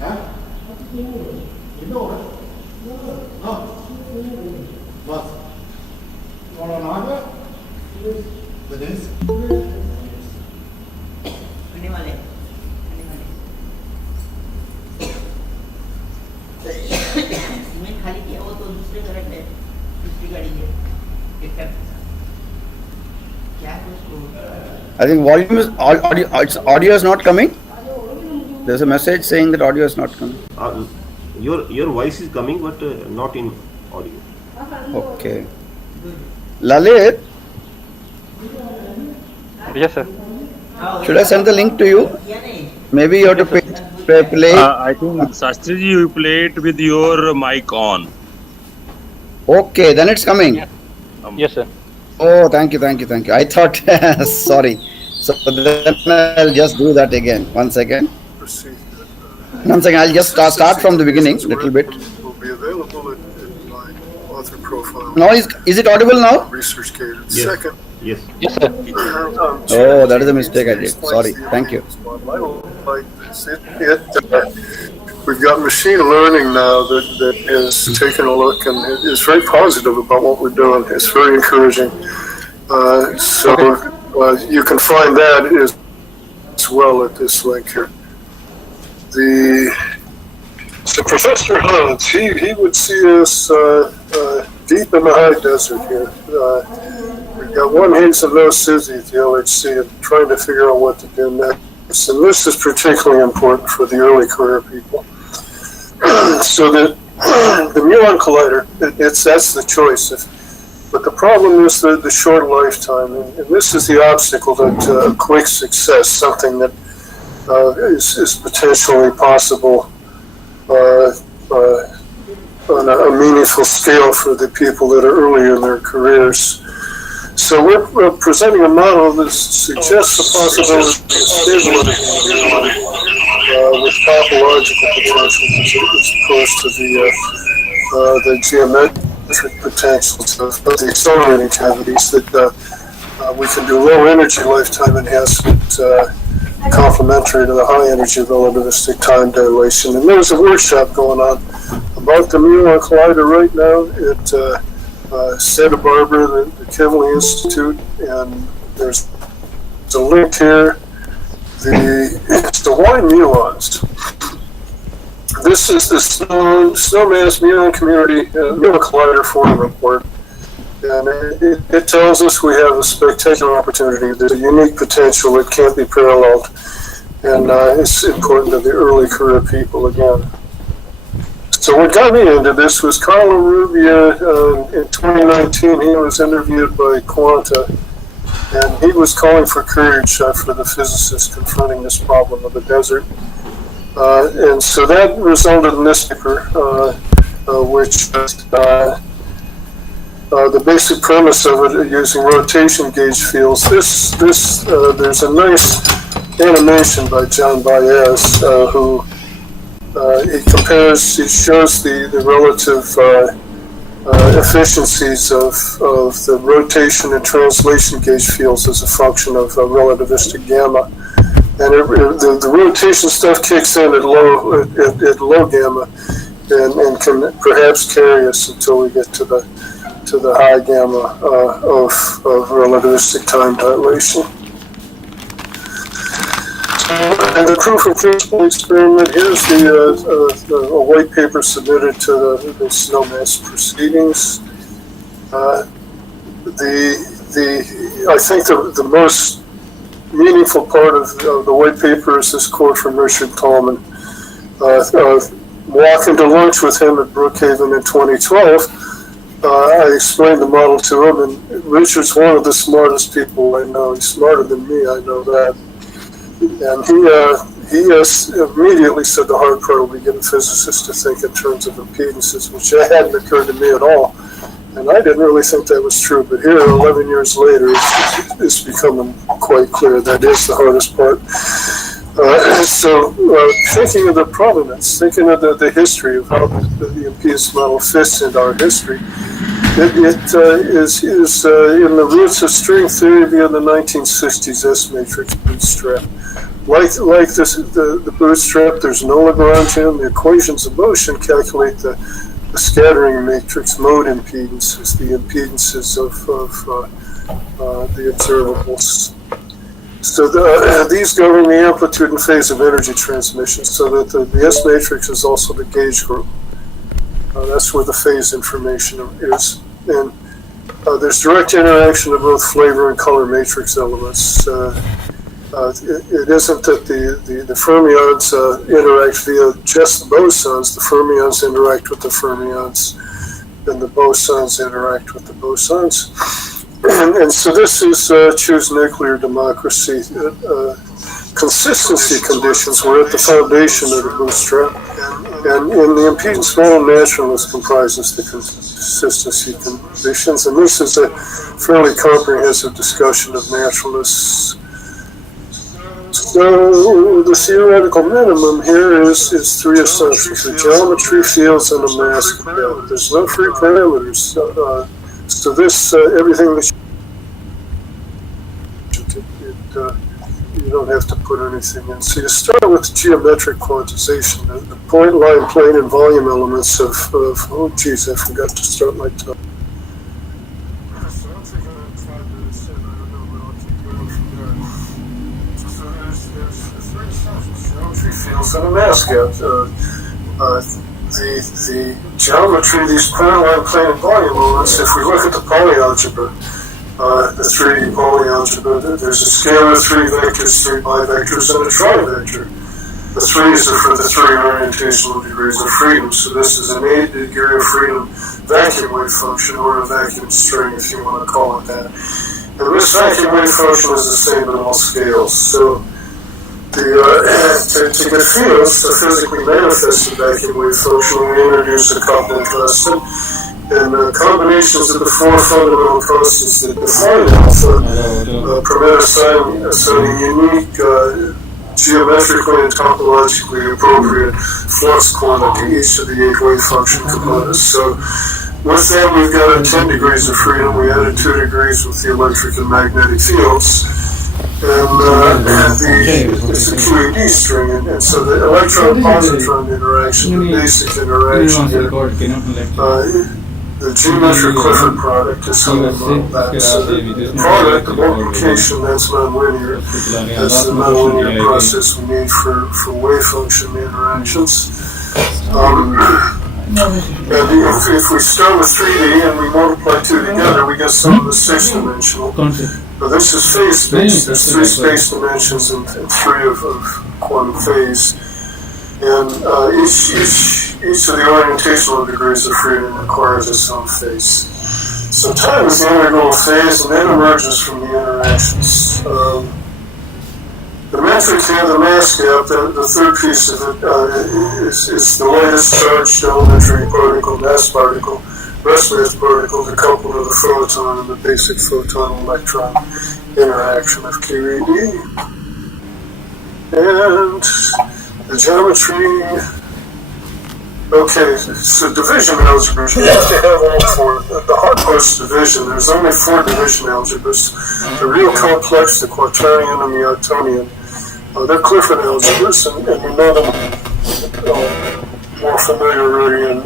Hả? Chín độ đấy. Vâng. Còn là nói nữa. The days. आने वाले cement खाली किया वो तो दूसरे घर में दूसरी गाड़ी है एक कर क्या है उसको I think volume is audio is not coming. There's a message saying that audio is not coming. Your voice is coming, but not in audio. Okay. Lalit, Yes, sir. should I send the link to you? किया नहीं Maybe you have to play. I think Shastriji, you play it with your mic on. Okay, then it's coming. Yes, sir. Oh, thank you. I thought, sorry. So then I'll just do that again. One second. I'll just start from the beginning, little bit. Will be available in my author profile. Now is it audible now? Research gated. Yes. Second. Yes. Yes, sir. Oh, that is a mistake I did. Sorry. Thank you. We've got machine learning now that is taking a look and is very positive about what we're doing. It's very encouraging. You can find that as well at this link here. So Professor Hunt, he would see us deep in the high desert here. We've got one Hazen no Susie at the LHC and trying to figure out what to do next. And this is particularly important for the early career people. So the Muon Collider, that's the choice. But the problem is the short lifetime, and this is the obstacle that quick success, something that is potentially possible on a meaningful scale for the people that are early in their careers. So we're presenting a model that suggests the possibility of stability with topological potential as opposed to the geometric potentials of the accelerating cavities that we can do low energy lifetime enhancement complementary to the high energy relativistic time dilation. And there's a workshop going on about the Muon Collider right now at Santa Barbara, the Kivley Institute, and there's a link here. It's the Hawaii Muons. This is the Snowmass Muon Community Muon Collider Forum Report. And it tells us we have a spectacular opportunity. There's a unique potential that can't be paralleled. And it's important to the early career people again. So what got me into this was Carlo Rubbia. In 2019, he was interviewed by Quanta, and he was calling for courage for the physicists confronting this problem of the desert. And so that resulted in this paper, which the basic premise of it using rotation gauge fields. There's a nice animation by John Baez who he shows the relative efficiencies of the rotation and translation gauge fields as a function of relativistic gamma. And the rotation stuff kicks in at low gamma and can perhaps carry us until we get to the high gamma of relativistic time dilation. And the proof of principle experiment, here's a white paper submitted to the Snowmass proceedings. I think the most meaningful part of the white paper is this quote from Richard Tolman. Walking to lunch with him at Brookhaven in 2012, I explained the model to him, and Richard's one of the smartest people I know. He's smarter than me, I know that. And he immediately said the hard part will be getting physicists to think in terms of impedances, which hadn't occurred to me at all. And I didn't really think that was true, but here, 11 years later, it's becoming quite clear that is the hardest part. Thinking of the provenance, thinking of the history of how the impedance model fits into our history, it is in the roots of string theory via the 1960s S-matrix bootstrap. like this, the bootstrap, there's no Lagrangian. The equations of motion calculate the scattering matrix mode impedances, the impedances of the observables. So these govern the amplitude and phase of energy transmission, so that the S matrix is also the gauge group. That's where the phase information is. And there's direct interaction of both flavor and color matrix elements. It isn't that the fermions interact via just the bosons. The fermions interact with the fermions, and the bosons interact with the bosons. And so this is choose nuclear democracy. Consistency conditions were at the foundation of the bootstrap. And in the impedance model, naturalist comprises the consistency conditions. And this is a fairly comprehensive discussion of naturalists. So the theoretical minimum here is three assumptions: the geometry, fields, and a mask. There's no free parameters. So this, everything that you don't have to put anything in. So you start with geometric quantization, the point, line, plane, and volume elements of oh geez, I forgot to start my time. So I'm thinking I'm 5 minutes in, I don't know, but I'll keep going from there. So there's three assumptions: geometry, fields, and a mask gap. The geometry, these point, line, plane, and volume elements, if we look at the polyalgebra, the 3D polyalgebra, there's a scalar, 3 vectors, 3 bivectors, and a trivector. The 3's are for the 3 orientational degrees of freedom, so this is an 8 degree of freedom vacuum wave function, or a vacuum string if you want to call it that. And this vacuum wave function is the same at all scales. So to get fields, the physically manifested vacuum wave function, we introduce a Kopnin constant. And combinations of the 4 fundamental constants that define alpha permit assigning unique, geometrically and topologically appropriate flux quanta to each of the 8 wave function components. So with that, we've got 10 degrees of freedom. We added 2 degrees with the electric and magnetic fields. And it's a QED string, and so the electron-positron interaction, the basic interaction here, the geometric Clifford product is something like that. So the product, the multiplication, that's nonlinear. That's the nonlinear process we need for wave function interactions. And if we start with 3D and we multiply 2 together, we get some of the 6-dimensional. But this is phase space. There's 3 space dimensions and 3 of quantum phase. And each of the orientational degrees of freedom requires its own phase. So time is the integral phase, and then emerges from the interactions. The metric here, the mass gap, the third piece of it is the latest charged elementary particle, mass particle, rest mass particle, decoupled to the photon and the basic photon-electron interaction of QED. And the geometry. Okay, so division algebra. You have to have all 4. The hard part's division. There's only 4 division algebras. The real complex, the quaternion, and the Artonian. They're Clifford algebras, and we know them more familiarly in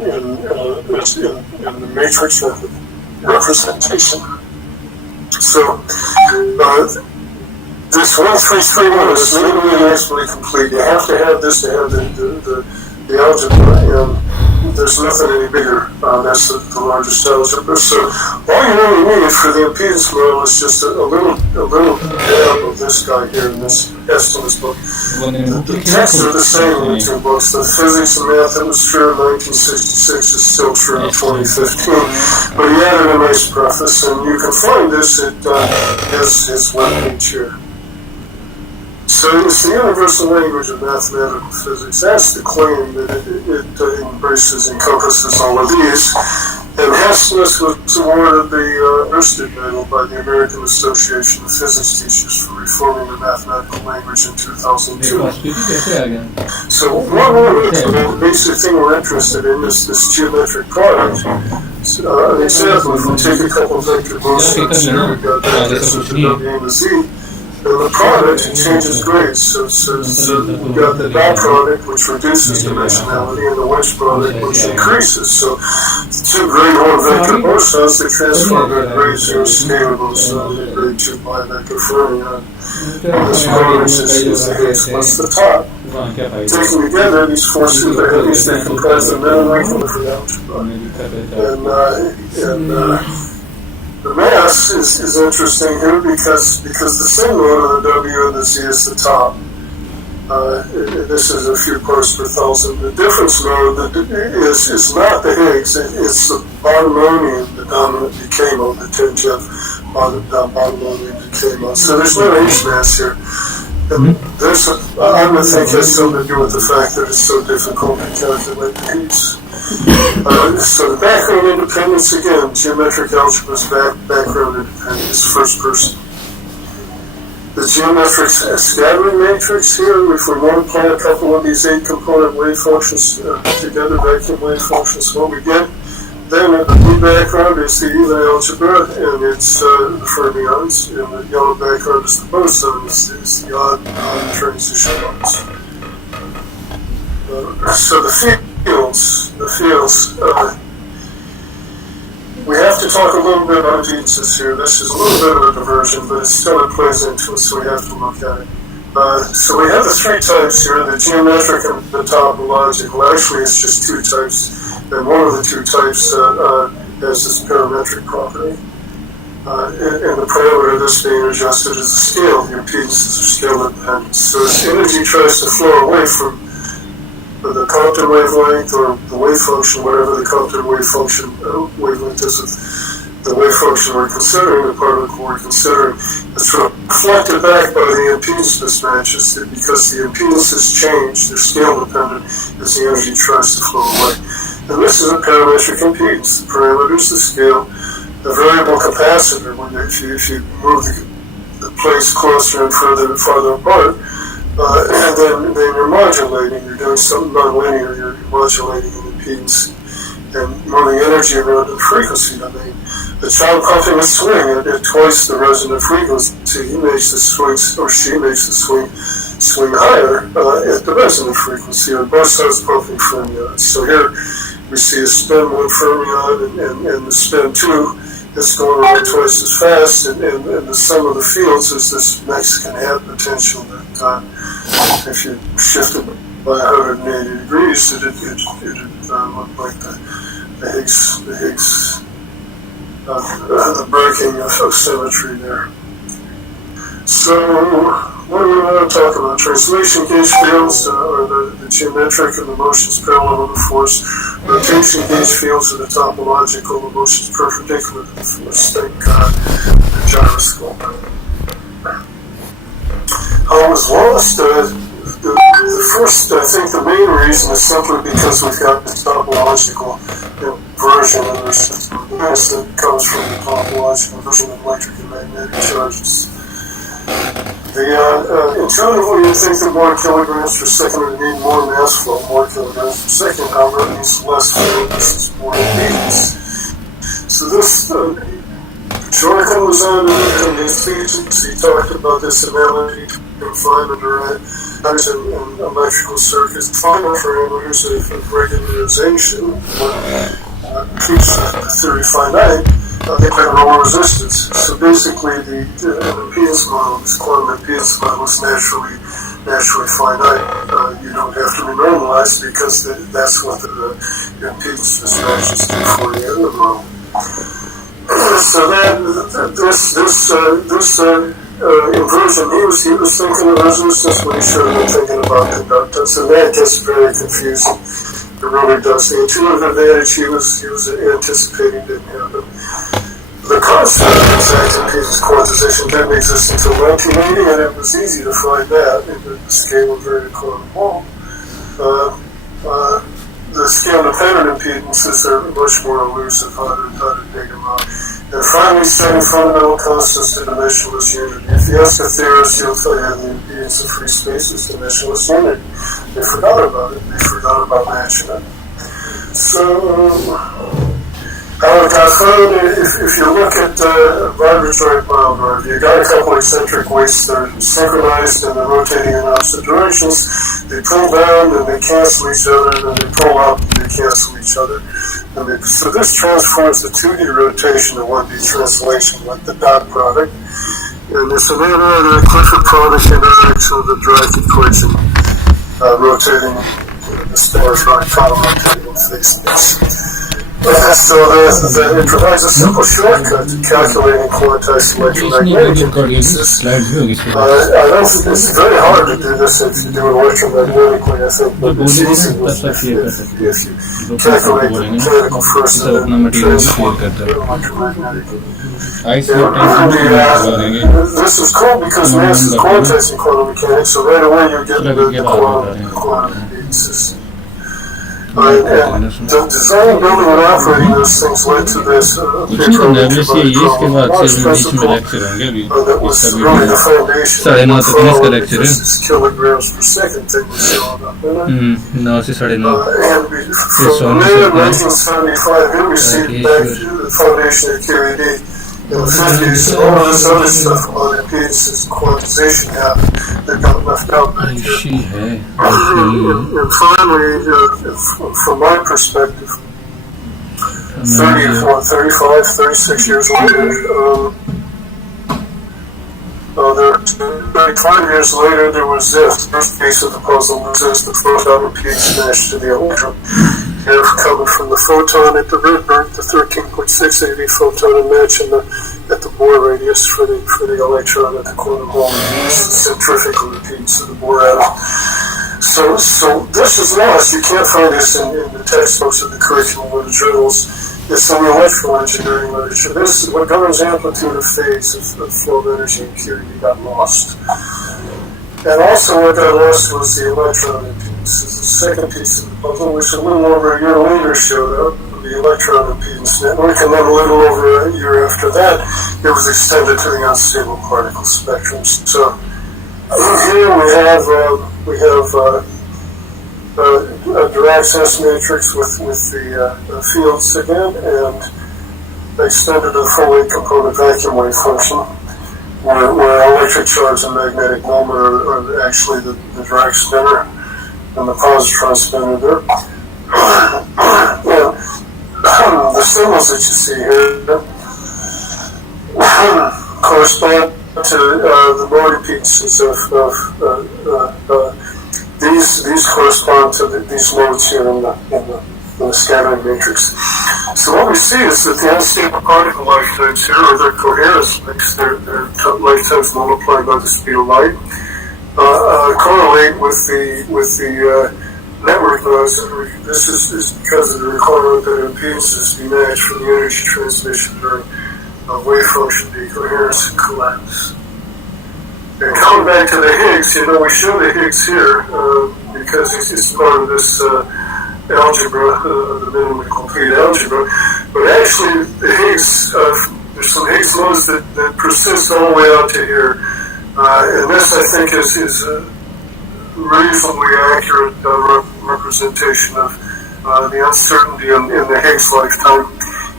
the matrix representation. So this 1, 3, 3, 1 is minimally maximally complete. You have to have this to have the algebra, and there's nothing any bigger. That's the largest algebra. So all you really need for the impedance model is just a little dab of this guy here in this estimates book. The texts are the same in the 2 books. The physics and math that was true in 1966 is still true in 2015. But he added a nice preface, and you can find this at his webpage here. So it's the universal language of mathematical physics. That's the claim that it encompasses all of these. And Hassness was awarded the Oersted Medal by the American Association of Physics Teachers for reforming the mathematical language in 2002. So the basic thing we're interested in is this geometric product. So, an example, if we take a couple of vector motions here, we've got vectors with the W and the Z. And the product changes grades. So we've got the dot product, which reduces dimensionality, and the wedge product, which increases. So two grade 1 vector bosons, they transform their grade 0 scalar boson to grade 2 bivector fermion. This product is the Higgs plus the top. Taken together, these four superheavies, they comprise the minimum equilibrium algebra. And the mass is interesting here because the same mode of the W and the Z is the top. This is a few parts per thousand. The difference mode is not the Higgs, it's the bottomonium, the dominant decay mode, the 10-Jeff bottomonium decay mode. So there's no H mass here. And I would think it has something to do with the fact that it's so difficult to calculate the Higgs. So the background independence, again, geometric algebra's background independence, first person. The geometric scattering matrix here, if we multiply a couple of these 8-component wave functions together, vacuum wave functions, what we get, then the blue background is the even algebra, and it's the fermions, and the yellow background is the bosons, is the odd transition modes. So the fields, we have to talk a little bit about impedances here. This is a little bit of a diversion, but it still plays into it, so we have to look at it. So we have the three types here, the geometric and the topological. Actually, it's just two types, and one of the two types has this parametric property. And the parameter of this being adjusted is the scale. The impedances are scale independent. So as energy tries to flow away from the Compton wavelength or the wave function, whatever the Compton wave function wavelength is, the wave function we're considering, the particle we're considering, it's reflected back by the impedance mismatches because the impedances change, they're scale dependent as the energy tries to flow away. And this is a parametric impedance. The parameter is the scale. The variable capacitor, if you move the plates closer and farther apart, and then you're modulating, you're doing something non-linear, you're modulating an impedance and moving energy around in frequency domain. The child pumping a swing at twice the resonant frequency, he makes the swing, or she makes the swing higher at the resonant frequency, and both sides pumping fermions. So here we see a spin 1 fermion and the spin 2 is going around twice as fast, and the sum of the fields is this Mexican hat potential that if you shift it by 180 degrees, it look like the Higgs, the breaking of symmetry there. So, what do we want to talk about? Translation gauge fields are the geometric and the motions parallel to the force. Rotation gauge fields are the topological, the motions perpendicular to the force. Thank God, the gyroscope. How it was lost? The first, I think the main reason is simply because we've got the topological inversion in our system. This that comes from the topological inversion of electric and magnetic charges. Intuitively, you think that more kilograms per second would mean more mass flow, more kilograms per second. However, it means less flow, this is more impedance. So this, Jordan was on in his thesis, he talked about this analogy to find under and electrical circuits, final parameters of regularization, keeps the theory finite, they have lower resistance. So basically, the impedance model, this quantum impedance model, is naturally finite. You don't have to be normalized because that's what the impedance mismatches do for you in the model. So this inversion, he was thinking of resistance when he should have been thinking about conductance, and that gets very confusing. It really does. The intuitive advantage he was anticipating didn't happen. The concept of exact impedance quantization didn't exist until 1980, and it was easy to find that in the scale of varied quantum Hall. The scale-dependent impedances are much more elusive, how to dig them out. And finally, setting fundamental constants to dimensionless unity. If you ask a theorist, he'll tell you the impedance of free space is dimensionless unity. They forgot about it. They forgot about matching it. So, I found if you look at vibratory bound, you got a couple eccentric weights that are synchronized and they're rotating in opposite directions. They pull down and they cancel each other, and then they pull up and they cancel each other. So this transforms the 2D rotation to 1D translation, like the dot product. And it's an analytic Clifford product interaction of the Dirac equation, rotating the stars right, rotating in phase space. So it provides a simple shortcut to calculating quantized electromagnetic impedances. I don't think it's very hard to do this if you do it electromagnetically, I think, but it's easy if you calculate the mechanical first and then transform the electromagnetic. This is cool because mass is quantizing quantum mechanics, so right away you're getting the quantum impedances. And the design, building, and operating those things led to this paper Marx principle that was really the foundation of the kilograms per second thing was showing up. And from there in 1975, we received back the foundation of QED. In the 50s, all of this other stuff about impedances and quantization happened that got left out back here. And finally, from my perspective, 35, 36 years later, 35 years later, there was this first piece of the puzzle, which is the photon impedance matched to the electron. Here, coming from the photon at the Rydberg, the 13.6 eV photon, and matching at the Bohr radius for the electron at the quantum hole, centrifugal impedance of the Bohr atom. So this is lost. You can't find this in the textbooks of the curriculum or the journals. It's in the electrical engineering literature. This is what governs amplitude of phase of flow of energy and QED got lost. And also what got lost was the electron impedance. This is the second piece of the puzzle, which a little over a year later showed up, the electron impedance network, and then a little over a year after that, it was extended to the unstable particle spectrum. So here we have a Dirac's S matrix with the fields again, and extended to the full 8-component vacuum wave function, where electric charge and magnetic moment are actually the Dirac spinner and the positron spinner there. The symbols that you see here correspond to the mode impedances of these correspond to these modes here in the scattering matrix. So what we see is that the unstable particle lifetimes here, or their coherence mix, their lifetimes multiplied by the speed of light, correlate with the network noise. This is because of the requirement that impedances be managed for the energy transmission during wave function decoherence and collapse. And coming back to the Higgs, we show the Higgs here because it's part of this algebra, the minimally complete algebra. But actually, the Higgs, there's some Higgs modes that persist all the way out to here. And this, I think, is a reasonably accurate representation of the uncertainty in the Higgs lifetime.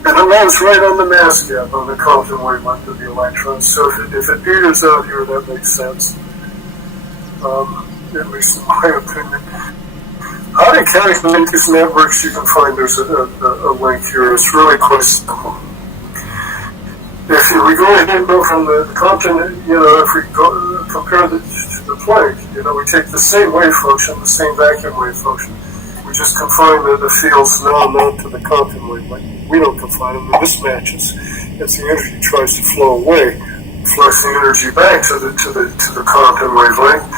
And it lies right on the mass gap on the Compton wavelength of the electron. So if it peters out here, that makes sense, at least in my opinion. How to calculate these networks, you can find there's a link here. It's really quite simple. If we go ahead and go from the Compton, if we go compare to the Planck, we take the same wave function, the same vacuum wave function. We just confine the fields now not to the Compton wavelength. We don't confine them, they're mismatches. As the energy tries to flow away, flush the energy back to the Compton wavelength.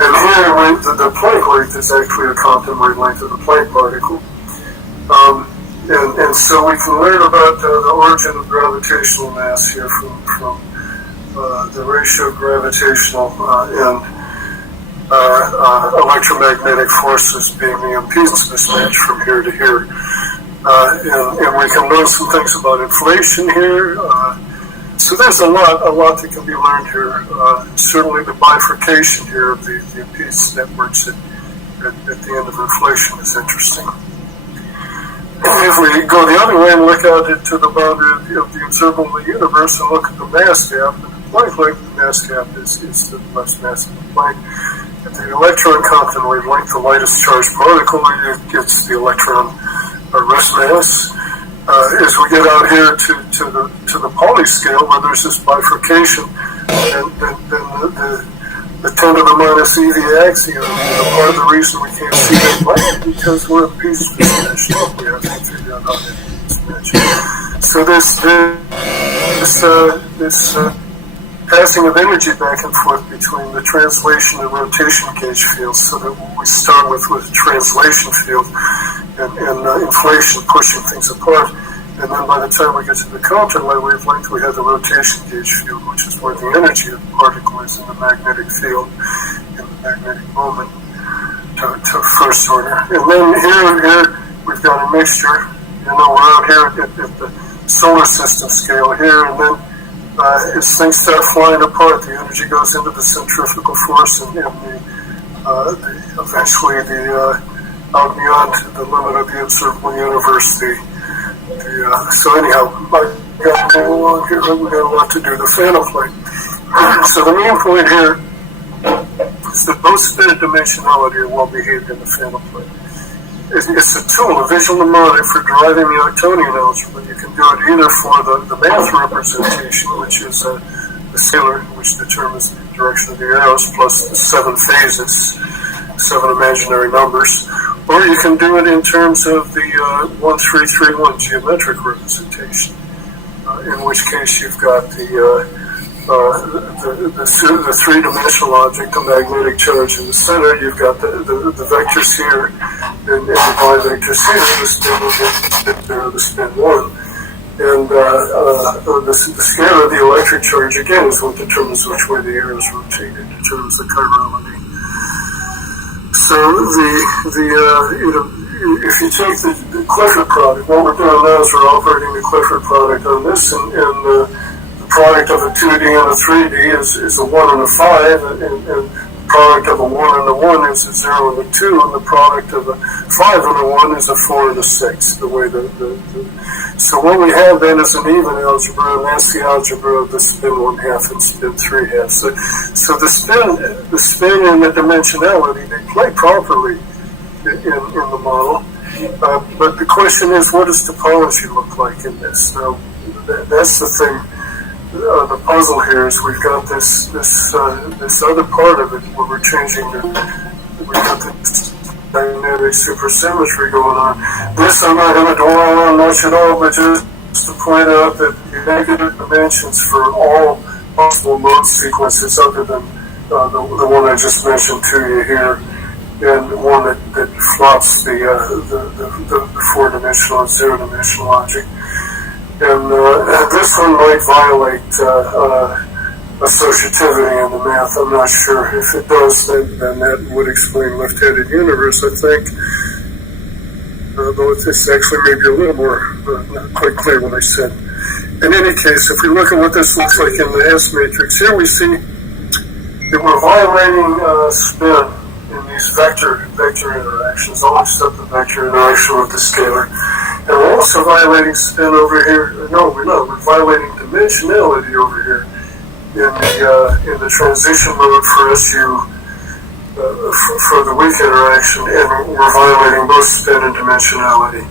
And here, the Planck length is actually a Compton wavelength of the Planck particle. And so we can learn about the origin of gravitational mass here from the ratio of gravitational and electromagnetic forces being the impedance mismatch from here to here. And we can learn some things about inflation here. So there's a lot that can be learned here. Certainly the bifurcation here of the impedance networks at the end of inflation is interesting. if we go the other way and look out into the boundary of the observable universe and look at the mass gap, the Planck length of the mass gap is the less mass of the Planck. At the electron Compton wavelength, the lightest charged particle gets the electron rest mass. As we get out here to the Pauli scale, where there's this bifurcation, and the 10 to the minus EV axiom, part of the reason we can't see that light is because we're a piece of dimension. We have to figure out how to dimension. So this passing of energy back and forth between the translation and rotation gauge fields, so that we start with a translation field and inflation pushing things apart. And then by the time we get to the Compton wavelength, we have the rotation gauge field, which is where the energy of the particle is in the magnetic field, in the magnetic moment, to first order. And then here we've got a mixture. We're out here at the solar system scale here, and then as things start flying apart, the energy goes into the centrifugal force, and eventually out beyond the limit of the observable universe, so anyhow, we got a lot to do. The phantom plate. So the main point here is that both spin and dimensionality are well behaved in the phantom plate. It's a tool, a visual mnemonic for deriving the Newtonian algebra. You can do it either for the math representation, which is a scalar, which determines the direction of the arrows, plus the 7 phases, 7 imaginary numbers. Or you can do it in terms of the 1331 geometric representation, in which case you've got the three-dimensional object, the magnetic charge in the center. You've got the vectors here, and the bi-vectors here, the spin 1, the spin 1. And the scale of the electric charge, again, is what determines which way the arrows rotate. It determines the chirality. So if you take the Clifford product, what we're doing now is we're operating the Clifford product on this, and the product of a 2D and a 3D is a 1 and a 5, and the product of a 1 and a 1 is a 0 and a 2, and the product of a 5 and a 1 is a 4 and a 6. The way so what we have then is an even algebra, and that's the algebra of the spin 1/2 and spin 3/2. So the spin and the dimensionality, they play properly in the model. But the question is, what does topology look like in this? Now, that's the thing. The puzzle here is we've got this other part of it where we're changing we've got this dynamic supersymmetry going on. This I'm not going to dwell on much at all, but just to point out that the negative dimensions for all possible mode sequences other than the one I just mentioned to you here, and the one that flops the 4-dimensional and 0-dimensional object. And this one might violate associativity in the math. I'm not sure. If it does, then that would explain left-handed universe, I think. Though it's actually maybe a little more not quite clear what I said. In any case, if we look at what this looks like in the S matrix, here we see that we're violating spin in these vector interactions, all except the vector interaction with the scalar. And we're also violating spin over here. No, we're not. We're violating dimensionality over here in the transition mode for SU for the weak interaction, and we're violating both spin and dimensionality.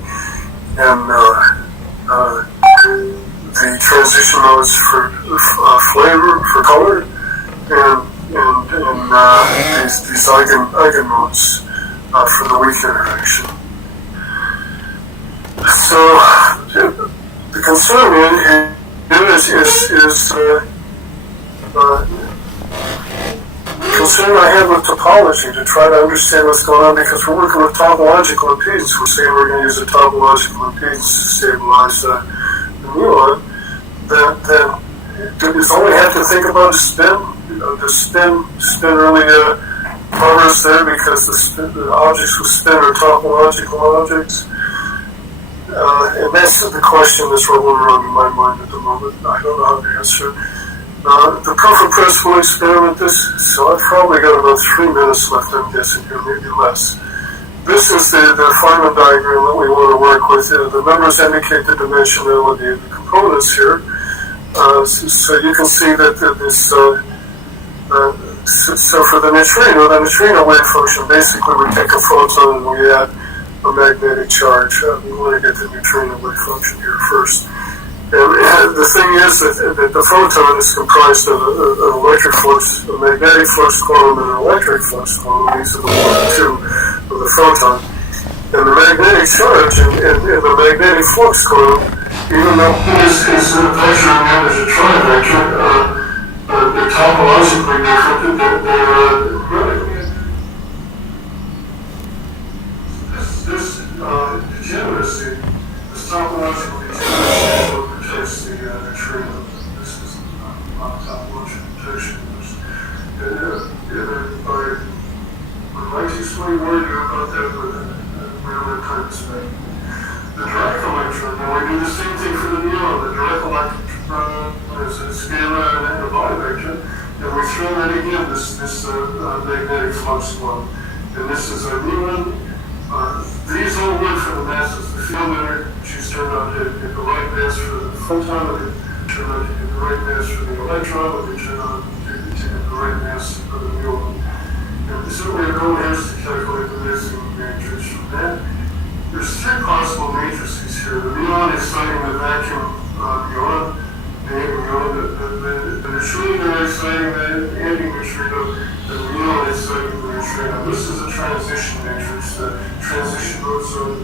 And the transition modes for flavor, for color, and these eigenmodes for the weak interaction. So the concern here is concern I have with topology to try to understand what's going on, because we're working with topological impedance. We're saying we're going to use a topological impedance to stabilize the muon. Then does all we have to think about is spin? Does spin really cover us there, because the objects with spin are topological objects? And that's the question that's rolling around in my mind at the moment. I don't know how to answer it. The proof of principle experiment, so I've probably got about 3 minutes left, I'm guessing here, maybe less. this is the Feynman diagram that we want to work with. The numbers indicate the dimensionality of the components here. So you can see that this, so for the neutrino wave function, basically we take a photon and we add a magnetic charge. We want to get the neutrino wave function here first. And the thing is that the photon is comprised of an electric flux, a magnetic flux quantum, and an electric flux quantum. These are the 1 and 2 of the photon. And the magnetic charge and the magnetic flux quantum, even though this is a vector and as a trivector, they're topologically different. This degeneracy is topologically different. Protects the neutrino. This is not topological protection. I'd like to explain more to you about that, but we don't have time to spend. The direct electron, now we do the same thing for the neon. The direct electron is a scalar and a bivector, and we throw that again, this magnetic flux quantum. And this is a neon. These all work for the masses. The field energies turn out to get the right mass for the photon, they turn out to get the right mass for the electron, and they turn out to get the right mass for the muon. And so we're going here to calculate the mixing matrix from that. There's 3 possible matrices here. The muon exciting the vacuum muon, the neutrino exciting the anti-neutrino, the muon exciting the neutrino. This is a transition matrix. The transition modes are the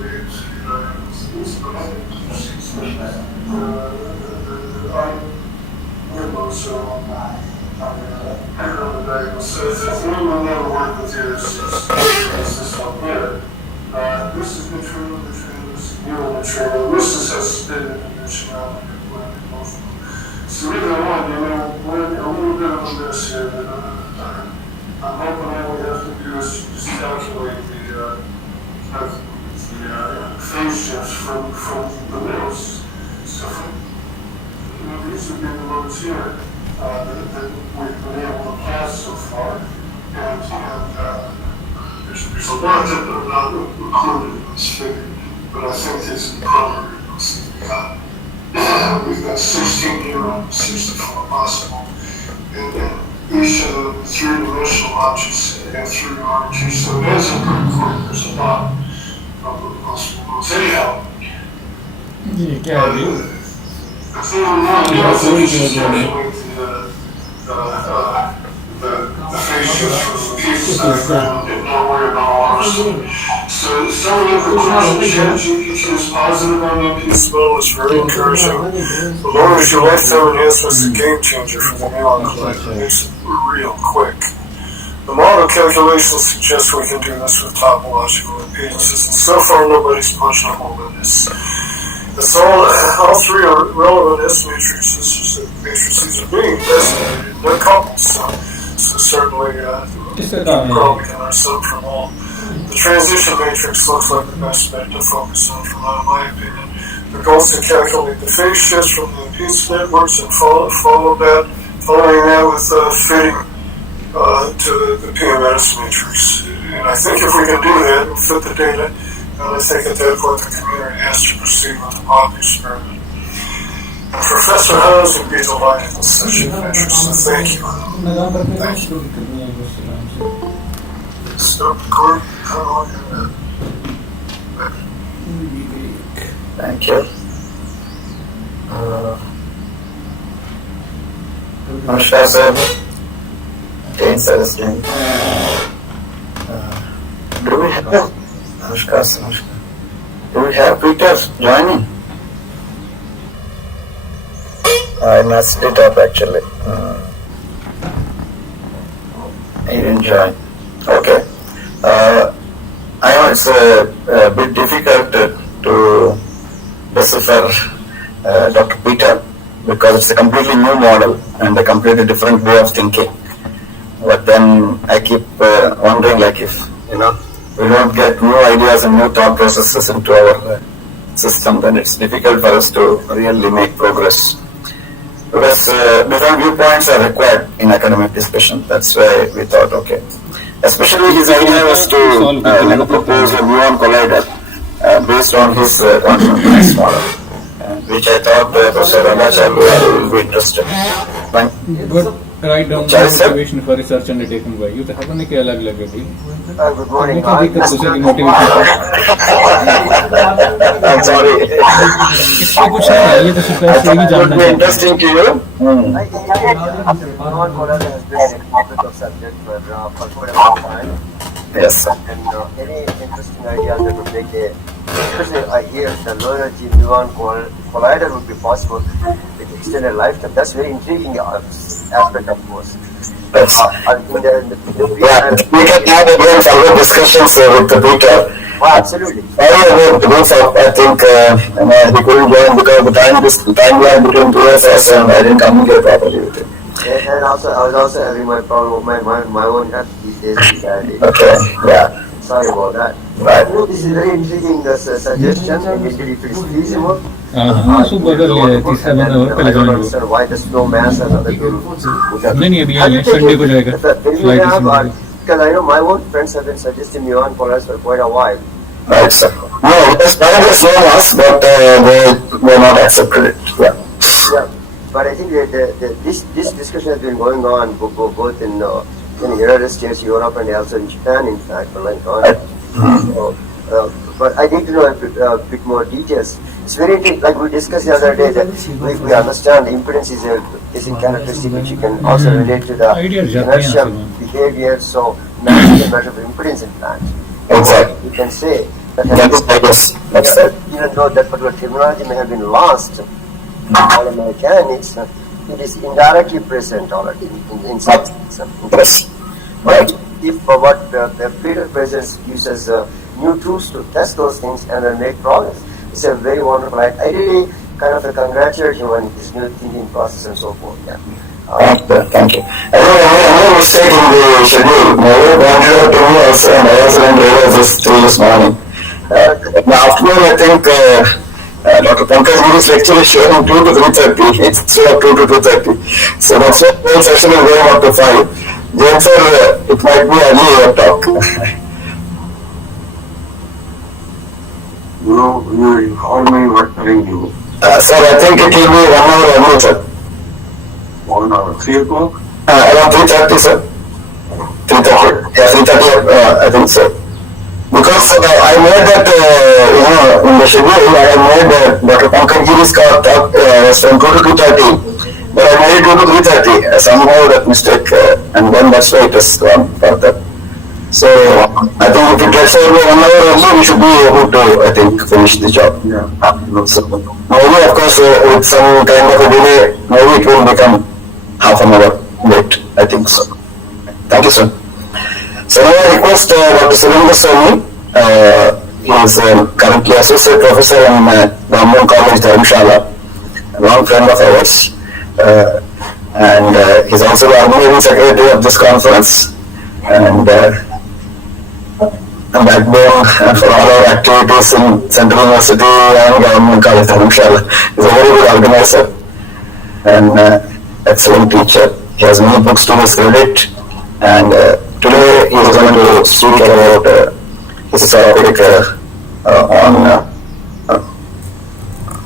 so if one will never work with you, it's this one here. This is neutrino, this is muon neutrino. This is a spin dimensionality. So we go on, we're a little bit of a mess here, but I'm hoping all we have to do is just calculate the phase shifts from the nodes. So these would be the modes here that we've been able to pass so far. And there's a lot that are not included in this figure, but I think these are the primary ones that we've got 16 here on 64 possible. And each of the 3-dimensional objects have 3 RGs. So it ends up pretty quick. There's a lot of possible modes. Anyhow, the thing I'm not doing is just calculate the phase shifts from the pieces diagram and not worry about all ours. So some of the conclusions you can choose positive on the piece model is very encouraging. As long as your lifetime enhancement is a game changer for the muon collector, it makes it real quick. The model calculations suggest we can do this with topological impedances, and so far nobody's punched a hole in this. It's all 3 are relevant S matrices. The matrices are being estimated. They're coupled, so certainly probably can our sum from all. The transition matrix looks like the best bet to focus on, from my opinion. The goal is to calculate the phase shifts from the impedance networks and following that with fitting to the PMS matrix. And I think if we can do that and fit the data, and I think at that point the community has to proceed with the Bob experiment. And Professor Hans would be delighted with such a measure, so thank you. Thank you. Stop recording. Thank you. Namaskar, sir. Jane Celestine. Do we have Namaskar, Namaskar. Do we have Peter joining? I messed it up actually. He didn't join. Okay. I know it's a bit difficult to decipher Dr. Peter because it's a completely new model and a completely different way of thinking. But then I keep wondering, like, if we don't get new ideas and new thought processes into our system, then it's difficult for us to really make progress. Because different viewpoints are required in academic discussion. That's why we thought, okay, Especially his idea was to propose a muon collider based on his quantum mechanics model, which I thought Professor Ramacharya will be interested. Fine. Good. Write down the Chai, sir. motivation for research undertaken by you. तो हमने क्या अलग लगे भाई? Good morning. वो क्या दिक्कत दूसरे की motivation? I'm sorry. इसमें कुछ नहीं है, ये तो सिर्फ I ऐसे thought ही it would जानना be है. interesting to you. Muon collider has been a topical subject for quite a long time. Yes, sir. And any interesting ideas that would make especially I hear the low energy muon collider would be possible with extended lifetime. That's very intriguing aspect, of course. Yes. I think that Yeah, we can have again further discussions with the Peter. absolutely. Sorry about the roof up. I think he couldn't join because the timeline between two of us and I didn't communicate properly with him. And also, I was also having my problem, my own health these days. Okay, yeah, Sorry about that. right. This is very intriguing suggestion, and if it is feasible. हाँ सुबह कर लिया तीसरा बंदा और पहले I don't join हुआ. understand why the snow mass and other people. नहीं नहीं अभी आएंगे संडे को जाएगा. Flight is Monday. Because I know my own friends have been suggesting muon collider for quite a while. Right, sir. No, there's another slow us, but they not accepted it. Yeah. Yeah, but I think that this discussion has been going on both in United States, Europe, and also in Japan, in fact, for like on. So, but I need to know a bit more details. It's very interesting, like we discussed the other day, that we understand the impedance is a basic characteristic which you can also relate to the Idea is Japan, inertial Simon. behavior. So now you can measure the impedance in fact. Exactly. You can say that That's it. even though that particular terminology may have been lost in quantum mechanics, it is indirectly present already in some sense. Yes. But if what Peter presents uses new tools to test those things and then make progress, it's a very wonderful. I really kind of congratulate him on his new thinking process and so forth. Yeah. Thank you. I made a mistake in the schedule. My wife pointed out to me also, and I also didn't realize this till this morning. In the afternoon, I think Dr. Pankaj Giri's lecture is showing 2 to 3:30. It's still up 2 to 2:30. So that's why the whole session is going up to 5. James sir, it might be early your talk. You called me, what time you? Sir, I think it will be 1 hour early, sir. 1 hour, 3 o'clock? Around 3:30, sir. 3:30. Yeah, 3:30, I think so. Because I made that, in the schedule, I made Dr. Pankaj Giri's talk was from 2 to 2:30, but I made it 2 to 3:30. Somehow that mistake, and then that's why it has gone further. So, I think if it gets over 1 hour early, we should be able to, I think, finish the job. Yeah. So, maybe, of course, with some kind of a delay, maybe it will become half an hour late. I think so. Thank you, sir. So now I request Dr. Surendra Swami. He is currently Associate Professor in Brahman College, Dharamshala, a long friend of ours. And he's also the Organizing Secretary of this conference. And a backbone for all our activities in Central University and Government College, Dharamshala. He's a very good organizer and excellent teacher. He has many books to his credit. And today he is going to speak about his topic on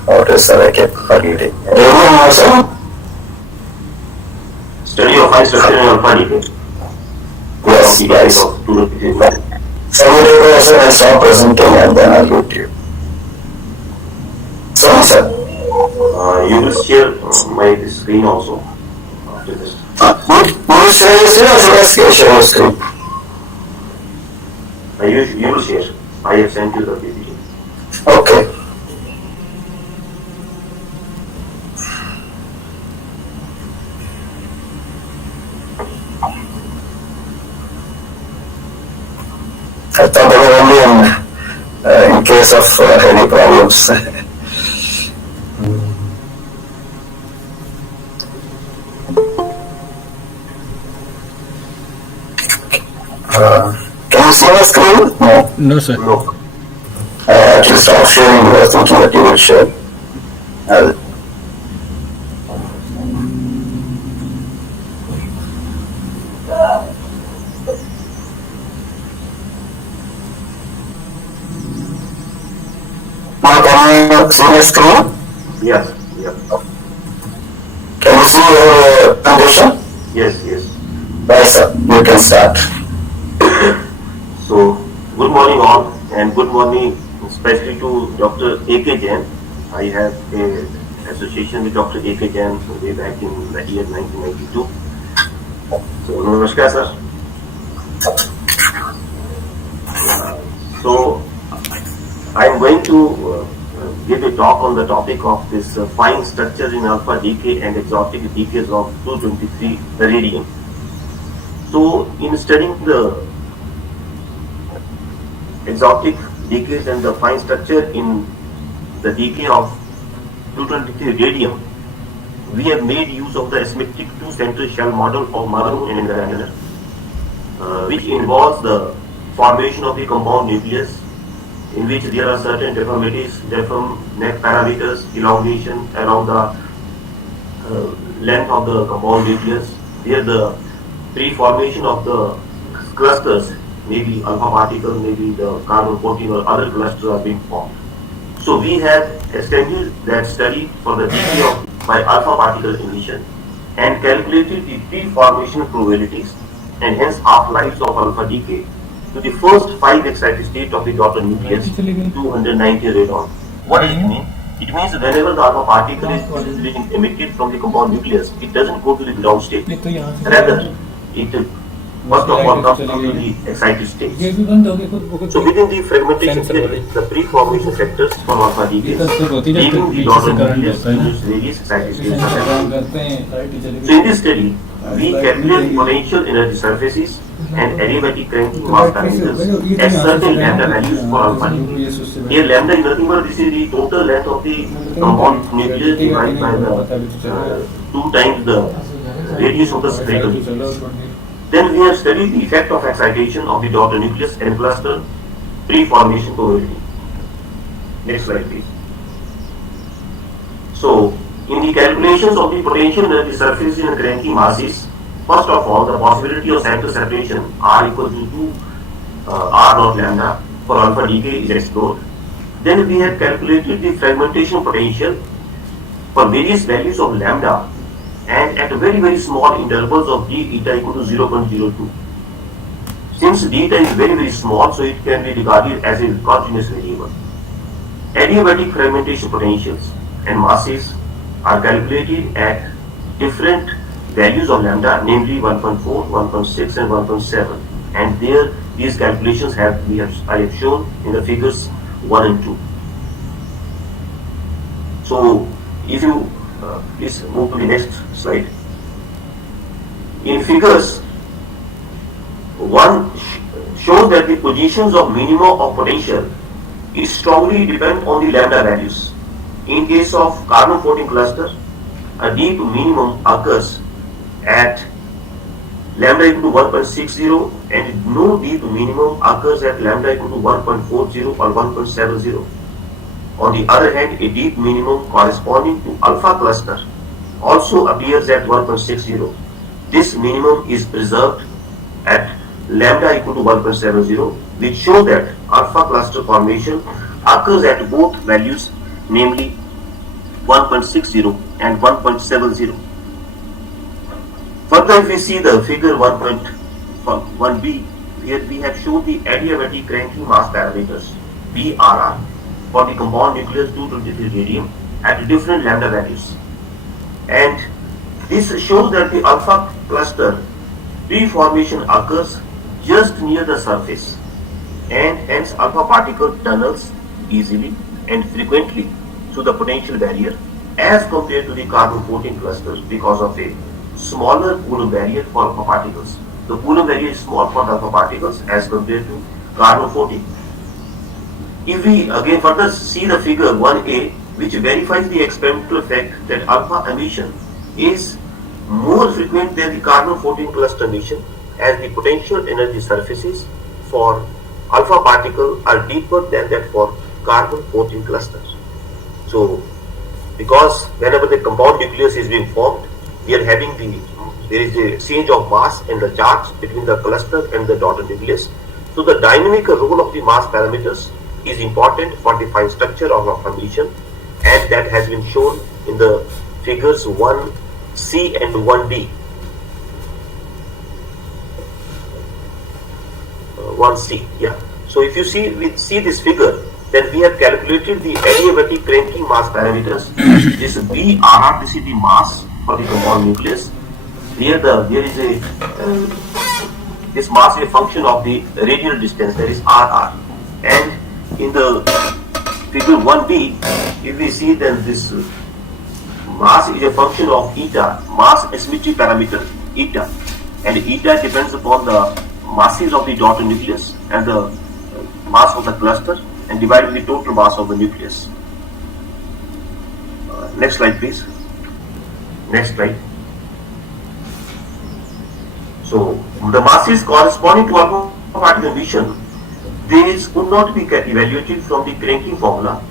what is the forgetting. Study of high structure and alpha Yes, yes. So I stop presenting and then I'll go to you. Sorry, sir. You will share my screen also after this. You will share your screen or should I share your screen? You will share. I have sent you the PPT. Okay. I thought they were only in case of any problems. Can you see my screen? No. No sir. No. Actually stop sharing. I was thinking that you would share. Now can you see my screen? Yes, yes, Can you see your presentation? yes. Right, sir. You can start. So, good morning all, and good morning especially to Dr. A.K. Jain. I have an association with Dr. A.K. Jain way back in the year 1992. So, namaskar, sir. So, I am going to give a talk on the topic of this fine structure in alpha decay and exotic decays of 223 radium. So, in studying the exotic decays and the fine structure in the decay of 223 radium, we have made use of the asymmetric two-center shell model of Maroon and Graner, which involves the formation of the compound nucleus, in which there are certain deformities, net parameters, elongation around the length of the compound nucleus, where the pre-formation of the clusters, maybe alpha particle, maybe the carbon 14 or other clusters are being formed. So we have extended that study for the decay of by alpha particle emission and calculated the pre-formation probabilities and hence half-lives of alpha decay to the first 5 excited state of the daughter nucleus, 290 radon. What does it mean? It means whenever the alpha particle is being emitted from the compound nucleus, it doesn't go to the ground state. Rather, it first of all comes to the excited state. So within the fragmentation theory, the pre-formation factors from alpha decay, leaving the daughter nucleus produce various excited states. So in this study, we calculate potential energy surfaces and adiabatic cranking mass parameters at certain lambda values for alpha decay. Here lambda is nothing but this is the total length of the compound nucleus divided by the 2 times the radius of the spherical nucleus. Then we have studied the effect of excitation of the daughter nucleus and cluster pre-formation probability. Next slide please. So, in the calculations of the potential energy surfaces and cranking masses, first of all, the possibility of center separation R equal to 2 R naught lambda for alpha decay is explored. Then we have calculated the fragmentation potential for various values of lambda and at very very small intervals of d eta equal to 0.02. Since d eta is very very small, so it can be regarded as a continuous variable. Adiabatic fragmentation potentials and masses are calculated at different values of lambda, namely 1.4, 1.6 and 1.7, and there these calculations I have shown in the figures 1 and 2. So if you please move to the next slide. In figures 1 shows that the positions of minimum of potential is strongly depend on the lambda values. In case of carbon 14 cluster, a deep minimum occurs at lambda equal to 1.60 and no deep minimum occurs at lambda equal to 1.40 or 1.70. On the other hand, a deep minimum corresponding to alpha cluster also appears at 1.60. This minimum is preserved at lambda equal to 1.70, which shows that alpha cluster formation occurs at both values, namely 1.60 and 1.70. Further, if we see the figure 1.1b, here we have shown the adiabatic cranking mass parameters BRR for the compound nucleus 223 radium at different lambda values. And this shows that the alpha cluster pre-formation occurs just near the surface and hence alpha particle tunnels easily and frequently through the potential barrier as compared to the carbon 14 clusters because of a smaller Coulomb barrier for alpha particles. The Coulomb barrier is small for alpha particles as compared to carbon 14. If we again further see the figure 1a, which verifies the experimental fact that alpha emission is more frequent than the carbon 14 cluster emission, as the potential energy surfaces for alpha particle are deeper than that for carbon 14 clusters. So, because whenever the compound nucleus is being formed, we are having there is a exchange of mass and the charge between the cluster and the daughter nucleus. So the dynamic role of the mass parameters is important for the fine structure of a formation, and that has been shown in the figures 1C and 1D. 1C, yeah. So if you see this figure, then we have calculated the adiabatic cranking mass parameters. This BRR, this is the mass for the compound nucleus. Here this mass is a function of the radial distance, that is RR. And in the figure 1B, if we see, then this mass is a function of eta, mass asymmetry parameter, eta. And eta depends upon the masses of the daughter nucleus and the mass of the cluster, and divided by the total mass of the nucleus. Next slide, please. Next slide. So the masses corresponding to alpha particle emission, these could not be evaluated from the cranking formula.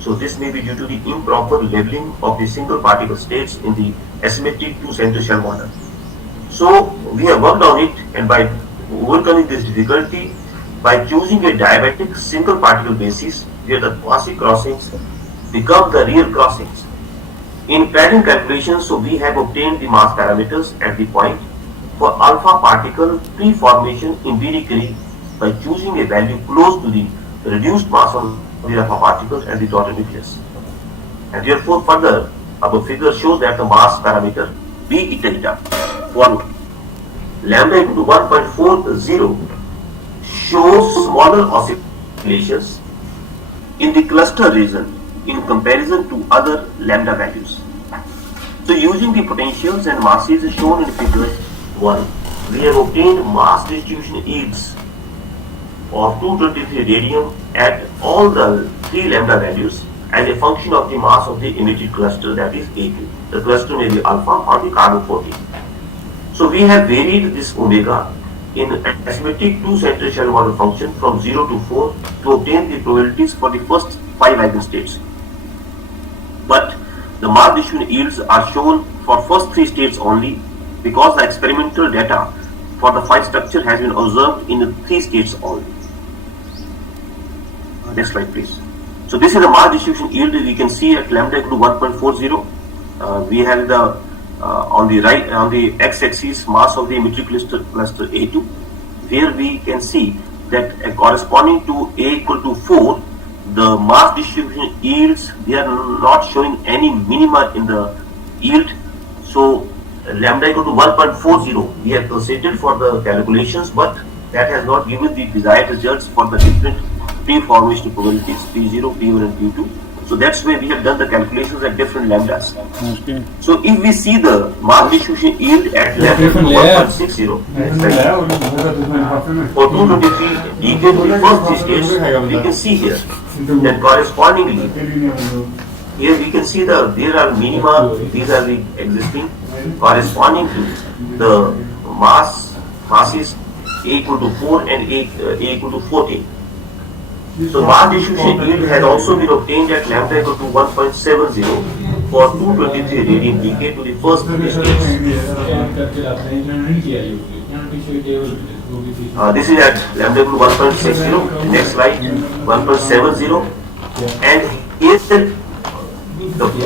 So this may be due to the improper leveling of the single particle states in the asymmetric two-center shell model. So we have worked on it, and by overcoming this difficulty, by choosing a diabatic single particle basis where the quasi crossings become the real crossings. In pairing calculations, so we have obtained the mass parameters at the point for alpha particle pre-formation empirically by choosing a value close to the reduced mass of the alpha particle and the daughter nucleus. And therefore further, our figure shows that the mass parameter B eta for lambda equal to 1.40 shows smaller oscillations in the cluster region in comparison to other lambda values. So using the potentials and masses shown in figure 1, we have obtained mass distribution yields of 223 radium at all the 3 lambda values as a function of the mass of the emitted cluster, that is A2. The cluster may be alpha or the carbon 14. So we have varied this omega in asymmetric two-center shell model function from 0 to 4 to obtain the probabilities for the first 5 eigenstates. But the mass distribution yields are shown for first 3 states only, because the experimental data for the fine structure has been observed in the 3 states only. Next slide, please. So this is the mass distribution yield we can see at lambda equal to 1.40. We have the on the right, on the x-axis, mass of the emitted cluster A2, where we can see that corresponding to A equal to 4, the mass distribution yields, they are not showing any minima in the yield. So lambda equal to 1.40 we have considered for the calculations, but that has not given the desired results for the different pre-formation probabilities P0, P1 and P2. So that's why we have done the calculations at different lambdas. Okay. So if we see the mass distribution yield at lambda equal to 1.60, for 223 decay to the first 3 states, we can see here that correspondingly, here we can see there are minima, these are the existing, corresponding to the masses A equal to 4 and A equal to 14. So mass distribution yield has also been obtained at lambda equal to 1.70 for 223 radian decay to the first 3 states. This is at lambda equal to 1.60. Next slide, 1.70. And here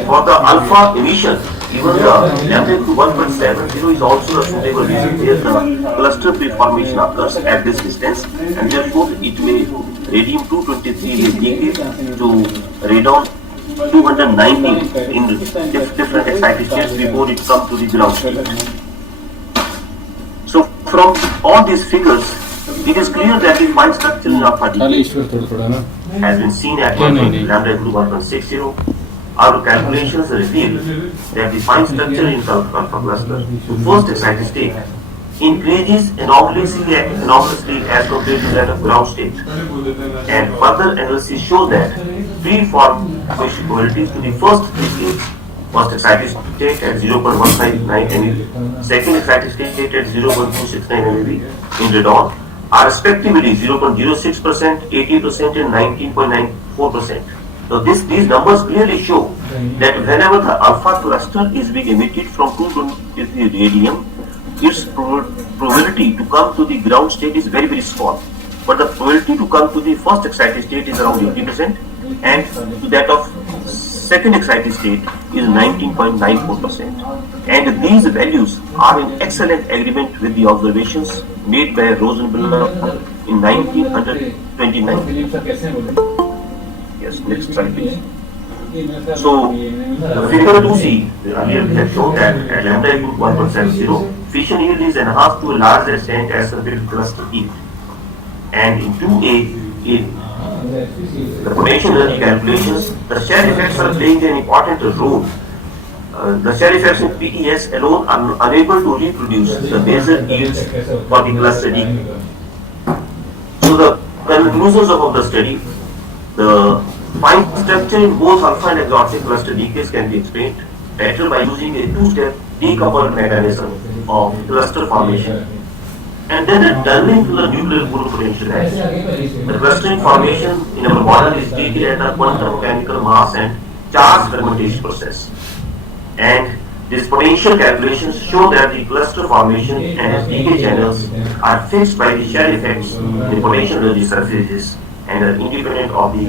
for the alpha emission, even the lambda equal to 1.70 is also a suitable reason where the cluster pre-formation occurs at this distance, and therefore it may radium 223 may decay to radon 290 in different excited states before it comes to the ground state. So from all these figures, it is clear that the fine structure in alpha decay has been seen at lambda equal to 1.60. Our calculations reveal that the fine structure in alpha cluster to first excited state increases anomalously as compared to that of ground state. And further analysis shows that pre-formation probabilities to the first 3 states, first excited state at 0.159 MeV, second excited state at 0.269 MeV in radon are respectively 0.06%, 80% and 19.94%. So these numbers clearly show that whenever the alpha cluster is being emitted from 223 radium, its probability to come to the ground state is very, very small. but the probability to come to the first excited state is around 80%, and to that of second excited state is 19.94%. And these values are in excellent agreement with the observations made by Rosenblatt in 1929. Yes, next slide please. So, the figure 2C earlier we have shown that at lambda equal to 1.70, fission yield is enhanced to a large extent as compared to cluster yield. And in 2A, in the potential energy calculations, the shear effects are playing an important role. The shear effects in PES alone are unable to reproduce the measured yields for the cluster decay. So the conclusions of the study, the fine structure in both alpha and exotic cluster decays can be explained better by using a two-step decoupled mechanism of cluster formation, and then a tunneling to the nuclear pole potential edge. The clustering formation in our model is treated as a quantum mechanical mass and charge fragmentation process. And these potential calculations show that the cluster formation and its decay channels are fixed by the shear effects in the potential energy surfaces and are independent of the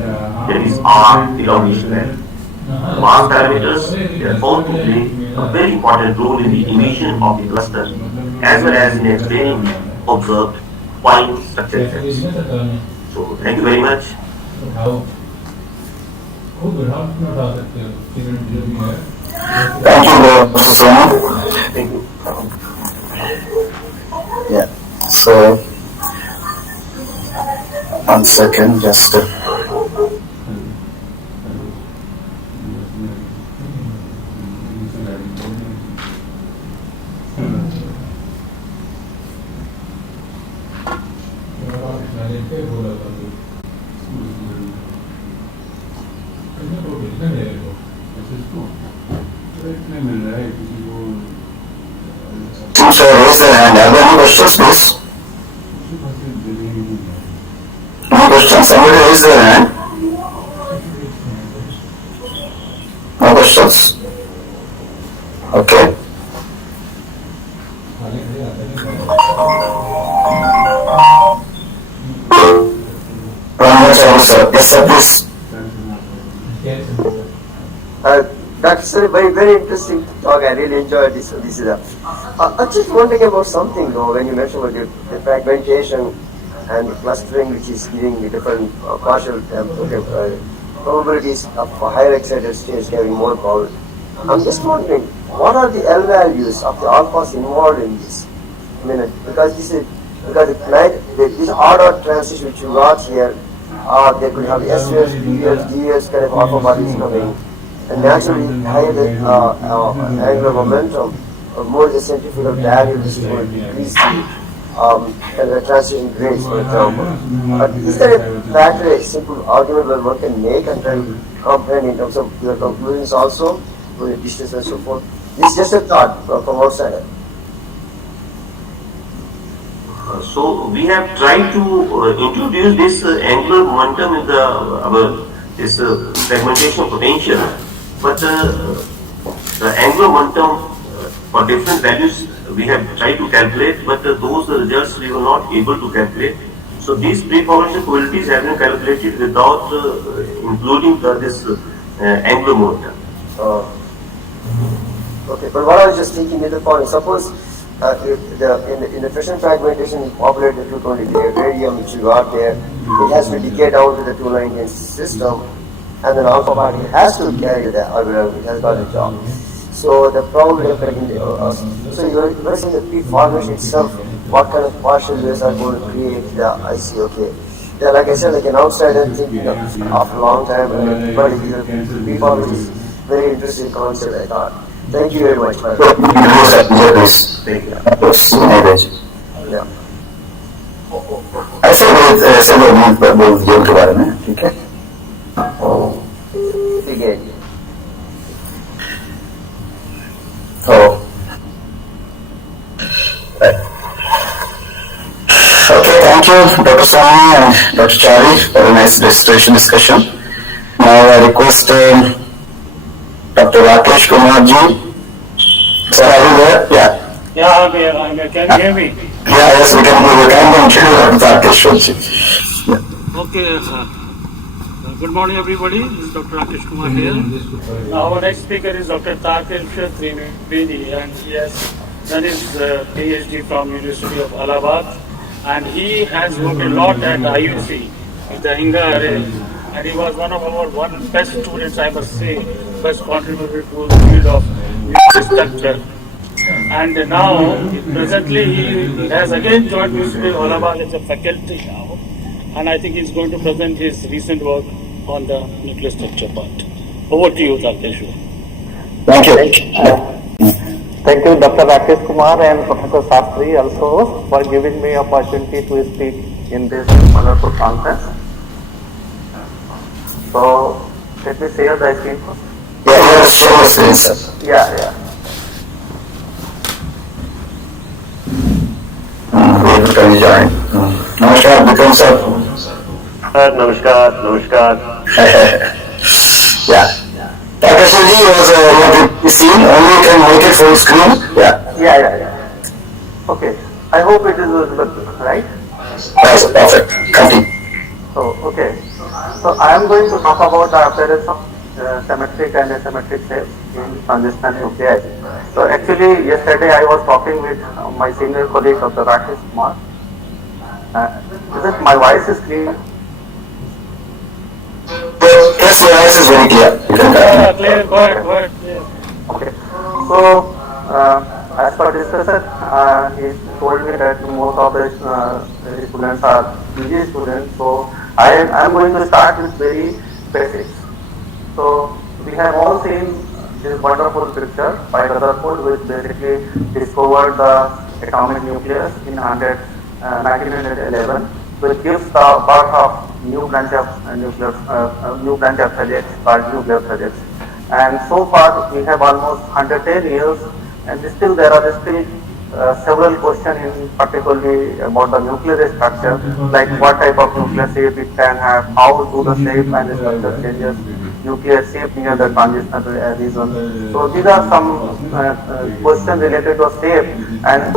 R elongation value. Mass parameters are found to play a very important role in the emission of the cluster as well as in explaining the observed fine structure effects. So thank you very much. Thank you, Professor Sonu. Thank you. Yeah. So, 1 second, just. Seems to have raised their hand. Are there any questions, please? No questions? Somebody raised their hand? No questions? Okay. Yes, sir, please. That's a very, very interesting talk. I really enjoyed this. I'm just wondering about something though, when you mentioned about the fragmentation and the clustering, which is giving the different partial probabilities of higher excited states having more power. I'm just wondering, what are the L values of the alphas involved in this? I mean, because this R dot transition which you got here, they could have SVS, BVS, DVS kind of alpha bodies coming. And naturally, higher the angular momentum, more the centrifugal value is going to decrease the transition grades, for example. But is there a factor, a simple argument that one can make and try to comprehend in terms of your conclusions also, with the distance and so forth? This is just a thought from outside. So we have tried to introduce this angular momentum in this fragmentation potential. But the angular momentum for different values we have tried to calculate, but those results we were not able to calculate. So these pre-formation probabilities have been calculated without including this angular momentum. Okay, but what I was just thinking is the following. Suppose in the fission fragmentation you populate the 220 radium which you got there, it has to decay down to the 219 system. And then alpha party has to carry that, or it has got a job. So the probability of getting so you're saying the pre-formation itself, what kind of partial layers are going to create the IC, okay. Yeah, like I said, like an outsider thinking after a long time, but pre-formation is very interesting concept, I thought. Thank you very much. Thank you. Yeah. I said both game के बारे में, ठीक है? Again. Oh. Right. Okay, thank you, Dr. Sonu and Dr. Chari, for a nice registration discussion. Now I request Dr. Rakesh Kumar ji. Sir, are you there? Yeah. Yeah, I'm here. Can you hear me? Yeah, yes, we can continue Dr. Rakesh Joshi. Okay. Good morning, everybody. This is Dr. Rakesh Kumar here. Our next speaker is Dr. Takesh Trivedi, and he has done his PhD from University of Allahabad, and he has worked a lot at IUC with the Inga array, and he was one of our best students, I must say, best contributor to the field of nuclear structure. And now, presently, he has again joined University of Allahabad as a faculty now, and I think he's going to present his recent work on the nuclear structure part. Over to you, Rakesh. Thank you. Thank you, Dr. Rakesh Kumar and Professor Sastry also for giving me opportunity to speak in this wonderful conference. So, let me share the screen first. Yeah, you have to share the screen, sir. Yeah. Can you join? Namaskar, Bikram sir. Namaskar. Yeah. Takashiji was not seen, only you can make it full screen. Yeah. Okay. I hope it is visible, right? That's perfect. Continue. Okay. So I am going to talk about the appearance of symmetric and asymmetric shapes in transitional nuclei. So actually, yesterday I was talking with my senior colleague Dr. Rakesh Kumar. My voice is clear? Yes, your voice is very clear. You can continue. Clear, go ahead. Okay. So, as per discussion, he told me that most of the students are PG students. So, I am going to start with very basics. So, we have all seen this wonderful picture by Rutherford, which basically discovered the atomic nucleus in 1911, which gives the birth of new branch of physics called nuclear physics. And so far we have almost 110 years, and still there are several questions in particularly about the nuclear structure, like what type of nuclear shape it can have, how do the shape and the structure changes, nuclear shape near the transitional region. So these are some questions related to shape, and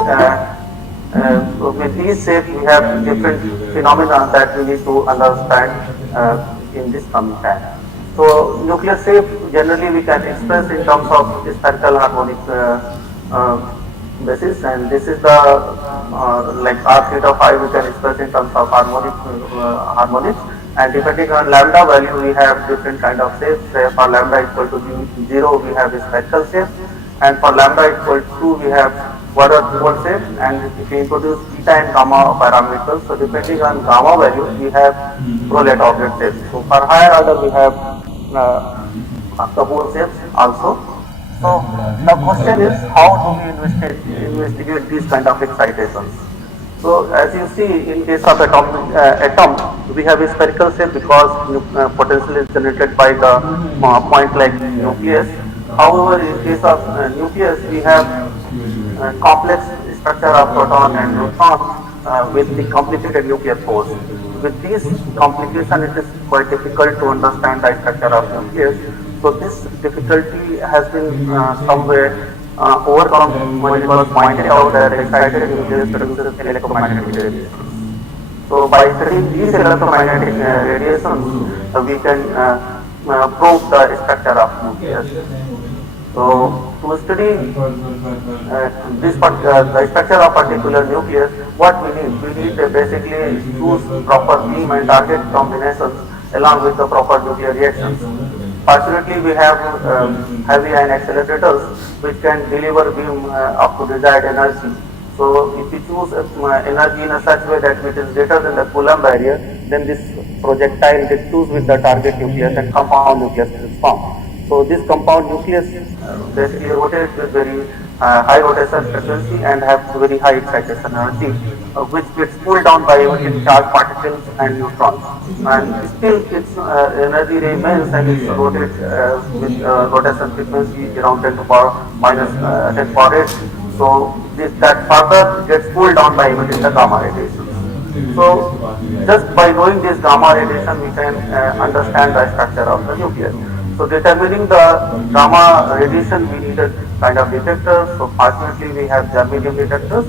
with these shapes we have different phenomena that we need to understand in this coming time. So nuclear shape generally we can express in terms of spherical harmonic basis, and this is the like r theta phi we can express in terms of harmonics, and depending on lambda value we have different kind of shapes. Say for lambda equal to 0 we have a spherical shape, and for lambda equal to 2 we have quadruple shape, and if we introduce theta and gamma parameters, so depending on gamma value we have prolet object shapes. So for higher order we have the whole shapes also. So the question is, how do we investigate these kind of excitations? So as you see, in case of atom, we have a spherical shape because potential is generated by the point like nucleus. However, in case of nucleus, we have complex structure of proton and neutron with the complicated nuclear force. With this complication, it is quite difficult to understand the structure of nucleus. So this difficulty has been somewhere overcome when it was pointed out that excited nucleus produces electromagnetic radiation. So by studying these electromagnetic radiations, we can prove the structure of nucleus. So to study the structure of particular nucleus, what we need basically choose proper beam and target combinations along with the proper nuclear reactions. Fortunately, we have heavy ion accelerators which can deliver beam up to desired energy. So if we choose energy in a such way that it is greater than the Coulomb barrier, then this projectile gets fused with the target nucleus and compound nucleus is formed. So this compound nucleus basically rotates with very high rotation frequency and have very high excitation energy, which gets pulled down by emitting charged particles and neutrons. And still its energy remains and it rotates with rotation frequency around 10 to power minus 10 power 8. So that further gets pulled down by emitting the gamma radiation. So just by knowing this gamma radiation, we can understand the structure of the nucleus. So determining the gamma radiation, we needed kind of detectors. So fortunately we have germanium detectors,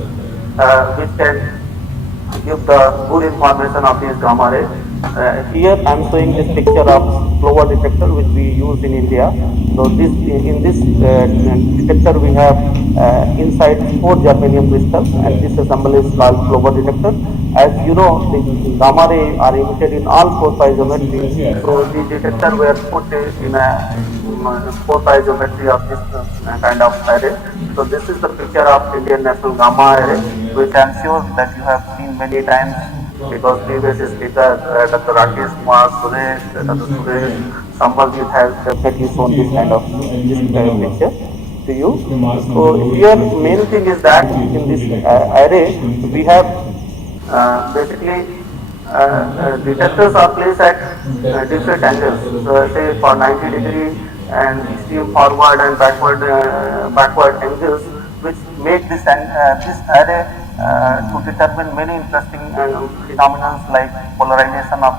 which can give the good information of this gamma ray. Here I am showing this picture of flower detector which we use in India. So this in this detector we have inside 4 germanium crystals, and this assembly is called flower detector. As you know, the gamma ray are emitted in all 4 piezometries. So the detector were put in a 4 piezometry of this kind of array. So this is the picture of Indian National Gamma Array, which I am sure that you have seen many times, because previous speaker Dr. Rakesh Kumar, Suresh, Dr. Suresh, somebody has definitely shown this kind of picture to you. So here main thing is that in this array we have basically detectors are placed at different angles. So say for 90 degree and extreme forward and backward angles, which make this array to determine many interesting phenomena like polarization of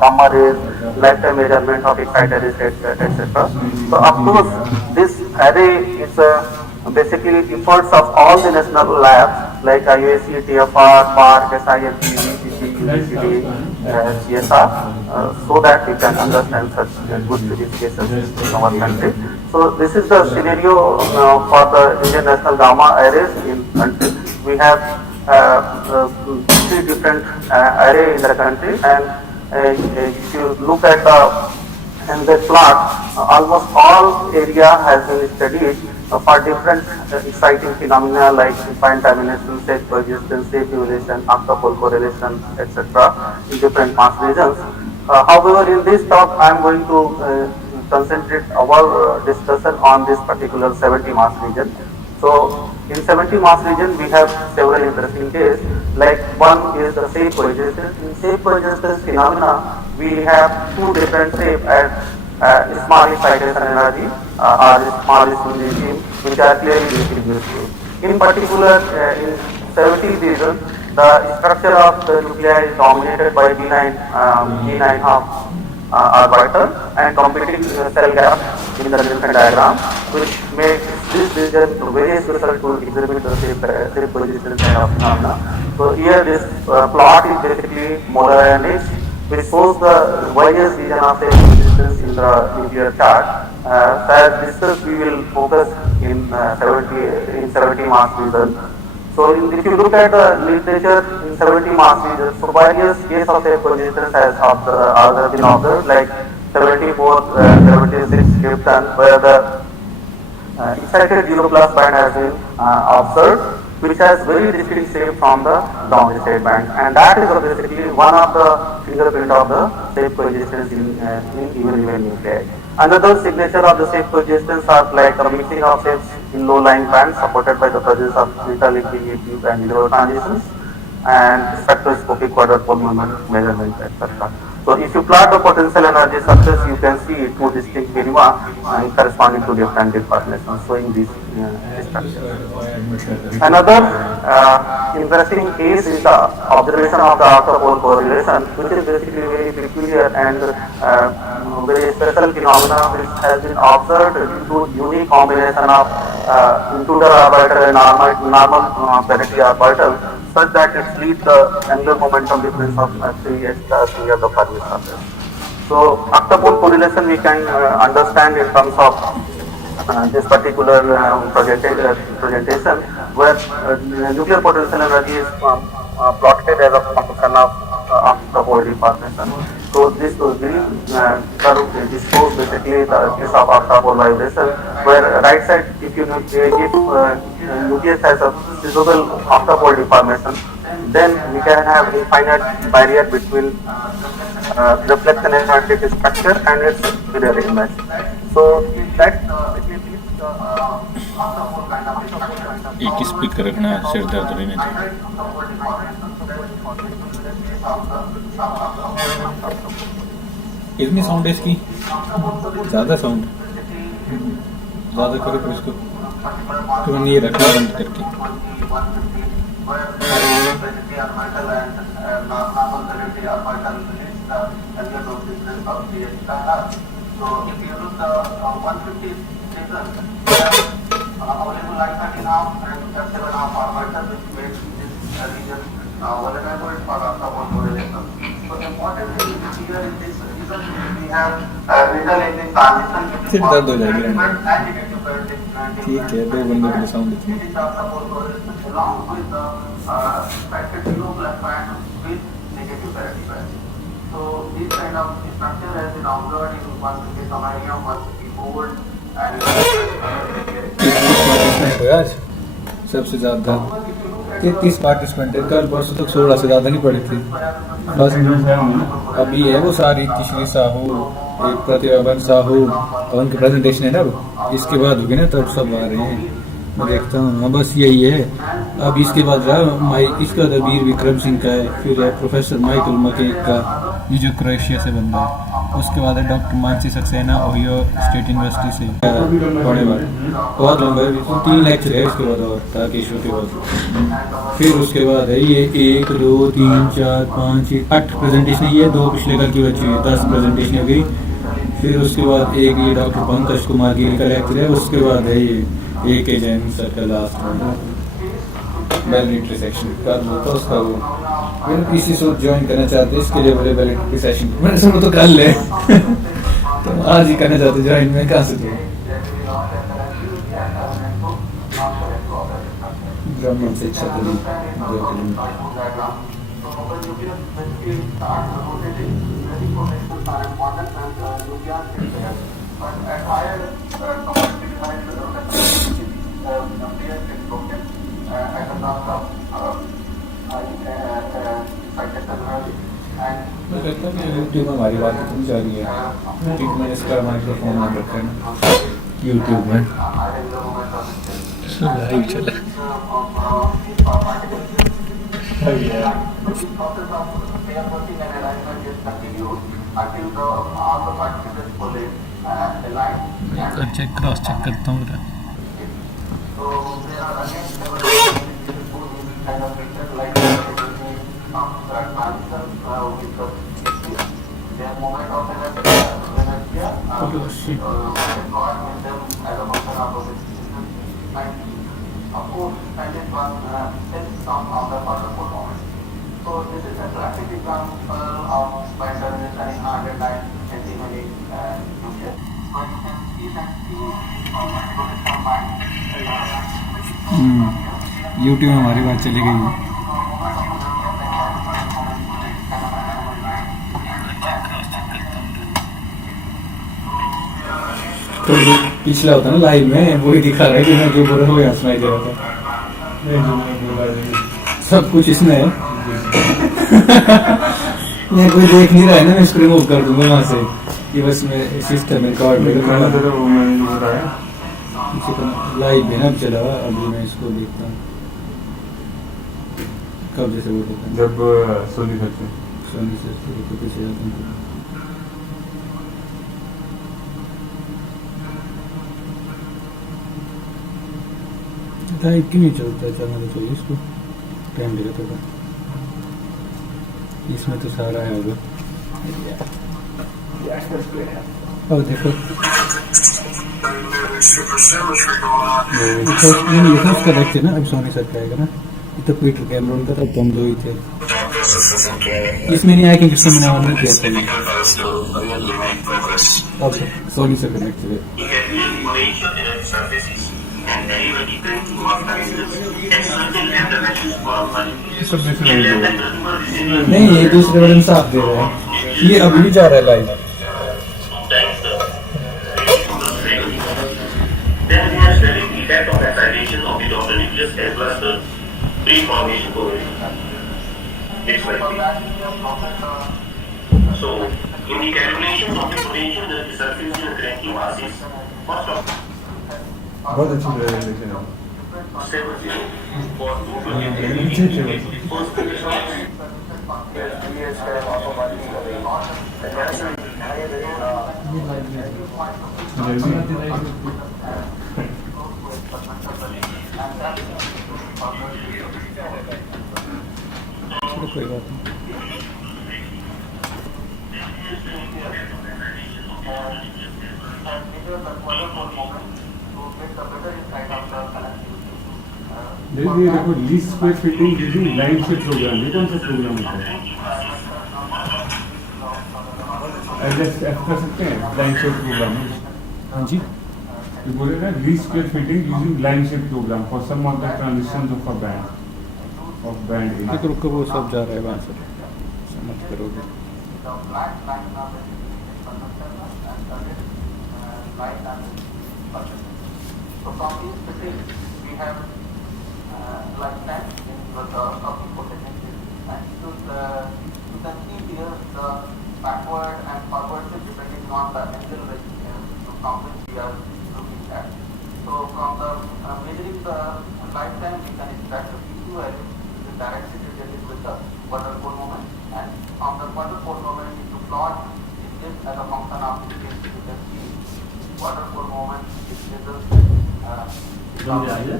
gamma rays, lifetime measurement of excited rays, etc. So of course this array is basically efforts of all the national labs like IUAC, TFR, PARC, SIMP, VCC, UGCD, CSR, so that we can understand such good physics cases in our country. So this is the scenario for the Indian National Gamma Arrays in country. We have 3 different arrays in the country, and if you look at the plot, almost all area has been studied for different exciting phenomena like fine termination, safe coexistence, safe evolution, octopole correlation, etc. in different mass regions. However, in this talk, I am going to concentrate our discussion on this particular 70 mass region. So, in 70 mass region, we have several interesting cases. Like one is the safe coexistence. In safe coexistence phenomena, we have 2 different shapes at small excitation energy or small spin regime, which are clearly distinguishable. In particular, in 70 region, the structure of the nuclei is dominated by B9 half orbital and competing cell gap in the Nielsen diagram, which makes this region very special to exhibit the safe coexistence kind of phenomena. So here this plot is basically molar index, which shows the various region of safe coexistence in the nuclear chart. As discussed, we will focus in 70 mass region. So if you look at the literature in 70 mass regions, so various cases of safe coexistence has been observed, like 74, 76 Krypton, where the excited 0+ band has been observed, which has very distinct shape from the down state band, and that is basically one of the fingerprint of the safe coexistence in even nuclei. Another signature of the safe coexistence are like the mixing of shapes in low lying bands supported by the presence of interlinking tube and zero transitions and spectroscopic quadrupole moment measurement, etc. So if you plot the potential energy surface, you can see 2 distinct minima corresponding to different deformations showing this structure. Another interesting case is the observation of the octopole correlation, which is basically very peculiar and very special phenomena which has been observed due to unique combination of intruder orbital and normal planetary orbital, such that it leads the angular momentum difference of 3h near the Fermi surface. So octopole correlation we can understand in terms of this particular presentation, where nuclear potential energy is plotted as a function of octopole deformation. So this green curve shows basically the case of octopole vibration, where right side if nucleus has a visible octopole deformation, then we can have infinite barrier between reflection energetic structure and its mirror image. So that एक speaker रखना सिर दर्द लेने से इतनी sound है इसकी ज़्यादा साउंड ज़्यादा करो फिर इसको तो मैंने ये रखा बंद करके available like 13.5 and F7.5 armature, which makes this region vulnerable for someone correlation. So important thing here in this region we have middle in the transition सिर दर्द हो जाएगी and negative paradigm. ठीक है, 2 बंदों के लिए साउंड इतनी It is support correlation along with the factor 0 plus point with negative paradigm. So this kind of structure has been observed in one city Somalia, one city Old and आज सबसे ज़्यादा 33 participant है, कल परसों तक 16 से ज़्यादा नहीं पड़े थे बस। अभी है वो सारी किशोरी साहू, एक प्रतिभा साहू और उनकी प्रेजेंटेशन है ना, वो इसके बाद होगी ना, तब सब आ रहे हैं, मैं देखता हूँ। हाँ बस यही है। अब इसके बाद रहा इसका वीर विक्रम सिंह का है, फिर है प्रोफेसर माइकल मकेक का, ये जो क्रोएशिया से बन रहा है। उसके बाद है doctor Mansi Saxena, Ohio state university से पढ़ने वाले, बहुत लंबा है, 3 लेक्चर है उसके बाद और ताकेश्वर के बाद। फिर उसके बाद है ये 1 2 3 4 5 6 8 प्रेजेंटेशन, ये 2 पिछले कल की बची हुई 10 प्रेजेंटेशन हो गई। फिर उसके बाद एक ये डॉक्टर पंकज कुमार गिरी का लेक्चर है। उसके बाद है ये AK जैन सर का लास्ट बैलेंट्री सेक्शन कर लो तो उसका वो मैंने किसी से ज्वाइन करना चाहते इसके लिए बोले बैलेंट्री सेशन, मैंने सुना तो कर ले तो आज ही करना चाहते ज्वाइन, में कहाँ से ब्राह्मण से छतरी यूट्यूब में हमारी बात इतनी जा रही है, ठीक मैंने इसका माइक्रोफोन ऑन रखा है ना यूट्यूब में, लाइव चला चेक क्रॉस चेक करता हूँ। So this is a classic example of spider running 109 centimeters UK. So you can see that YouTube में हमारी बात चली गई। तो पिछला होता ना लाइव में वही दिखा रहा है कि मैं जो बोल रहा हूँ यहाँ सुनाई दे रहा था, सब कुछ इसमें है। मैं कोई देख नहीं रहा है ना, मैं इसको रिमूव कर दूंगा वहाँ से कि बस मैं सिस्टम रिकॉर्ड लाइव में ना चला। अभी मैं इसको देखता हूँ कब जैसे वो देखता हूँ जब सोनी से तो पीछे जाता हूँ। लाइव क्यों नहीं चलता है? चलना तो चाहिए इसको, टाइम लगा थोड़ा। इसमें तो सारा है होगा। और देखो ये तो उसका लेक्चर ना, अब सोनी सर का आएगा ना, ये तो पीटर कैमरॉन का था, तो हम 2 ही थे। इसमें नहीं आया क्योंकि मैंने ऑन नहीं किया था। अब सोनी सर का लेक्चर है। नहीं ये दूसरे वाले में साफ दे रहा है, ये अभी भी जा रहा है live. So, in the calculation of the potential, the surface and cracking masses, first of बहुत अच्छी प्रेजेंटेशन है। चलो कोई बात नहीं। the better inside of the ये देखो least square fitting using line से प्रोग्राम, ये कौन सा प्रोग्राम होता है? एलएस एफ कर सकते हैं लाइन शेप प्रोग्राम। हाँ जी, ये बोले ना least square fitting using line shape program for some of the transitions of a band एक रुको, वो सब जा रहा है वहाँ से, समझ करोगे। So from these physics, we have lifetime in the talking for techniques. And you can see here the backward and forward shift depending on the angle from which we are looking at. So from the measuring the lifetime, we can extract the P2 value is directly related with the quadrupole pole moment. And from the quadrupole pole moment, if you plot this as a function of the you can see quadrupole pole moment is little. So here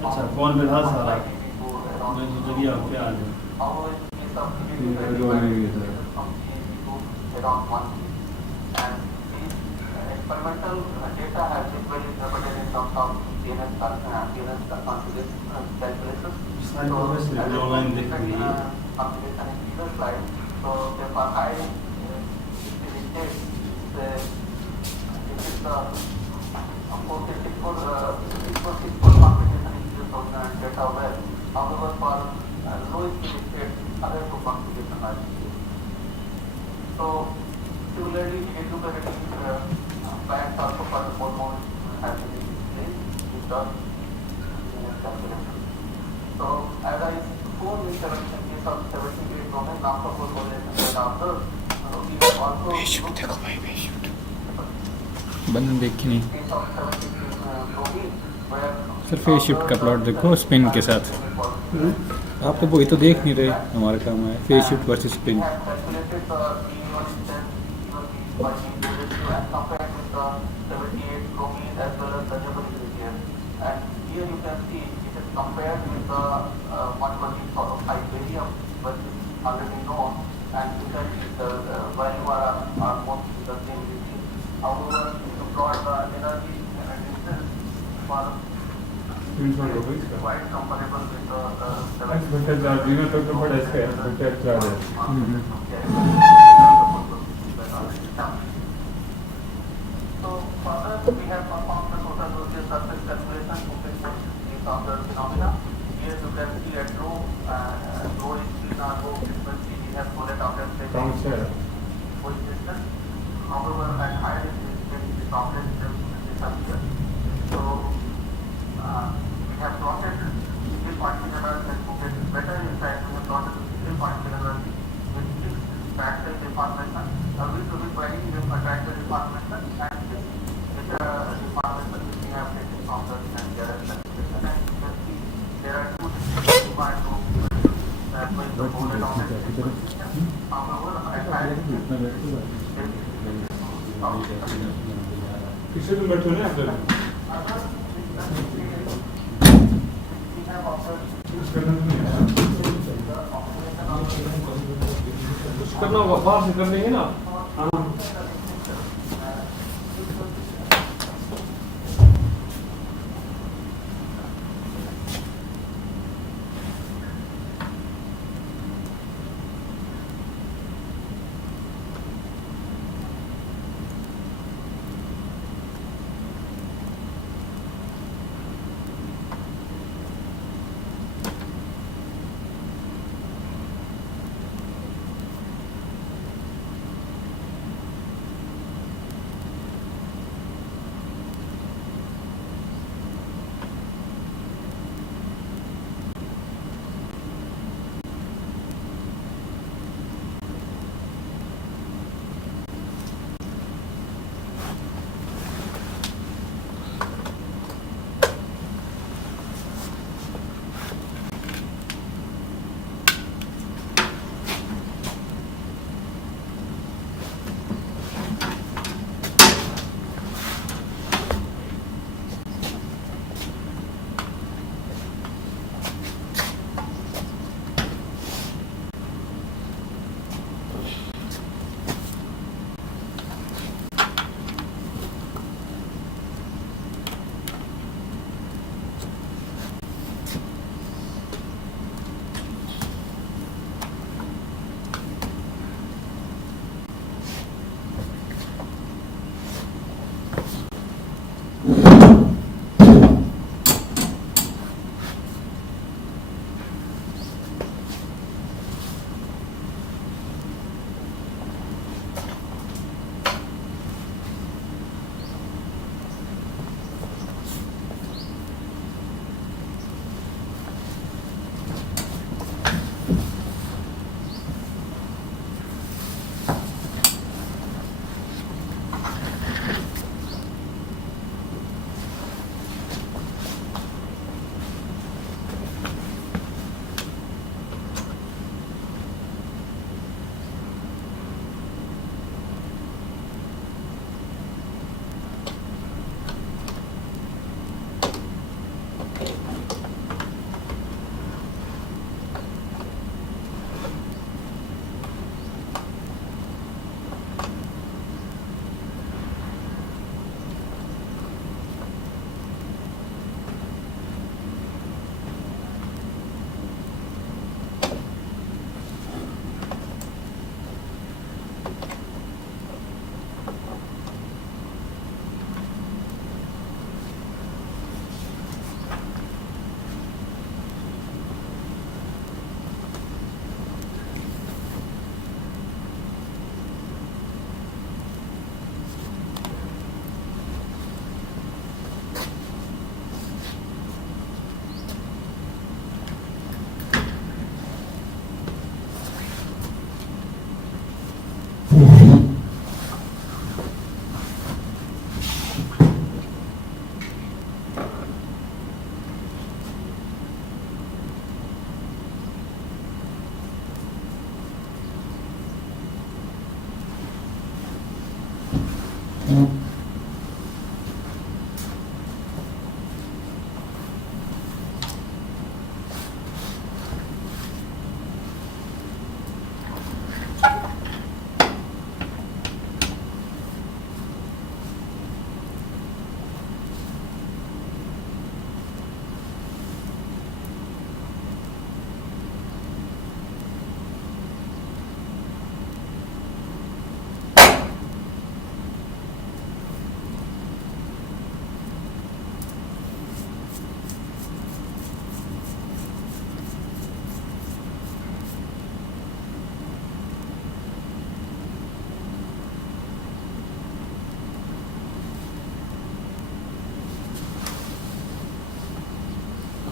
अच्छा कौन बिल्हा सारा मैं सोचा कि क्या आ जाए experimental data has been well interpreted in terms of DNS calculations. So, computation in previous slide. So, therefore, high state, this is the of course the 6-4 computation is used on data well. However, for low speed state, other two computation are used. So, similarly, negative bands also for the pole moment have been placed in the calculation. So, as I told in case of 78 domain, after pole correlation data observed, we have also बंधन देखी नहीं, case of 78 domain where sir phase shift का plot देखो spin के साथ। आप तो वही तो देख नहीं रहे, हमारा काम है phase shift versus spin. have calculated the E1 instance, by being and compared with the 78 domain as well as the Japanese region. And here you can see it is compared with the 125 varium, but it's already known, and you can see the value are almost the same region. However, if you plot the energy and distance for quite comparable with the So further, we have performed the total Lorentz surface calculation to fix the phenomena. Here you can see at low speed or low frequency, we have solid object full distance. However, at high frequency, the object disappear. So we have plotted single point minerals and to get better insight, we have plotted single point minerals with fixed fractal deformation. We will be finding the fractal deformation and this deformation which we have taken from the direct calculation. And you can see there are two different defined groups that will the whole dominant. However, at high किसी भी बैठो ना आपने करना होगा बाहर से कर देंगे ना।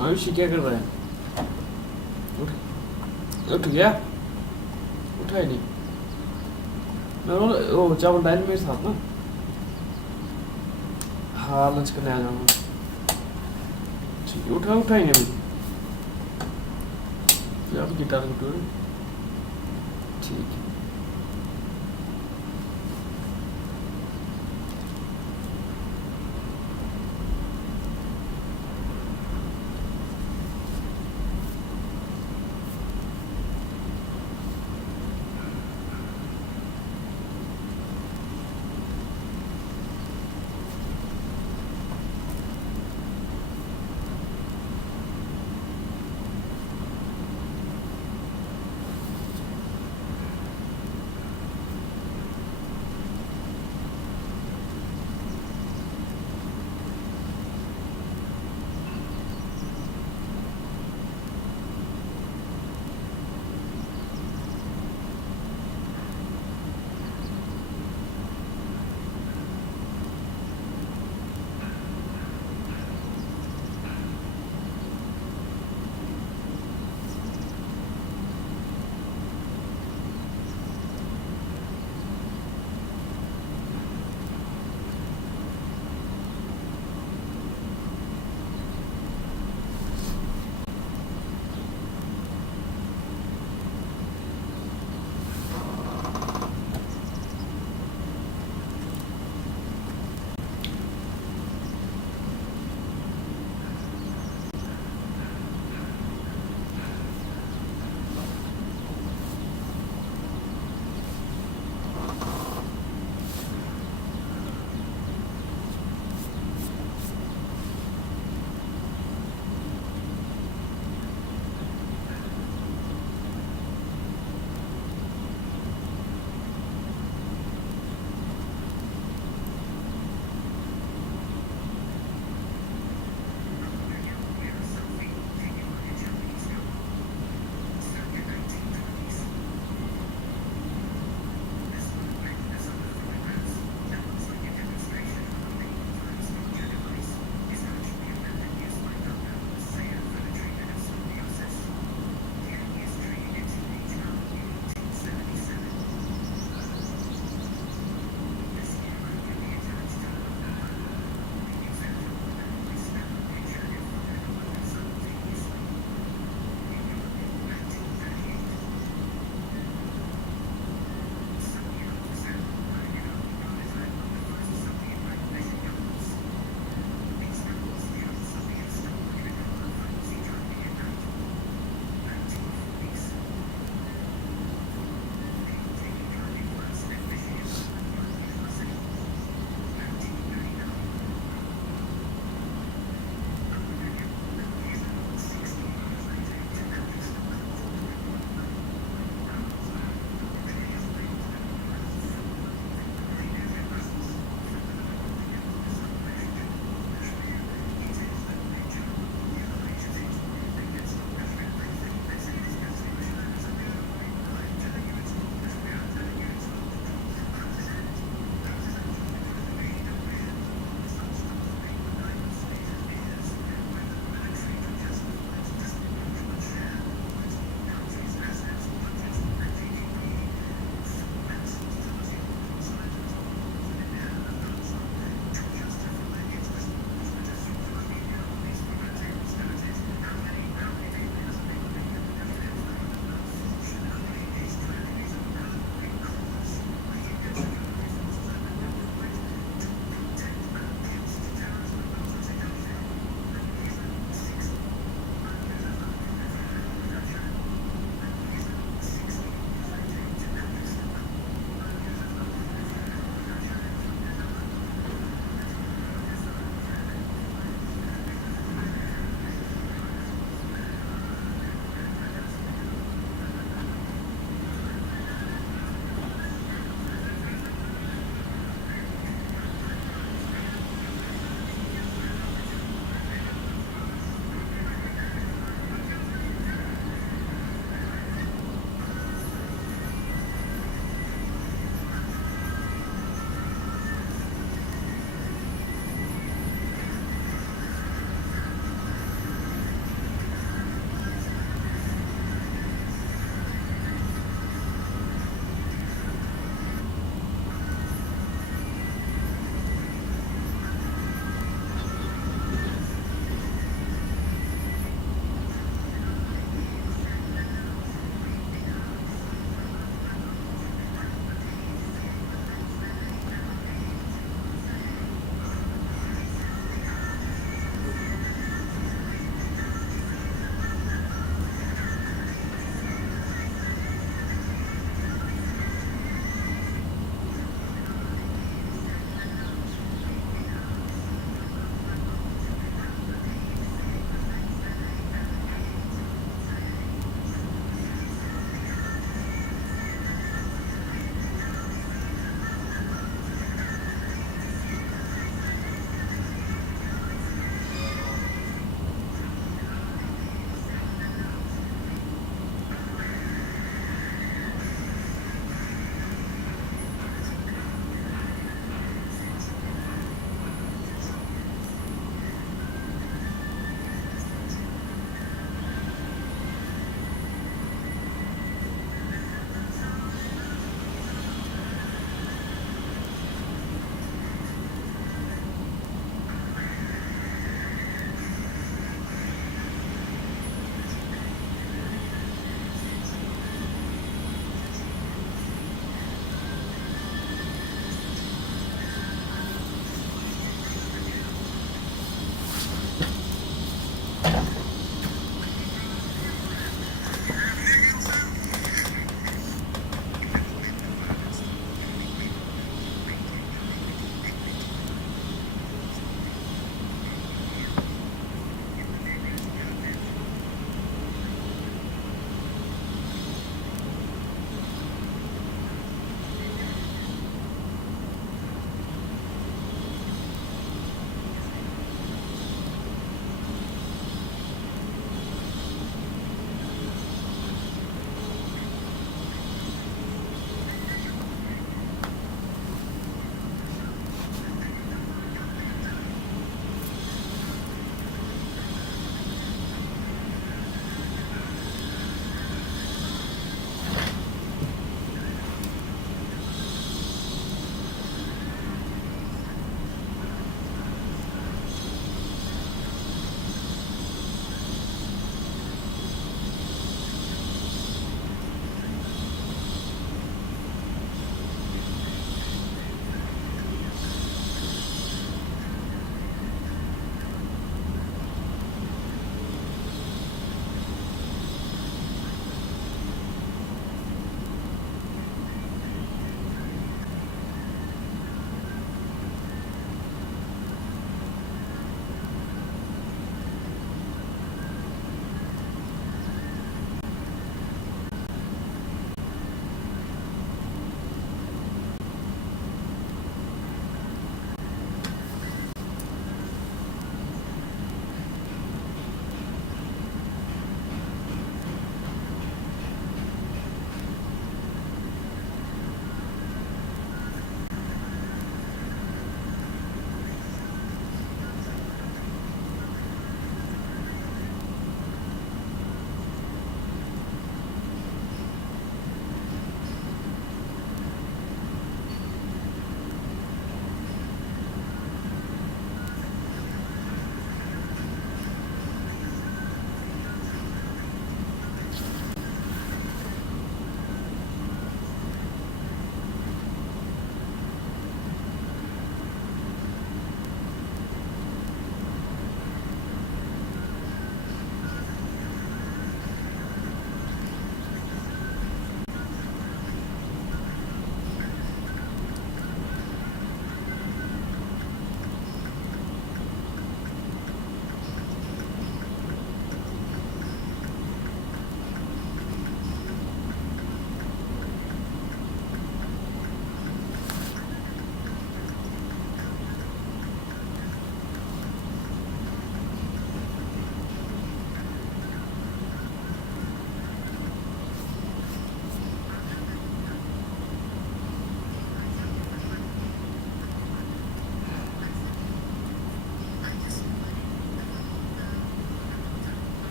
आयुषी क्या कर रहा है? उठ गया? उठा ही नहीं। मैं बोला वो चावल डाल मेरे साथ ना। हाँ लंच करने आ जाऊंगा। ठीक है उठाएंगे अभी। फिर आप गिटार को ठीक है।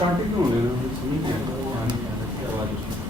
काटे क्यों ले रहे हो? सुनी क्या आवाज उसमें?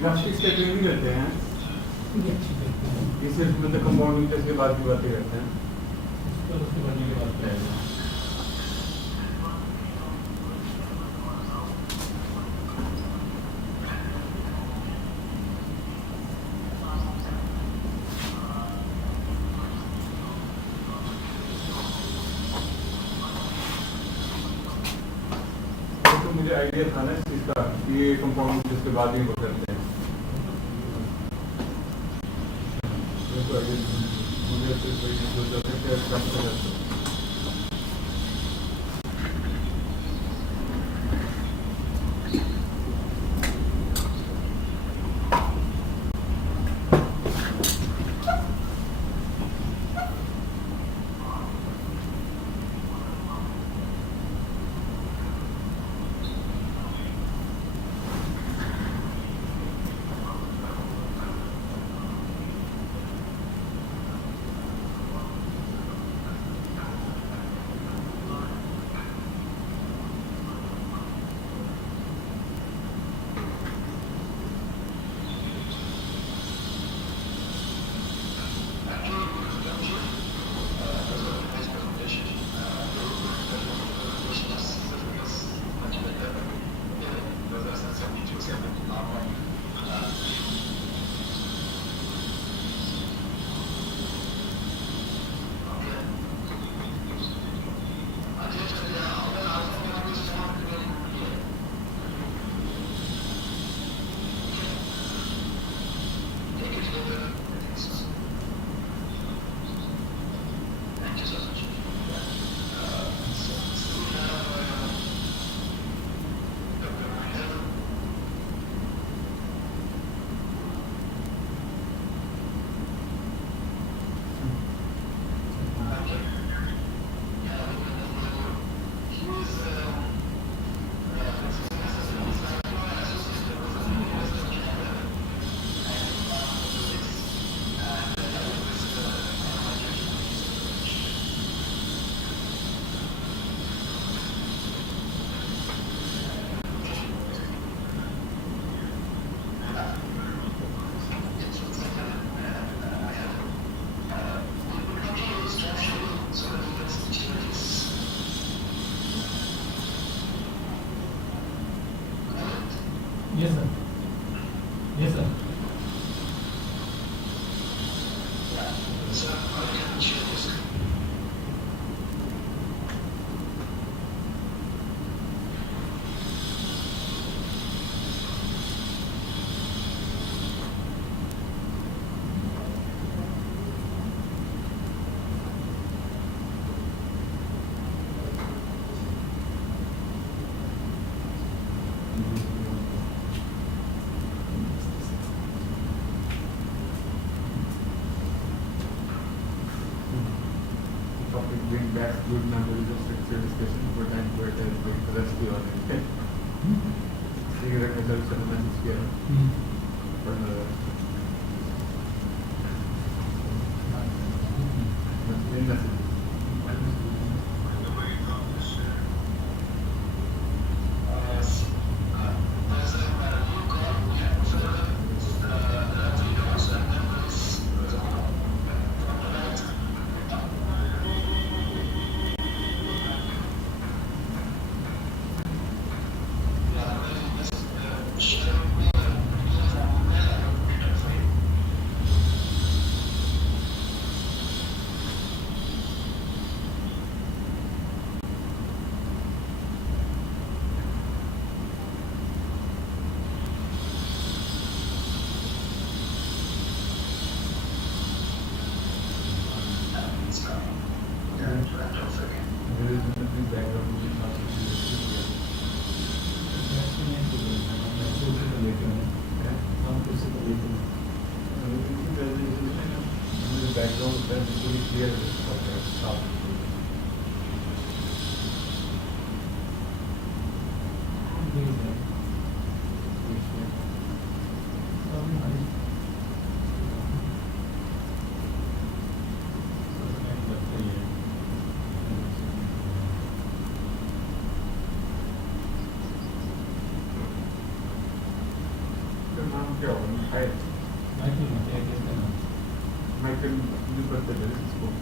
प्लास्टिक स्टेप में भी करते हैं, इसे मतलब कंपाउंडिंग टेस्ट के बाद की बातें करते हैं, उसके बनने के बाद क्या है। तो मुझे आइडिया था ना इस चीज़ का कि ये कंपाउंड जिसके बाद ही वो करते हैं। मुझे Yes, sir. Yes, sir. Topic bring back good memories of sexual discussion, but I'm quite rusty on it. Cigarette resolution message here. Background is pretty clear. Michael, you got the book.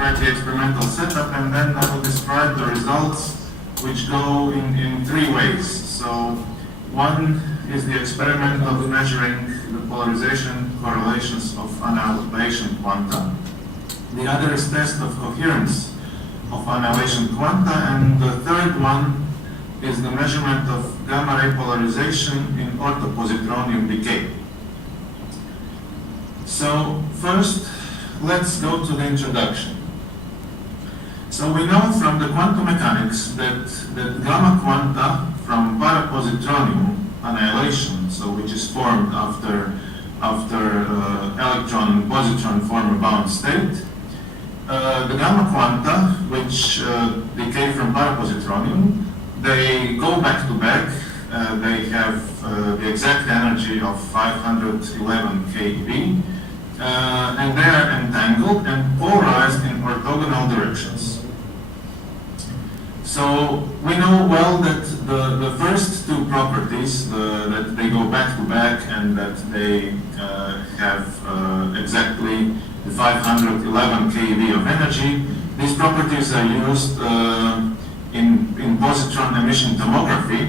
The experimental setup, and then I will describe the results, which go in three ways. So one is the experiment of measuring the polarization correlations of annihilation quanta. The other is test of coherence of annihilation quanta, and the third one is the measurement of gamma ray polarization in orthopositronium decay. So first, let's go to the introduction. So we know from the quantum mechanics that gamma quanta from parapositronium annihilation, so which is formed after electron and positron form a bound state, the gamma quanta which decay from parapositronium, they go back to back they have the exact energy of 511 keV, and they are entangled and polarized in orthogonal directions. So we know well that the first two properties, that they go back to back and that they have exactly the 511 keV of energy, these properties are used in positron emission tomography,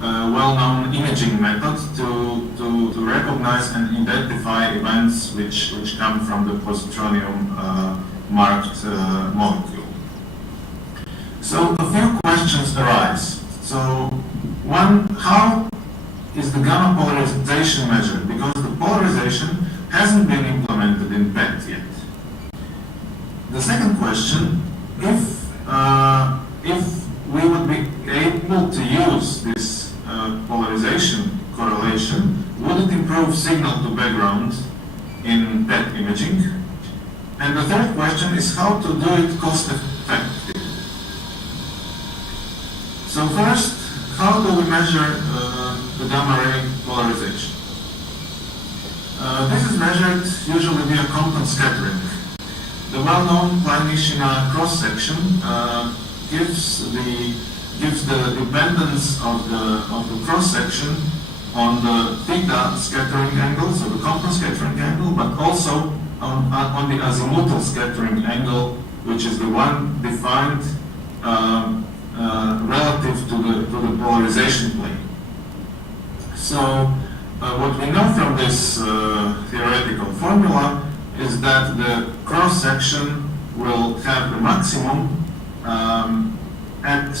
well-known imaging method to recognize and identify events which come from the positronium marked molecule. So a few questions arise. So one, how is the gamma polarization measured? Because the polarization hasn't been implemented in PET yet. The second question, if we would be able to use this polarization correlation, would it improve signal to background in PET imaging? And the third question is how to do it cost effectively. So first, how do we measure the gamma ray polarization? This is measured usually via Compton scattering. The well-known Klein-Nishina cross-section gives the dependence of the cross-section on the theta scattering angle, so the Compton scattering angle, but also on the azimuthal scattering angle, which is the one defined relative to the polarization plane. So what we know from this theoretical formula is that the cross-section will have the maximum at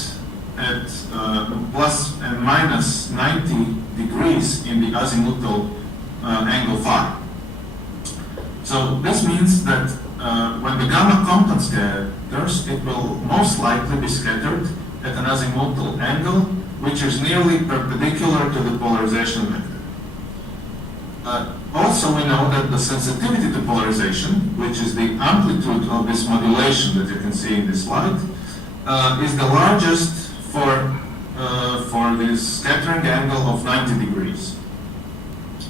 plus and minus 90 degrees in the azimuthal angle phi. So this means that when the gamma Compton scatters, it will most likely be scattered at an azimuthal angle, which is nearly perpendicular to the polarization vector. Also, we know that the sensitivity to polarization, which is the amplitude of this modulation that you can see in this slide, is the largest for this scattering angle of 90 degrees.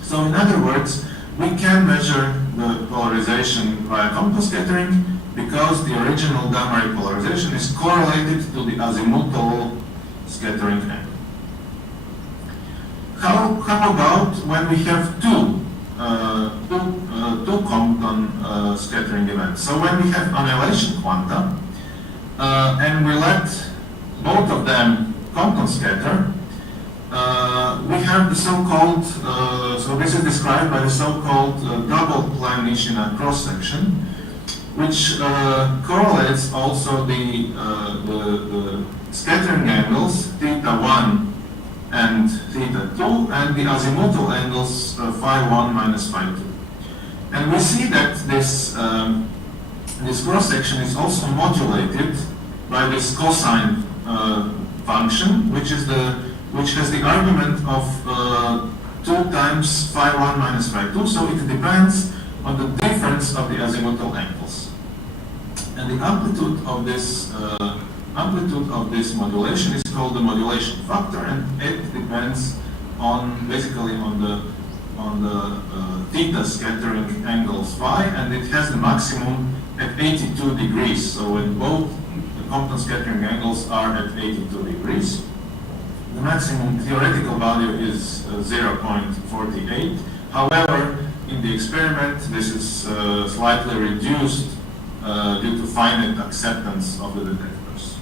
So in other words, we can measure the polarization via Compton scattering because the original gamma ray polarization is correlated to the azimuthal scattering angle. How about when we have two Compton scattering events? So when we have annihilation quanta and we let both of them Compton scatter, we have the so-called, so this is described by the so-called double Klein-Nishina cross-section, which correlates also the scattering angles theta 1 and theta 2 and the azimuthal angles phi 1 minus phi 2. And we see that this cross-section is also modulated by this cosine function, which has the argument of 2 times phi 1 minus phi 2, so it depends on the difference of the azimuthal angles. And the amplitude of this modulation is called the modulation factor, and it depends on basically on the theta scattering angles phi, and it has the maximum at 82 degrees. So when both the Compton scattering angles are at 82 degrees, the maximum theoretical value is 0.48. However, in the experiment, this is slightly reduced due to finite acceptance of the detectors.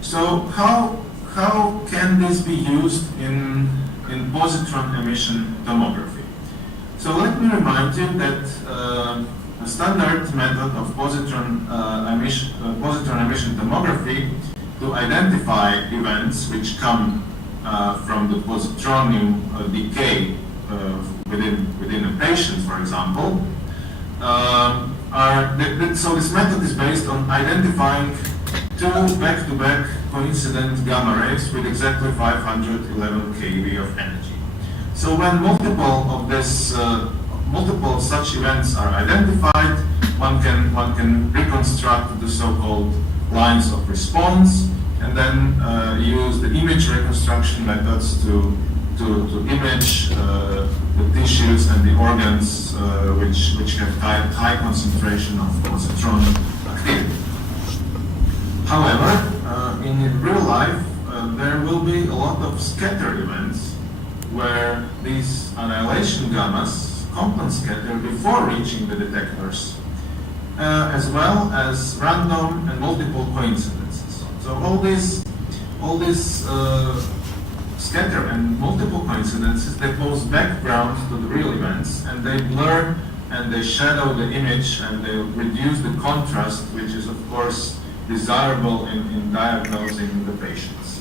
So how can this be used in positron emission tomography? So let me remind you that a standard method of positron emission tomography to identify events which come from the positronium decay within a patient, for example, so this method is based on identifying two back-to-back coincident gamma rays with exactly 511 keV of energy. So when multiple such events are identified, one can reconstruct the so-called lines of response and then use the image reconstruction methods to image the tissues and the organs which have high concentration of positron activity. However, in real life, there will be a lot of scatter events where these annihilation gammas compound scatter before reaching the detectors, as well as random and multiple coincidences. So all these scatter and multiple coincidences, they pose background to the real events, and they blur and they shadow the image, and they reduce the contrast, which is of course desirable in diagnosing the patients.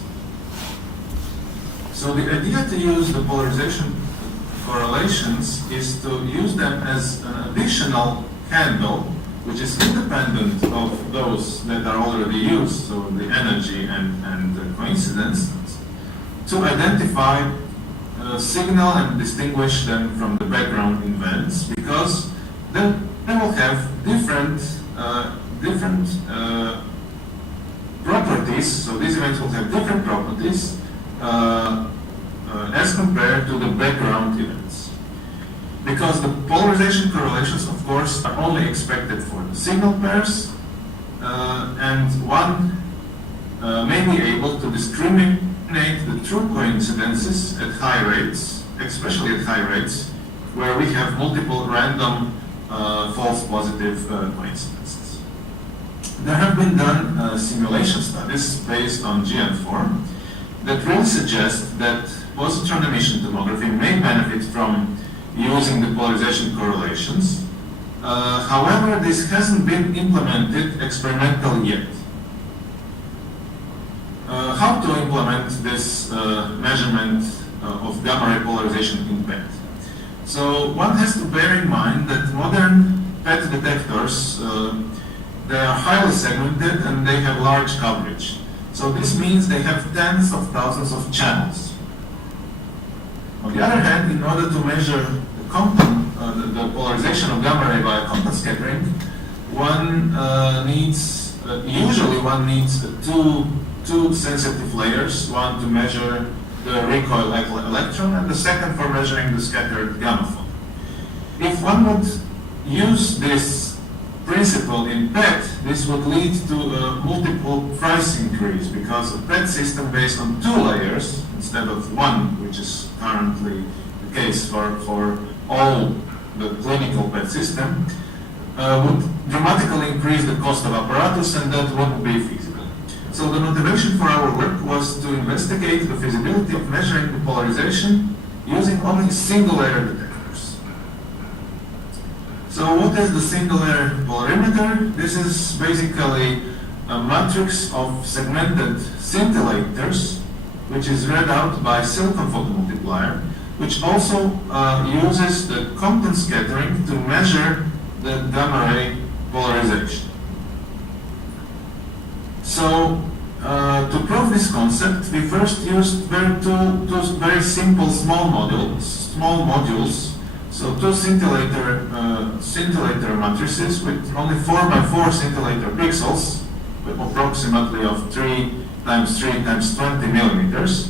So the idea to use the polarization correlations is to use them as an additional handle, which is independent of those that are already used, so the energy and the coincidence, to identify signal and distinguish them from the background events, because then they will have different properties. So these events will have different properties as compared to the background events. Because the polarization correlations, of course, are only expected for the signal pairs, and one may be able to discriminate the true coincidences at high rates, especially at high rates, where we have multiple random false positive coincidences. There have been done simulation studies based on GN4 that really suggest that positron emission tomography may benefit from using the polarization correlations. However, this hasn't been implemented experimentally yet. How to implement this measurement of gamma ray polarization in PET? So one has to bear in mind that modern PET detectors, they are highly segmented and they have large coverage. So this means they have tens of thousands of channels. On the other hand, in order to measure the polarization of gamma ray by compound scattering, usually one needs two sensitive layers, one to measure the recoil electron and the second for measuring the scattered gamma phone. If one would use this principle in PET, this would lead to a multiple price increase, because a PET system based on 2 layers instead of 1, which is currently the case for all the clinical PET system, would dramatically increase the cost of apparatus, and that wouldn't be feasible. So the motivation for our work was to investigate the feasibility of measuring the polarization using only single-layer detectors. So what is the single-layer polarimeter? This is basically a matrix of segmented scintillators, which is read out by silicon photomultiplier, which also uses the Compton scattering to measure the gamma ray polarization. So, to prove this concept, we first used two very simple small modules. So 2 scintillator matrices with only 4 by 4 scintillator pixels, with approximately of 3 times 3 times 20 millimeters.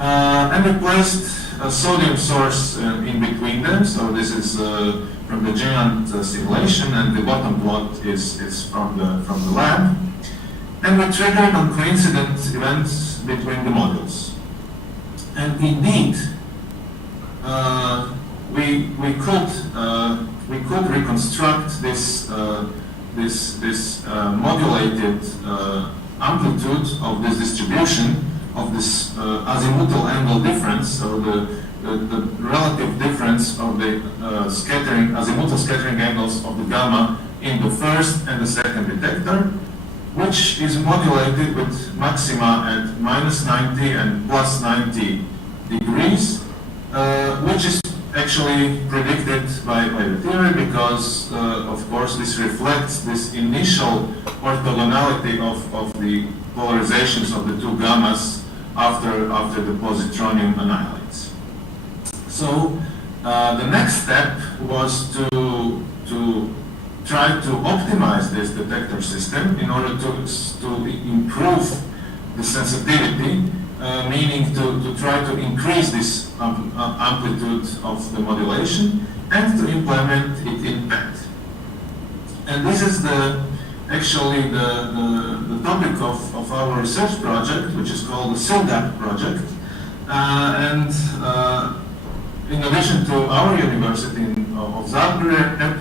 And we placed a sodium source in between them. So this is from the GEANT simulation, and the bottom plot is from the lab. And we triggered on coincident events between the models. And indeed, we could reconstruct this modulated amplitude of this distribution of this azimuthal angle difference, so the relative difference of the azimuthal scattering angles of the gamma in the first and the second detector, which is modulated with maxima at -90 and +90 degrees, which is actually predicted by the theory, because of course this reflects this initial orthogonality of the polarizations of the 2 gammas after the positronium annihilates. So the next step was to try to optimize this detector system in order to improve the sensitivity, meaning to try to increase this amplitude of the modulation and to implement it in PET. And this is actually the topic of our research project, which is called the SILDAP project. In addition to our university of Zagreb,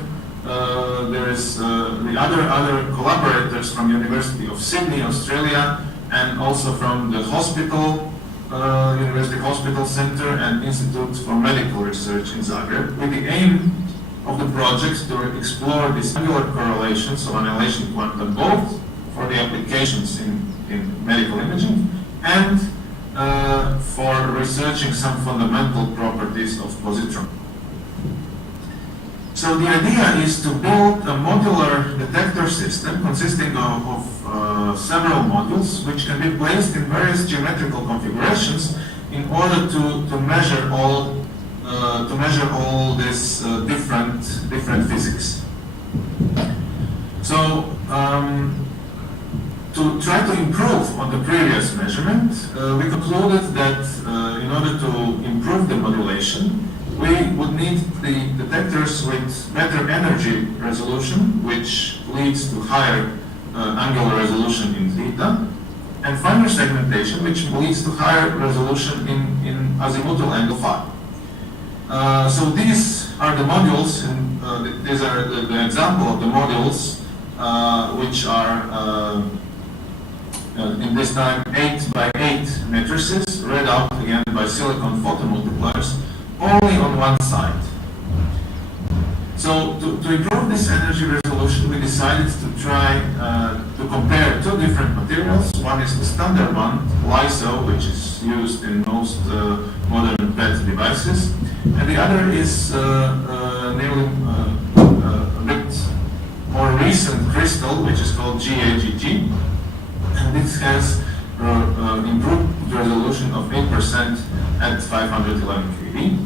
there is the other collaborators from University of Sydney, Australia, and also from the hospital, University Hospital Center and Institute for Medical Research in Zagreb, with the aim of the project to explore this angular correlation, so annihilation quantum, both for the applications in medical imaging and for researching some fundamental properties of positron. So the idea is to build a modular detector system consisting of several modules which can be placed in various geometrical configurations in order to measure all this different physics. So to try to improve on the previous measurement, we concluded that in order to improve the modulation, we would need the detectors with better energy resolution, which leads to higher angular resolution in theta, and finer segmentation, which leads to higher resolution in azimuthal angle phi. So these are the modules, and these are the example of the modules which are in this time 8x8 matrices, read out again by silicon photomultipliers, only on one side. So to improve this energy resolution, we decided to try to compare two different materials. One is the standard one, LISO, which is used in most modern PET devices, and the other is nearly a bit more recent crystal, which is called GAGG, and this has improved resolution of 8% at 511 kV.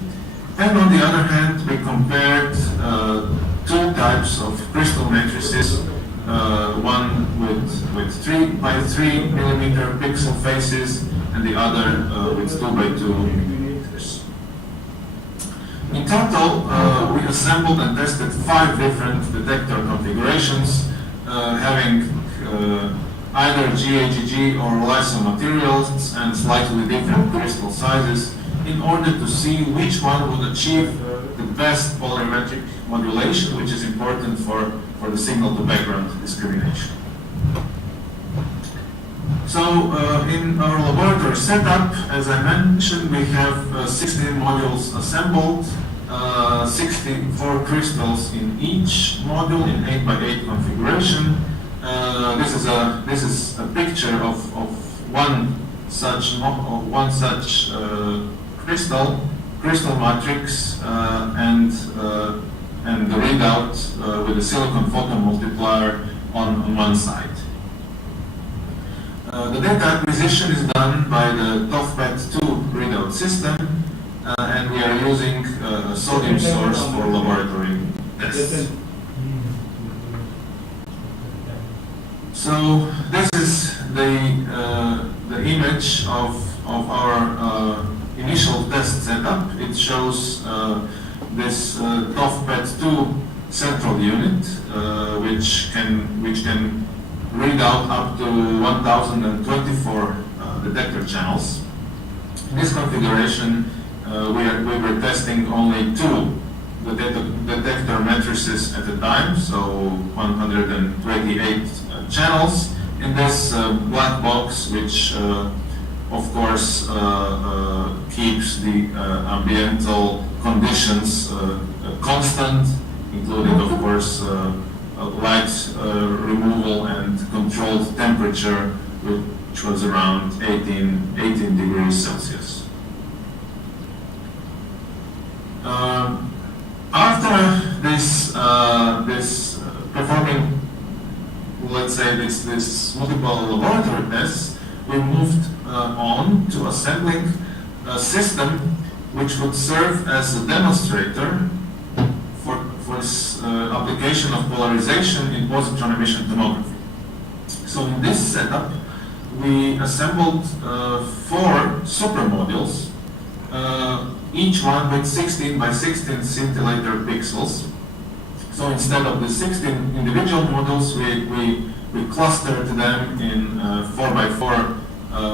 And on the other hand, we compared two types of crystal matrices, one with 3x3 millimeter pixel faces, and the other with 2x2 millimeters. In total, we assembled and tested 5 different detector configurations, having either GAGG or LISO materials and slightly different crystal sizes, in order to see which one would achieve the best polarimetric modulation, which is important for the signal to background discrimination. So in our laboratory setup, as I mentioned, we have 16 modules assembled, 64 crystals in each module in 8x8 configuration. This is a picture of one such crystal matrix and the readout with the silicon photomultiplier on one side. The data acquisition is done by the TOFPET2 readout system, and we are using a sodium source for laboratory tests. So this is the image of our initial test setup. It shows this TOFPET2 central unit, which can read out up to 1024 detector channels. In this configuration, we were testing only 2 detector matrices at a time, so 128 channels in this black box, which of course keeps the ambiental conditions constant, including of course light removal and controlled temperature, which was around 18 degrees Celsius. After this performing, let's say, this multiple laboratory tests, we moved on to assembling a system which would serve as a demonstrator for this application of polarization in positron emission tomography. So in this setup, we assembled 4 super modules, each one with 16 by 16 scintillator pixels. So instead of the 16 individual modules, we clustered them in 4 by 4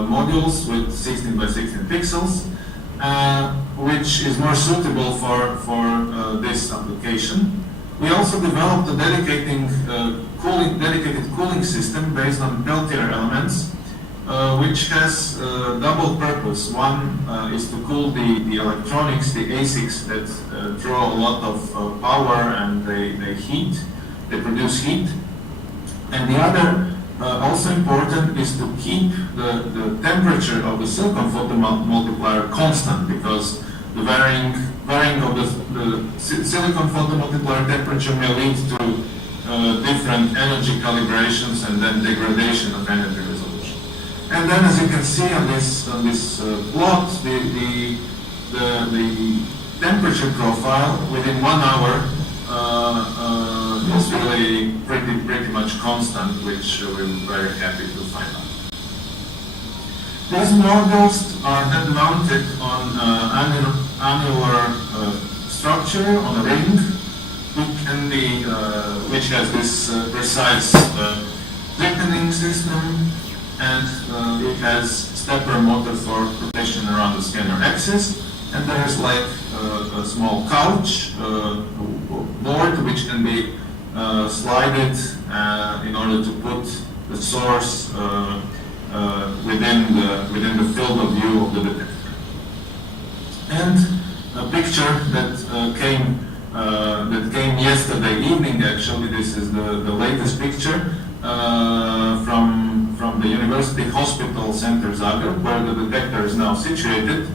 modules with 16 by 16 pixels, which is more suitable for this application. We also developed a dedicated cooling system based on Peltier elements, which has double purpose. One is to cool the electronics, the ASICs that draw a lot of power and they produce heat. And the other, also important, is to keep the temperature of the silicon photomultiplier constant, because the varying of the silicon photomultiplier temperature may lead to different energy calibrations and then degradation of energy resolution. And then, as you can see on this plot, the temperature profile within 1 hour is really pretty much constant, which we're very happy to find out. These modules are then mounted on annular structure on a ring, which has this precise thickening system, and it has stepper motor for rotation around the scanner axis. And there is like a small couch board which can be slided in order to put the source within the field of view of the detector. And a picture that came yesterday evening. Actually, this is the latest picture from the University Hospital Center Zagreb, where the detector is now situated.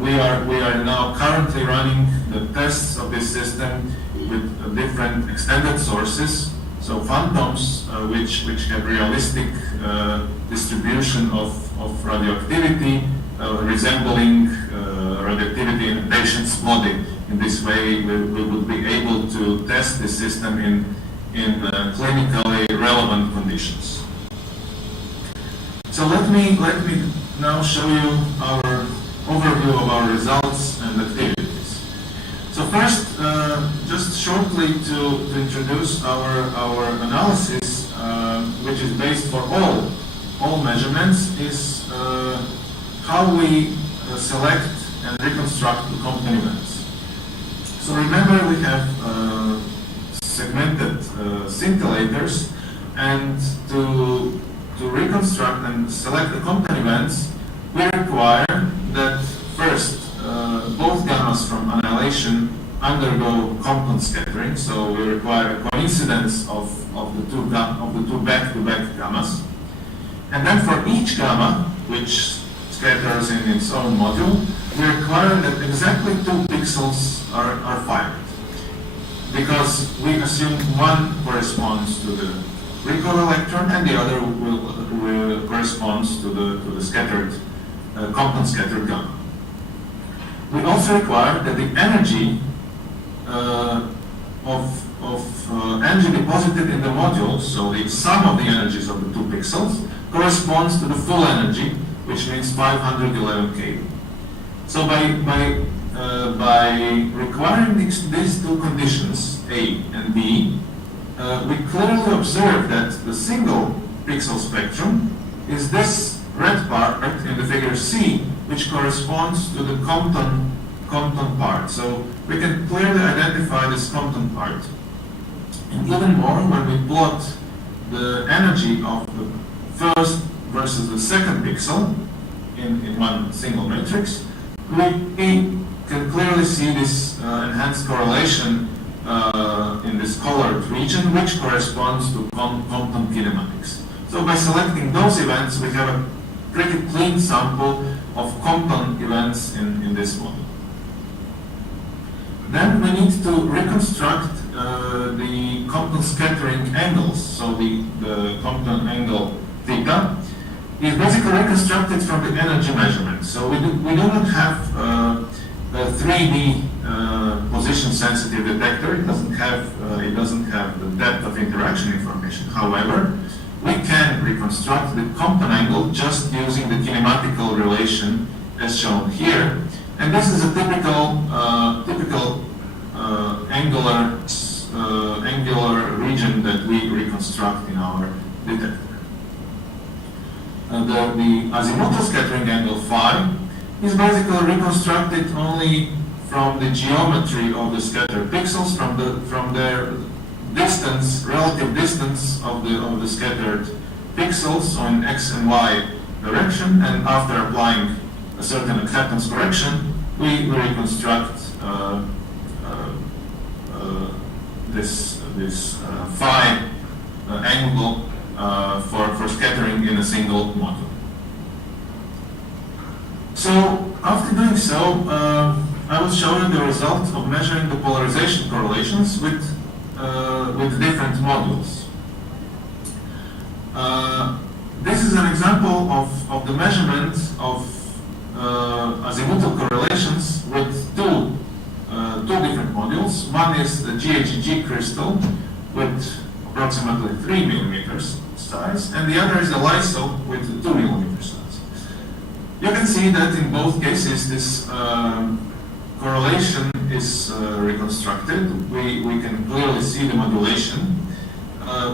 We are now currently running the tests of this system with different extended sources, so phantoms which have realistic distribution of radioactivity, resembling radioactivity in a patient's body. In this way, we would be able to test the system in clinically relevant conditions. So let me now show you our overview of our results and activities. So first, just shortly to introduce our analysis, which is based for all measurements, is how we select and reconstruct the compton events. So remember, we have segmented scintillators, and to reconstruct and select the compton events, we require that first both gammas from annihilation undergo compton scattering. So we require a coincidence of the two back-to-back gammas, and then for each gamma, which scatters in its own module, we require that exactly 2 pixels are fired, because we assume one corresponds to the recoil electron and the other will corresponds to the scattered compton scattered gamma. We also require that the energy of energy deposited in the module, so the sum of the energies of the 2 pixels, corresponds to the full energy, which means 511 keV. So by requiring these 2 conditions, A and B, we clearly observe that the single pixel spectrum is this red part in the figure C, which corresponds to the compton part. So we can clearly identify this compton part. And even more, when we plot the energy of the first versus the second pixel in one single matrix, we can clearly see this enhanced correlation in this colored region, which corresponds to compton kinematics. So by selecting those events, we have a pretty clean sample of compton events in this model. Then we need to reconstruct the compton scattering angles. So the compton angle theta is basically reconstructed from the energy measurement. So we do not have a 3D position sensitive detector. It doesn't have the depth of interaction information. However, we can reconstruct the Compton angle just using the kinematical relation as shown here. And this is a typical angular region that we reconstruct in our detector. The azimuthal scattering angle phi is basically reconstructed only from the geometry of the scattered pixels, from their distance, relative distance of the scattered pixels, so in x and y direction, and after applying a certain acceptance correction, we reconstruct this phi angle for scattering in a single module. So after doing so, I will show you the result of measuring the polarization correlations with different modules. This is an example of the measurement of azimuthal correlations with two different modules. One is the GHG crystal with approximately 3 millimeters size, and the other is the LISO with 2 millimeter size. You can see that in both cases this correlation is reconstructed. We can clearly see the modulation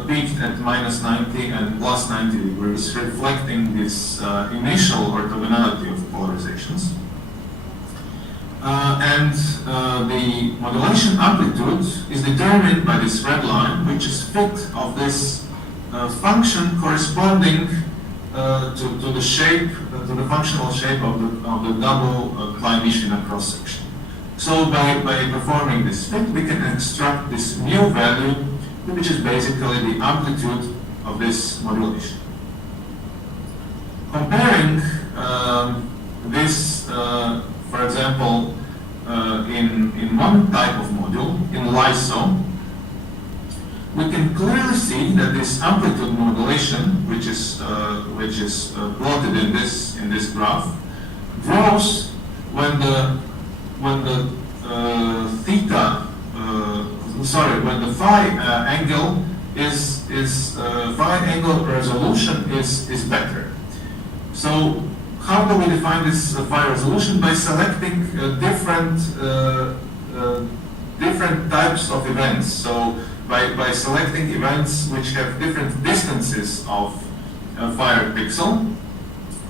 peaked at -90 and +90 degrees, reflecting this initial orthogonality of polarizations. And the modulation amplitude is determined by this red line, which is fit of this function corresponding to the shape, to the functional shape of the double Klein-Mishina cross section. So by performing this fit, we can extract this mu value, which is basically the amplitude of this modulation. Comparing this, for example, in one type of module, in LISO, we can clearly see that this amplitude modulation, which is plotted in this graph, grows when the phi angle phi angle resolution is better. So how do we define this phi resolution? By selecting different types of events. So by selecting events which have different distances of fired pixel,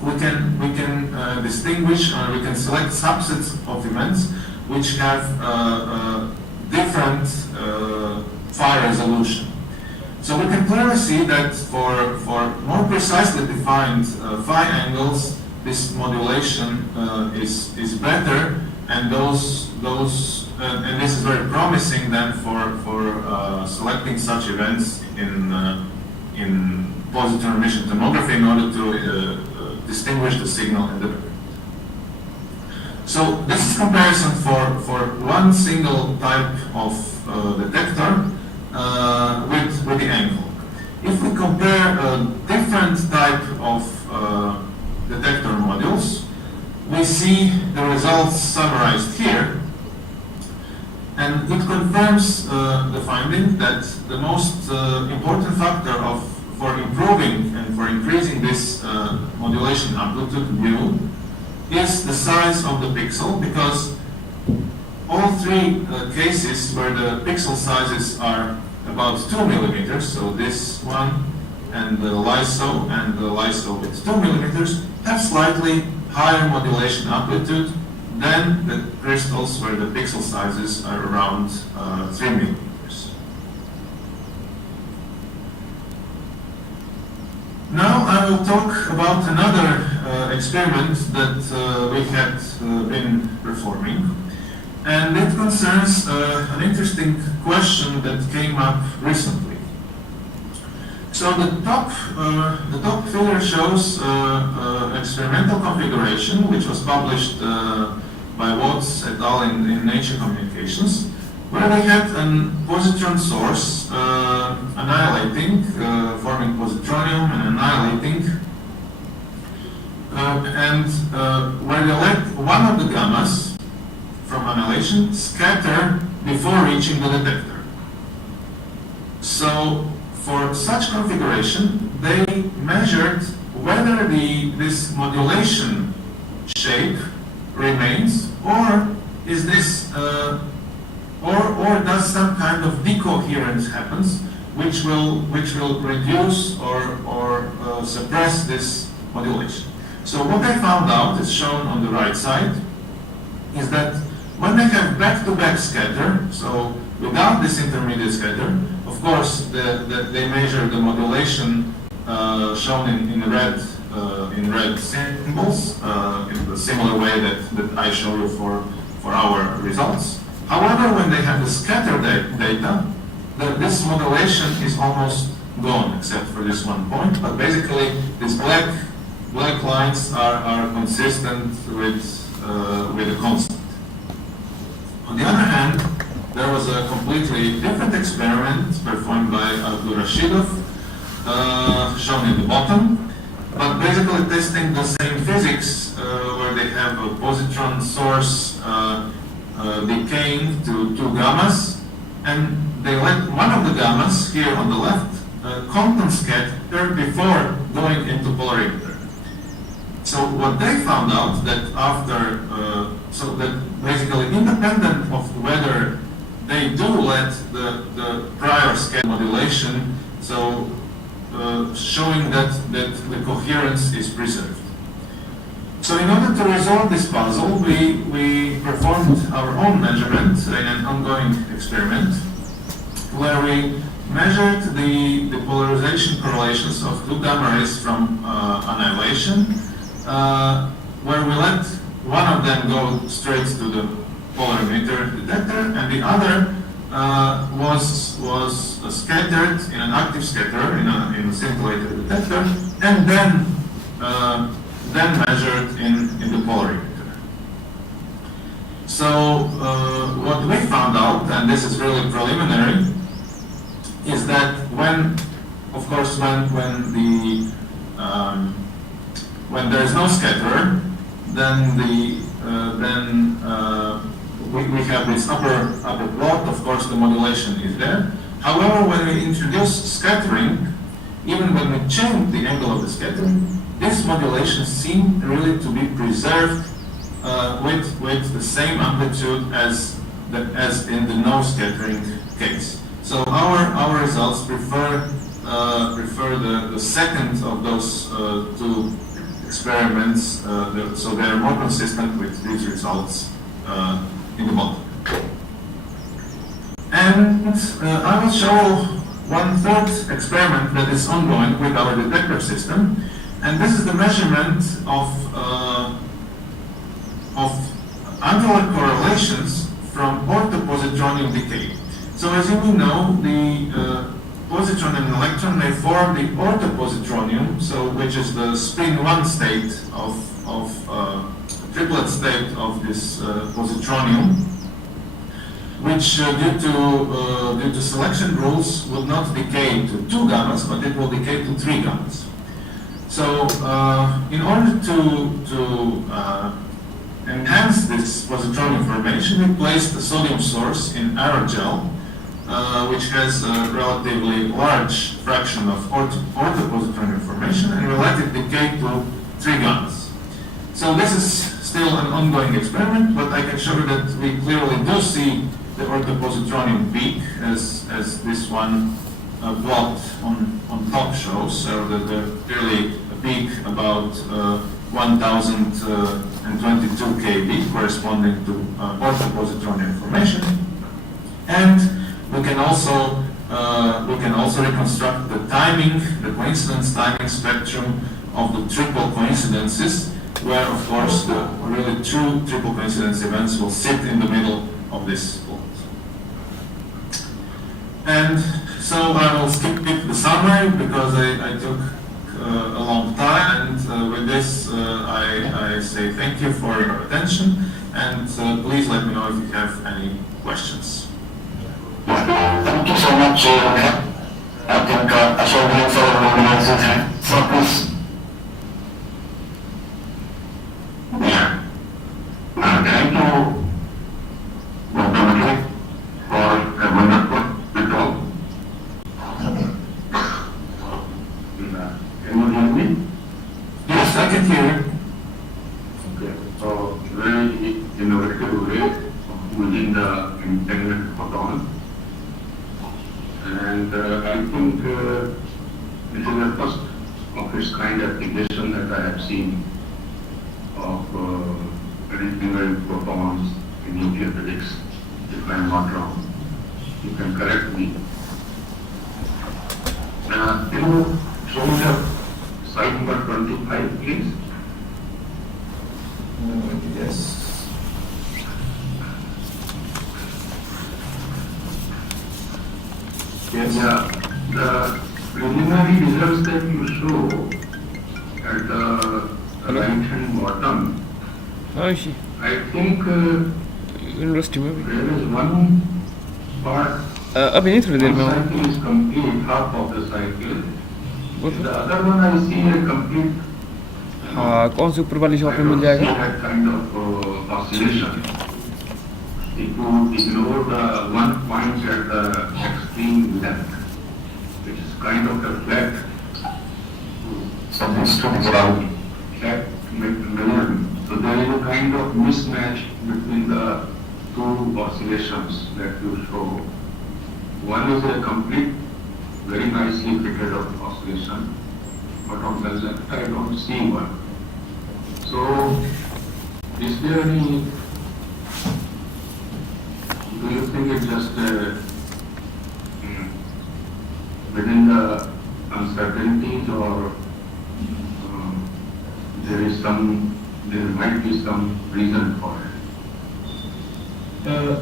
we can distinguish, or we can select subsets of events which have different phi resolution. So we can clearly see that for more precisely defined phi angles, this modulation is better, and and this is very promising then for selecting such events in positron emission tomography in order to distinguish the signal in the background. So this is comparison for one single type of detector with the angle. If we compare a different type of detector modules, we see the results summarized here, and it confirms the finding that the most important factor for improving and for increasing this modulation amplitude mu is the size of the pixel, because all three cases where the pixel sizes are about 2 millimeters, so this one and the LISO with 2 millimeters, have slightly higher modulation amplitude than the crystals where the pixel sizes are around 3 millimeters. Now I will talk about another experiment that we had been performing, and it concerns an interesting question that came up recently. So the top figure shows experimental configuration, which was published by Watts et al. in Nature Communications, where they had a positron source annihilating, forming positronium and annihilating, and where they let one of the gammas from annihilation scatter before reaching the detector. So for such configuration, they measured whether this modulation shape remains, or is this, or does some kind of decoherence happens, which will reduce or suppress this modulation. So what they found out is shown on the right side, is that when they have back-to-back scatter, so without this intermediate scatter, of course they measure the modulation shown in red symbols in the similar way that I show you for our results. However, when they have the scatter data, this modulation is almost gone, except for this one point. But basically, these black lines are consistent with the constant. On the other hand, there was a completely different experiment performed by Abdurashidov, shown in the bottom, but basically testing the same physics, where they have a positron source decaying to 2 gammas, and they let one of the gammas here on the left quantum scatter before going into polar emitter. So what they found out that after, so that basically independent of whether they do let the prior scale modulation, so showing that the coherence is preserved. So in order to resolve this puzzle, we performed our own measurement in an ongoing experiment, where we measured the polarization correlations of 2 gamma rays from annihilation, where we let one of them go straight to the polar emitter detector, and the other was scattered in an active scatter in a scintillator detector, and then measured in the polar emitter. So what we found out, and this is really preliminary, is that when there is no scatterer, then we have this upper plot. Of course, the modulation is there. However, when we introduce scattering, even when we change the angle of the scattering, this modulation seems really to be preserved with the same amplitude as in the no scattering case. So our results prefer the second of those 2 experiments, so they are more consistent with these results in the bottom. And I will show one third experiment that is ongoing with our detector system, and this is the measurement of angular correlations from orthopositronium decay. So as you know, the positron and electron may form the orthopositronium, so which is the spin 1 state of triplet state of this positronium, which due to selection rules would not decay to 2 gammas, but it will decay to 3 gammas. So in order to enhance this positronium formation, we placed a sodium source in aerogel, which has a relatively large fraction of orthopositronium formation, and we let it decay to 3 gammas. So this is still an ongoing experiment, but I can show you that we clearly do see the orthopositronium peak, as this one plot on top shows. So there's clearly a peak about 1022 kb, corresponding to orthopositronium formation, and we can also reconstruct the timing, the coincidence timing spectrum of the triple coincidences, where of course the really true triple coincidence events will sit in the middle of this plot. And so I will skip the summary because I took a long time, and with this I say thank you for your attention, and please let me know if you have any questions. Thank you so much. I think Ashok for organizing that focus. Yeah. Thank you, Dr. for a wonderful result. within the entangled photon. And I think this is the first of its kind application that I have seen of entangled photons in nuclear physics, if I am not wrong. You can correct me. Can you show me the slide number 25, please? Yes. Yes. Yeah, the preliminary results that you show at the right-hand bottom, How is she? I think University movie. there is one part, अभी नहीं थोड़ी देर में one हूँ. cycle is complete, half of the cycle. बोलो. The other one I see a complete हाँ, कौन सी ऊपर वाली शॉप में मिल जाएगा? that kind of oscillation. If you ignore the one point at the extreme left, which is kind of a flat, Something's too loud. flat million. So there is a kind of mismatch between the two oscillations that you show. One is a complete, very nicely fitted oscillation, but on the left I don't see one. So, is there any, do you think it's just within the uncertainties, or there might be some reason for it?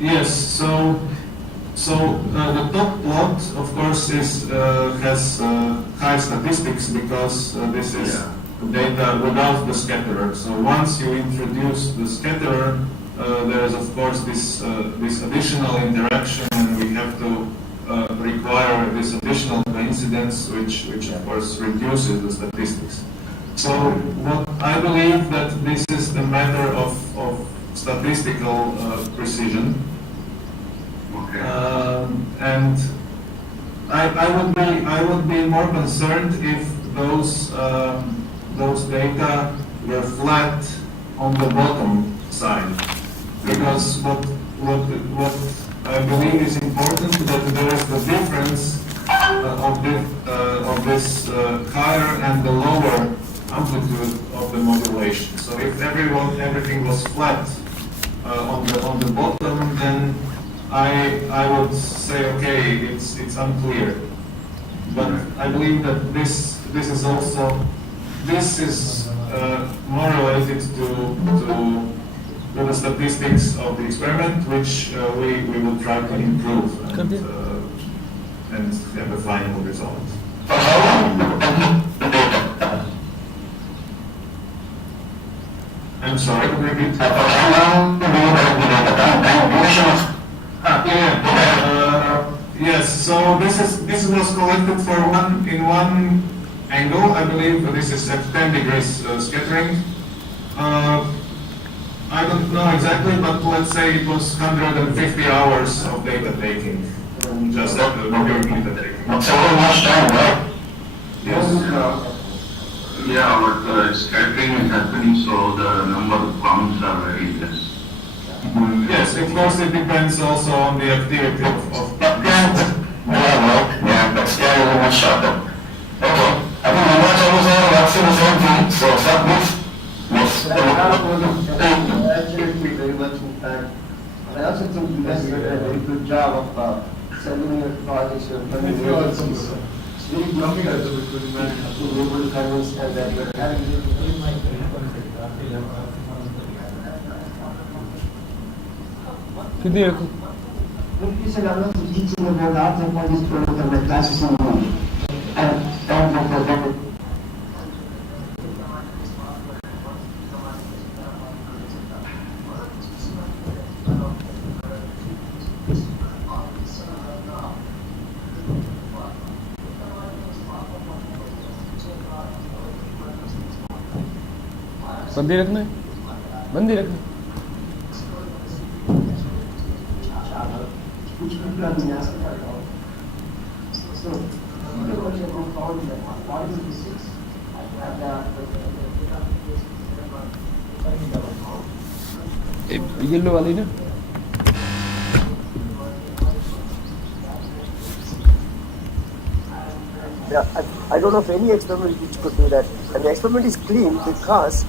Yes, so the top plot, of course, has high statistics because this is data without the scatterer. So once you introduce the scatterer, there is of course this additional interaction, and we have to require this additional coincidence, which of course reduces the statistics. So what I believe that this is a matter of statistical precision. Okay. And I would be more concerned if those data were flat on the bottom side, because what I believe is important that there is the difference of this higher and the lower amplitude of the modulation. So if everything was flat on the bottom, then I would say, okay, it's unclear. But I believe that this is more related to the statistics of the experiment, which we will try to improve and have a final result. I'm sorry, repeat. Yes, so this was collected for one angle. I believe this is at 10 degrees scattering. I don't know exactly, but let's say it was 150 hours of data taking. Just pure data taking. That's a much time, right? Yes. Yeah, but scattering is happening, so the number of counts are very less. Yes, of course it depends also on the activity of Yeah, but scattering is much shorter. Okay, I think the much almost all that's the same thing, so submit. Yes. Absolutely, very much in fact. I also think you guys did a very good job of sending your projects or funding agencies. It's really good to be able to convince them that you're having कितनी रखूं? Quindi se la nostra giustizia è data e poi dispone per le classi sono noi. बंदी रखना है? बंदी रखना है? Which people have been asked about all. So, you know what you're going forward with, what is the physics? Yellow वाली ना I don't know of any experiment which could do that. And the experiment is clean because,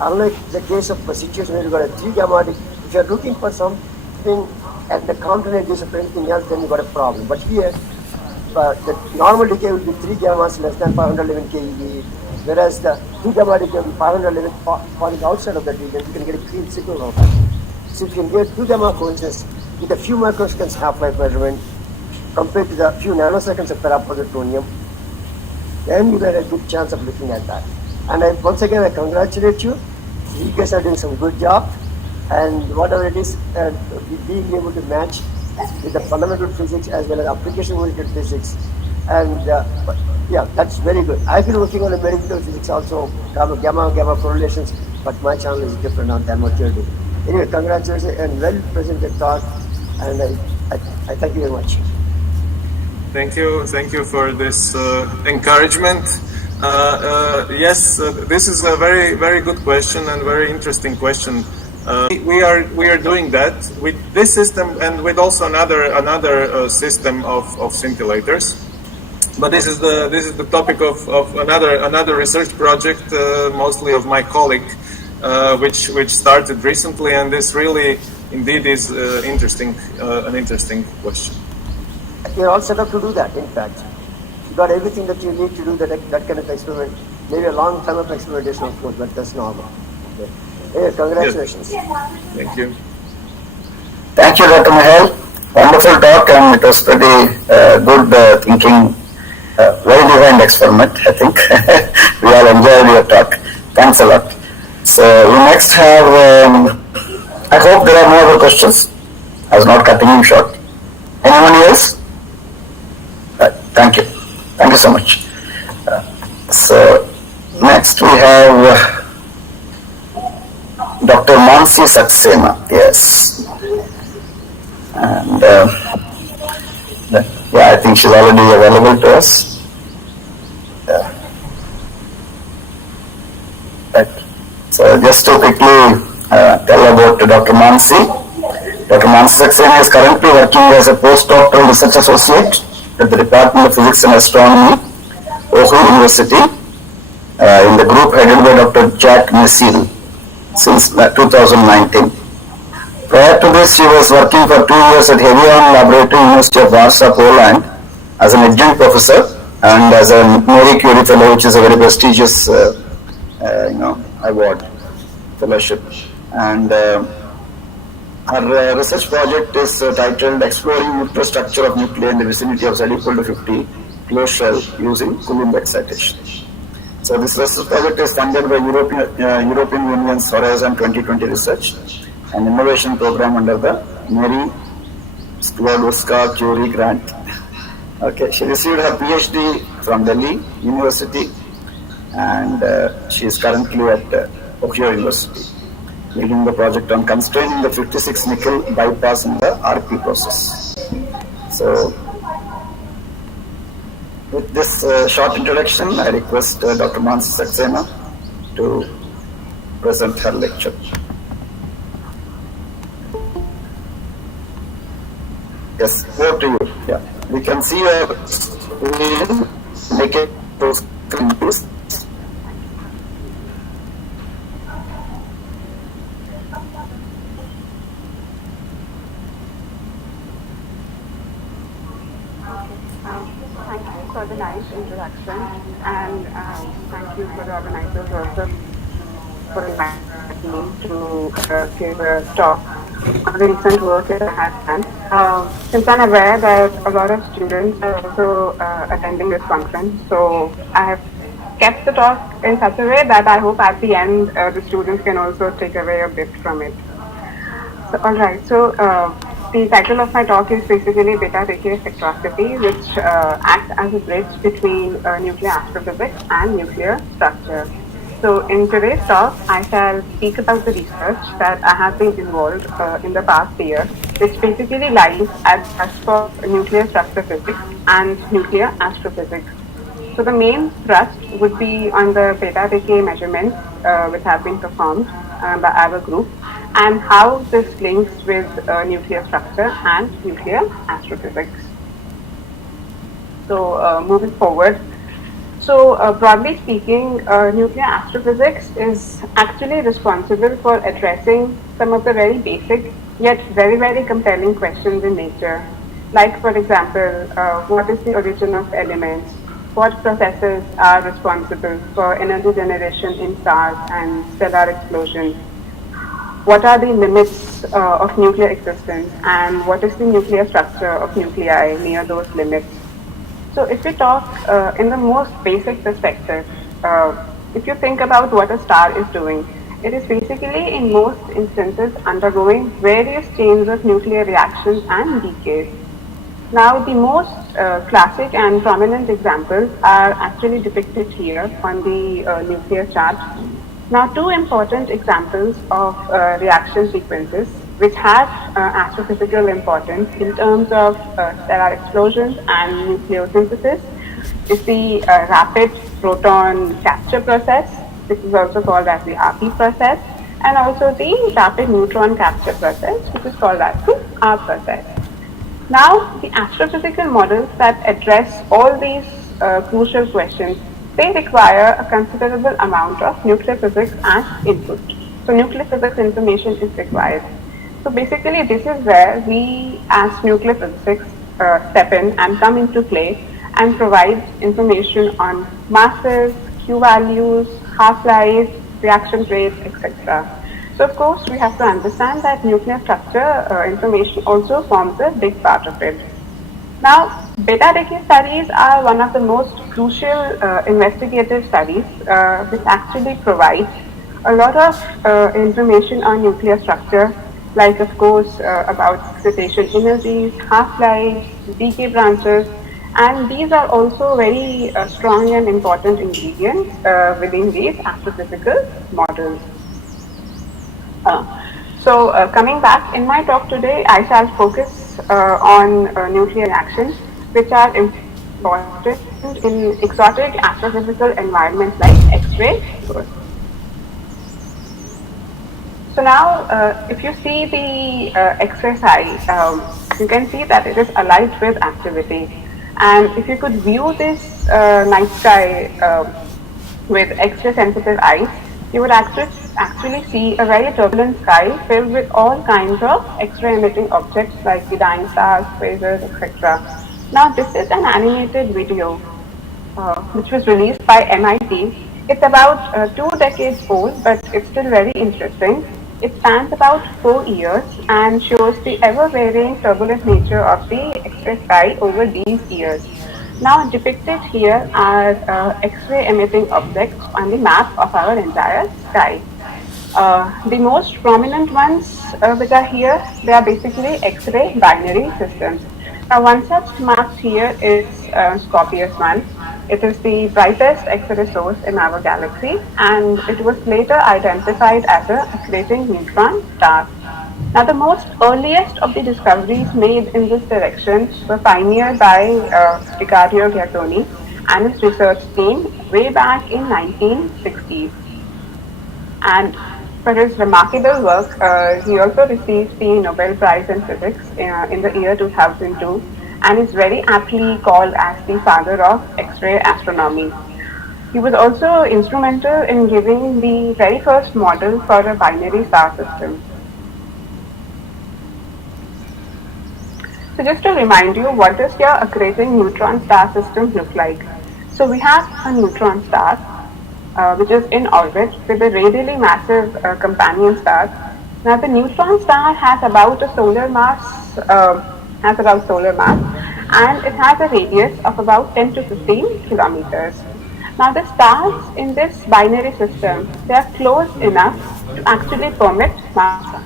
unlike the case of a situation where you got a 3 gamma, if you are looking for something at the counter edges of anything else, then you got a problem. But here, the normal decay will be 3 gammas less than 511 keV, whereas the 2 gamma decay will be 511 falling outside of that region. You can get a clean signal out of it. So if you can get 2 gamma coincidence with a few microseconds half-life measurement compared to the few nanoseconds of para-positonium, then you get a good chance of looking at that. And once again, I congratulate you. You guys are doing some good job. And whatever it is, being able to match with the fundamental physics as well as application-oriented physics. And yeah, that's very good. I've been working on the medical physics also, gamma correlations, but my channel is different than what you're doing. Anyway, congratulations and well presented talk. And I thank you very much. Thank you for this encouragement. Yes, this is a very, very good question and very interesting question. We are doing that with this system and with also another system of scintillators. But this is the topic of another research project, mostly of my colleague, which started recently, and this really indeed is an interesting question. You're all set up to do that, in fact. You got everything that you need to do that kind of experiment. Maybe a long time of experimentation, of course, but that's normal. Okay. Hey, congratulations. Yes. Thank you. Thank you, Dr. Mahal. Wonderful talk, and it was pretty good thinking. Well-designed experiment, I think. We all enjoyed your talk. Thanks a lot. So we next have, I hope there are no other questions. I was not cutting him short. Anyone else? Thank you. Thank you so much. So next we have Dr. Mansi Saxena. Yes. And yeah, I think she's already available to us. Yeah. Right. So just to quickly tell about Dr. Mansi. Dr. Mansi Saxena is currently working as a postdoctoral research associate at the Department of Physics and Astronomy, Ohio University, in the group headed by Dr. Jack Mesil since 2019. Prior to this, she was working for 2 years at Hewion Laboratory, University of Warsaw, Poland, as an adjunct professor and as a Marie Curie Fellow, which is a very prestigious, award, fellowship. And her research project is titled "Exploring Neutral Structure of Nuclei in the Vicinity of Z = 50 Closed Shell Using Coulomb Excitation." So this research project is funded by European Union's Horizon 2020 Research, an innovation program under the Marie Skłodowska-Curie grant. Okay, she received her PhD from Delhi University, and she is currently at Ohio University, leading the project on constraining the 56 nickel bypass in the RP process. So, with this short introduction, I request Dr. Mansi Saxena to present her lecture. Yes, over to you. Yeah, we can see your screen. Make it to screen, please. Thank you for the nice introduction, and thank you for the organizers also for inviting me to give a talk on the recent work that I have done. Since I'm aware that a lot of students are also attending this conference, so I have kept the talk in such a way that I hope at the end the students can also take away a bit from it. So, alright, so the title of my talk is basically beta decay spectroscopy, which acts as a bridge between nuclear astrophysics and nuclear structure. So in today's talk, I shall speak about the research that I have been involved in the past year, which basically lies at the cusp of nuclear structure physics and nuclear astrophysics. So the main thrust would be on the beta decay measurements which have been performed by our group, and how this links with nuclear structure and nuclear astrophysics. So moving forward, so broadly speaking, nuclear astrophysics is actually responsible for addressing some of the very basic yet very, very compelling questions in nature. Like, for example, what is the origin of elements? What processes are responsible for energy generation in stars and stellar explosions? What are the limits of nuclear existence, and what is the nuclear structure of nuclei near those limits? So if we talk in the most basic perspective, if you think about what a star is doing, it is basically in most instances undergoing various chains of nuclear reactions and decays. Now the most classic and prominent examples are actually depicted here on the nuclear chart. Now two important examples of reaction sequences which have astrophysical importance in terms of stellar explosions and nucleosynthesis is the rapid proton capture process, which is also called as the RP process, and also the rapid neutron capture process, which is called as the R process. Now, the astrophysical models that address all these crucial questions, they require a considerable amount of nuclear physics as input. So nuclear physics information is required. So basically, this is where we as nuclear physicists step in and come into play and provide information on masses, Q values, half-life, reaction rates, etc. So of course, we have to understand that nuclear structure information also forms a big part of it. Now, beta decay studies are one of the most crucial investigative studies which actually provide a lot of information on nuclear structure, like of course about excitation energies, half-life, decay branches, and these are also very strong and important ingredients within these astrophysical models. Coming back, in my talk today, I shall focus on nuclear reactions, which are important in exotic astrophysical environments like X-ray. So now, if you see the X-ray side, you can see that it is alive with activity. And if you could view this night sky with X-ray sensitive eyes, you would actually see a very turbulent sky filled with all kinds of X-ray emitting objects like the dying stars, quasars, etc. Now this is an animated video which was released by MIT. It's about 2 decades old, but it's still very interesting. It spans about 4 years and shows the ever-varying turbulent nature of the X-ray sky over these years. Now depicted here are X-ray emitting objects on the map of our entire sky. The most prominent ones which are here, they are basically X-ray binary systems. Now one such map here is Scorpius 1. It is the brightest X-ray source in our galaxy, and it was later identified as a accreting neutron star. Now the most earliest of the discoveries made in this direction were pioneered by Riccardo Gattoni and his research team way back in 1960s. And for his remarkable work, he also received the Nobel Prize in Physics in the year 2002 and is very aptly called as the father of X-ray astronomy. He was also instrumental in giving the very first model for a binary star system. So just to remind you, what does your accreting neutron star system look like? So we have a neutron star, which is in orbit with a radially massive companion star. Now the neutron star has about a solar mass, and it has a radius of about 10 to 15 kilometers. Now the stars in this binary system, they are close enough to actually permit mass.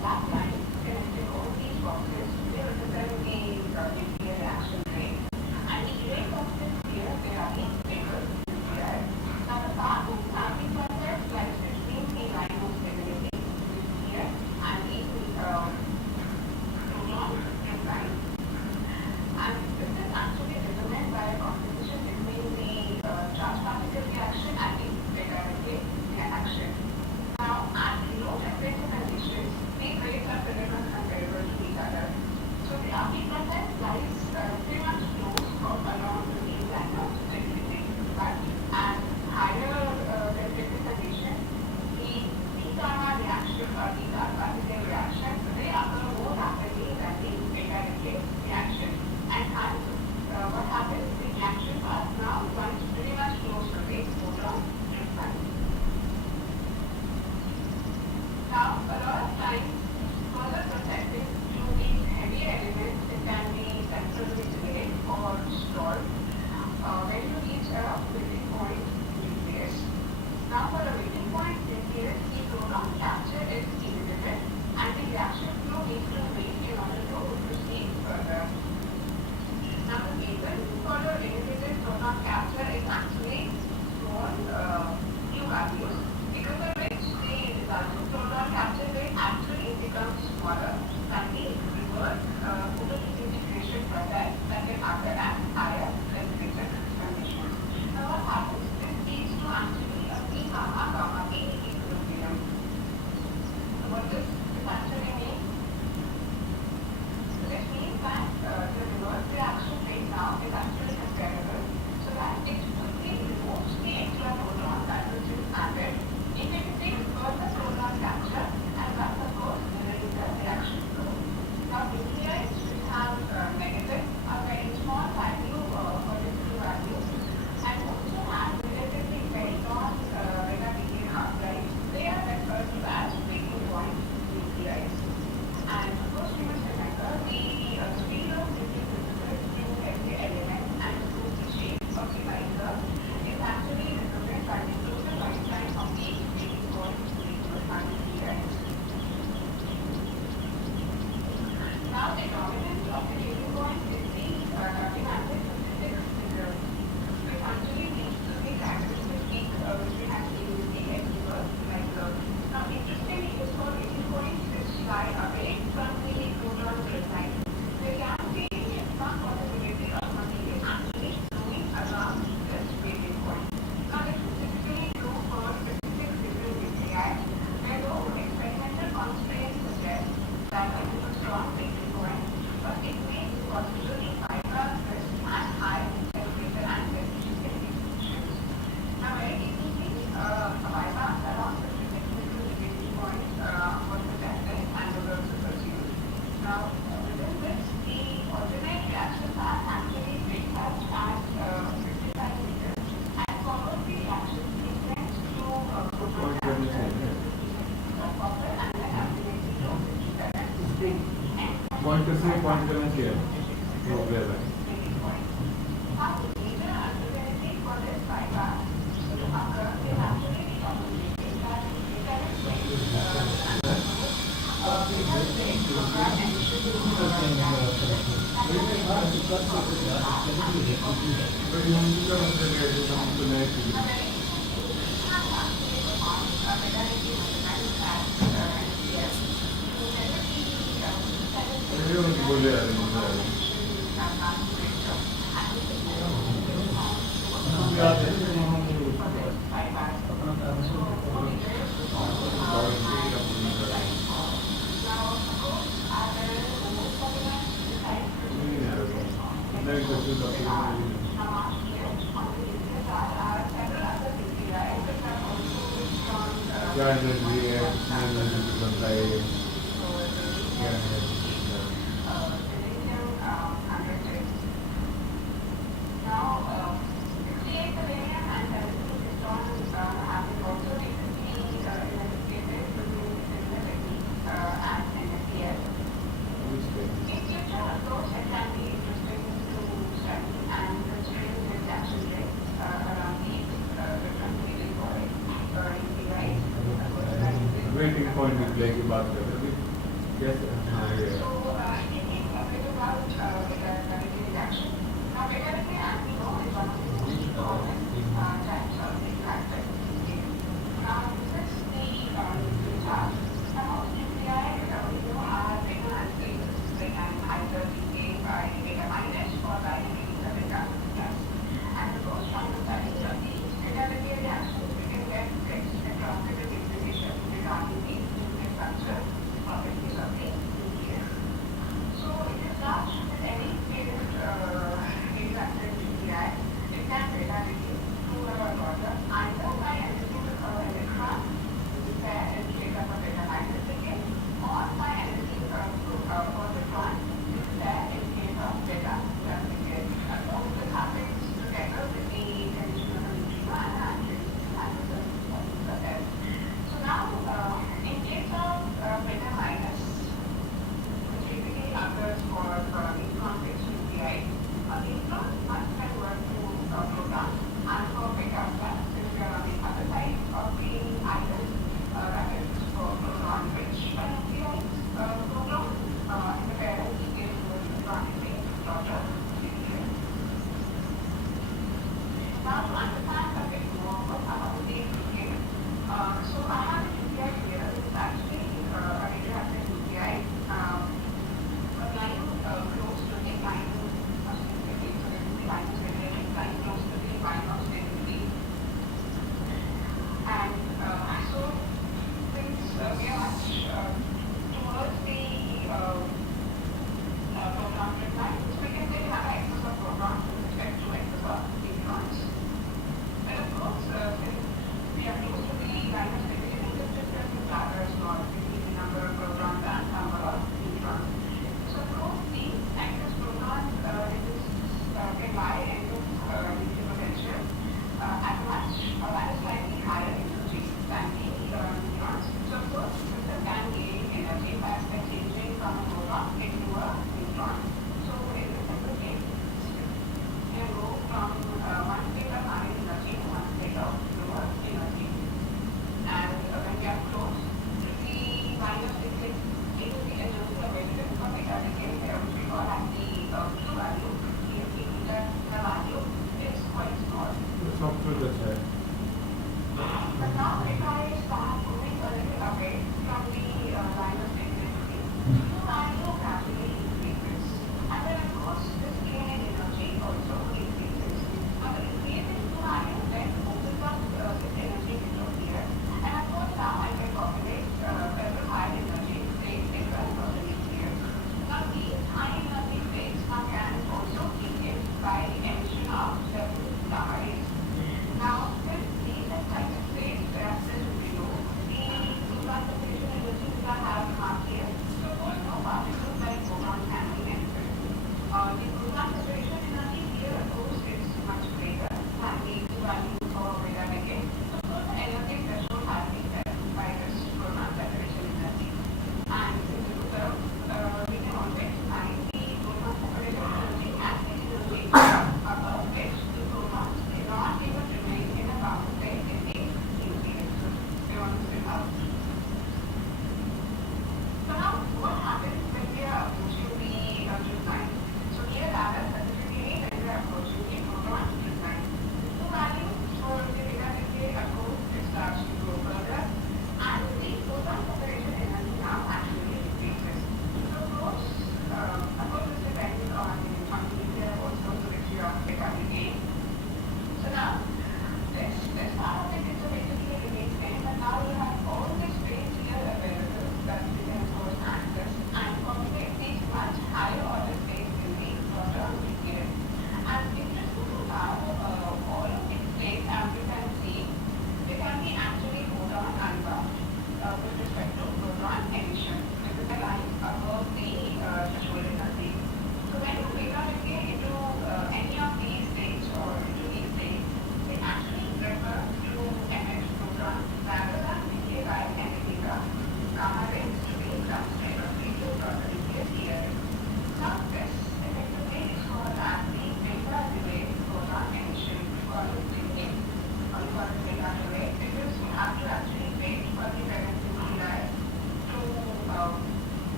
black line connecting all these boxes, they represent the nuclear reaction rate. And the gray boxes here, they are the stable nuclei. Now the part of the sampling process lies between the line of stability here and the proton enzyme. And this is actually determined by a composition between the charged particle reaction and the beta-decay reaction. Now, at low temperature conditions, these rates are pretty much comparable to each other. So the RP process lies pretty much close along the same line of stability. But at higher temperature conditions, the P-gamma reaction or the charged particle reaction, they occur more rapidly than the beta-decay reaction. And what happens, the reaction path now runs pretty much close to the photon enzyme. Now, a lot of times, further processing through these heavier elements, it can be temporarily delayed or stalled when you reach a melting point nucleus. Now, for a melting point nucleus, the proton capture is inhibited and the reaction flow needs to wait in order to proceed further. Now, the reason for the inhibited proton capture is actually small Q values, because of which the resultant proton capture rate actually becomes smaller than the reverse photointegration process that can happen at higher temperature conditions. Now, what happens? This leads to actually a P-gamma equilibrium. So, what does this actually mean? This means that the reverse reaction rate now is actually comparable, so that it quickly removes the extra proton that was just added, inhibiting further proton capture, and thus, of course, delaying the reaction flow. Now, nuclei which have negative are very small value or little values, and also have relatively very long beta-decay half-life. They are referred to as breaking point nuclei. And of course, we must remember the speed of nuclear synthesis through every element and through the shape of the line curve is actually represented by the total lifetime of each breaking point nuclei. Now, the dominance of the breaking point is the synthetic reserve, which actually leads to the characteristic peak which we have seen in the reverse line curve. Now, interestingly, this whole breaking points which lie away from the proton enzyme, there can be some possibility of something actually flowing around this breaking point. Now, this is typically true for specific signal nuclei, where no experimental constraints suggest that it is a strong breaking point, but it may be possible to bypass this at high temperature and precision conditions. Now, very easily, a bypass around specific signal breaking points was suggested and was also pursued. Now, within this, the alternate reaction path actually breaks out at 55 meters and follows the reaction sequence through proton capture of copper and then activating of 57. Point to 3.7 here. Now, the major uncertainty for this bypass occurs is actually the possibility that Waiting point is like बात कर रहे थे Yes,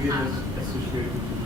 again associated with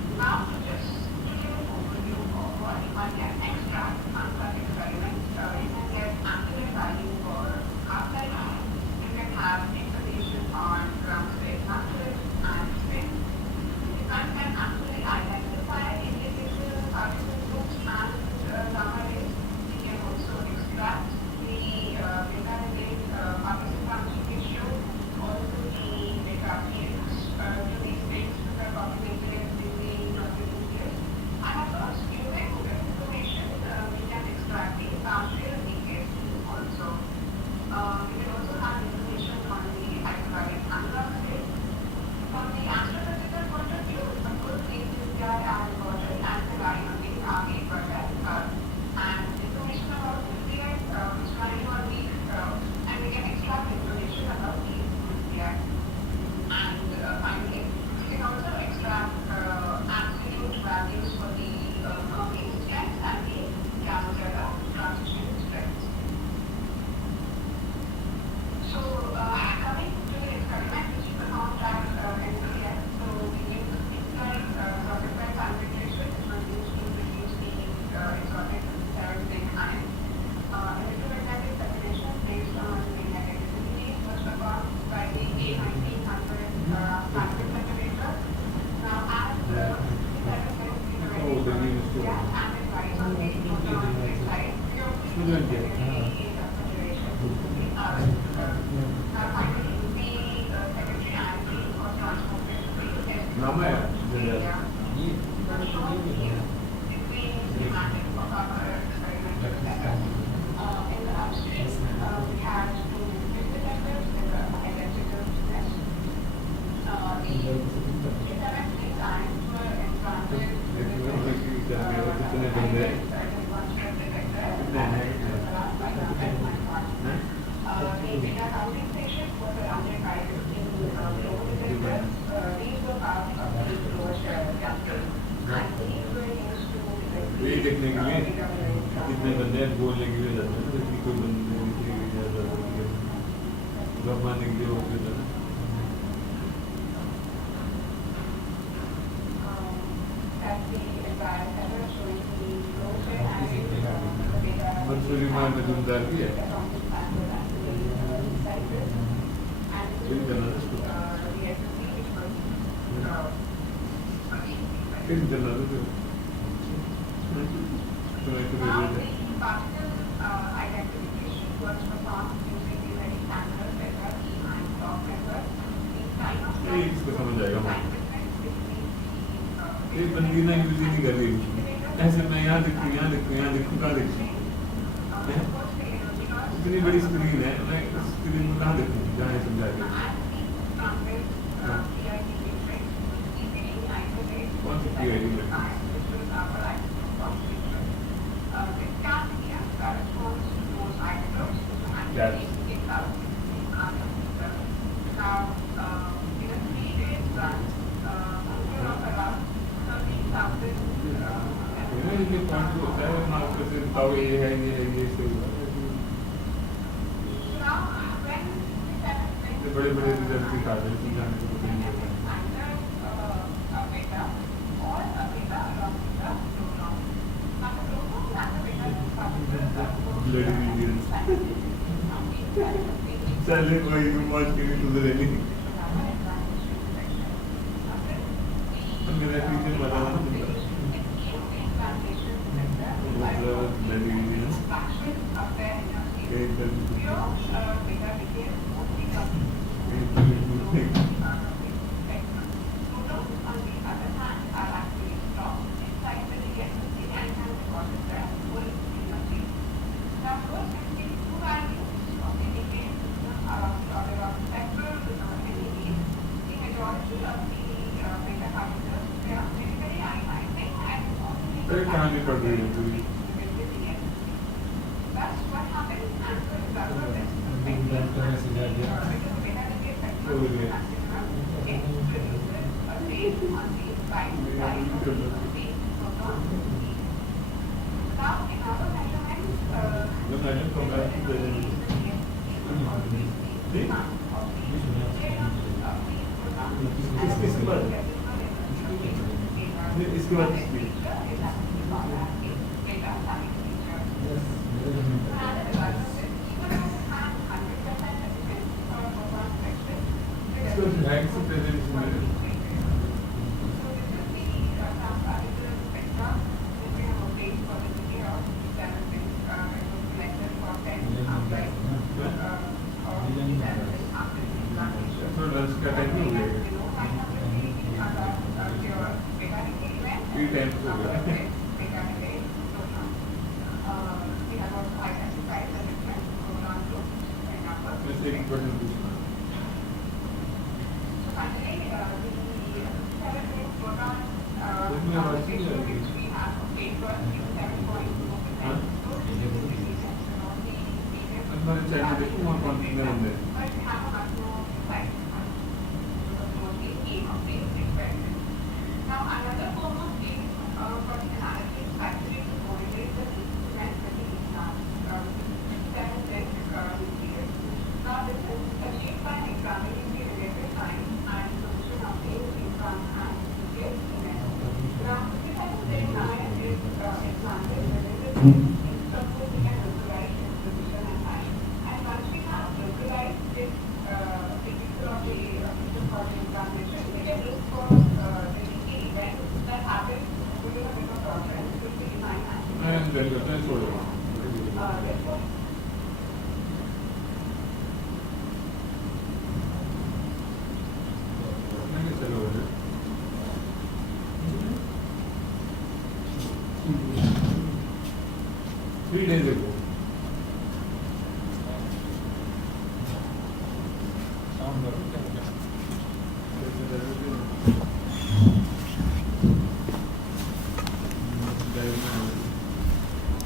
इसके बाद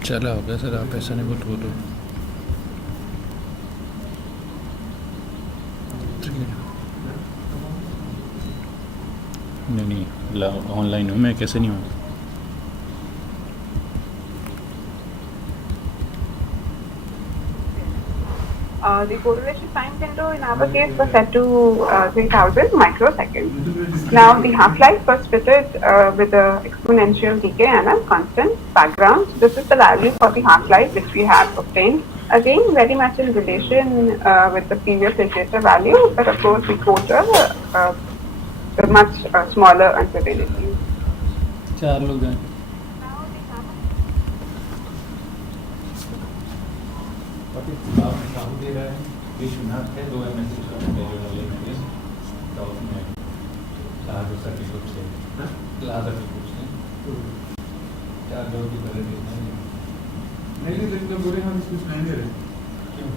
चला हो गया sir, आप ऐसा नहीं बोलो। नहीं ऑनलाइन हूँ मैं, कैसे नहीं हूँ। The correlation time window in our case was set to 3000 microseconds. Now the half-life was fitted with a exponential decay and a constant background. This is the value for the half-life which we have obtained. Again, very much in relation with the previous literature value, but of course we quote a much smaller uncertainty. 4 लोग हैं। दे रहा है विश्वनाथ है 2 MSc certificate से class certificate से 4 लोग की तरह नहीं लेकिन बुरे हम कुछ नहीं दे रहे क्यों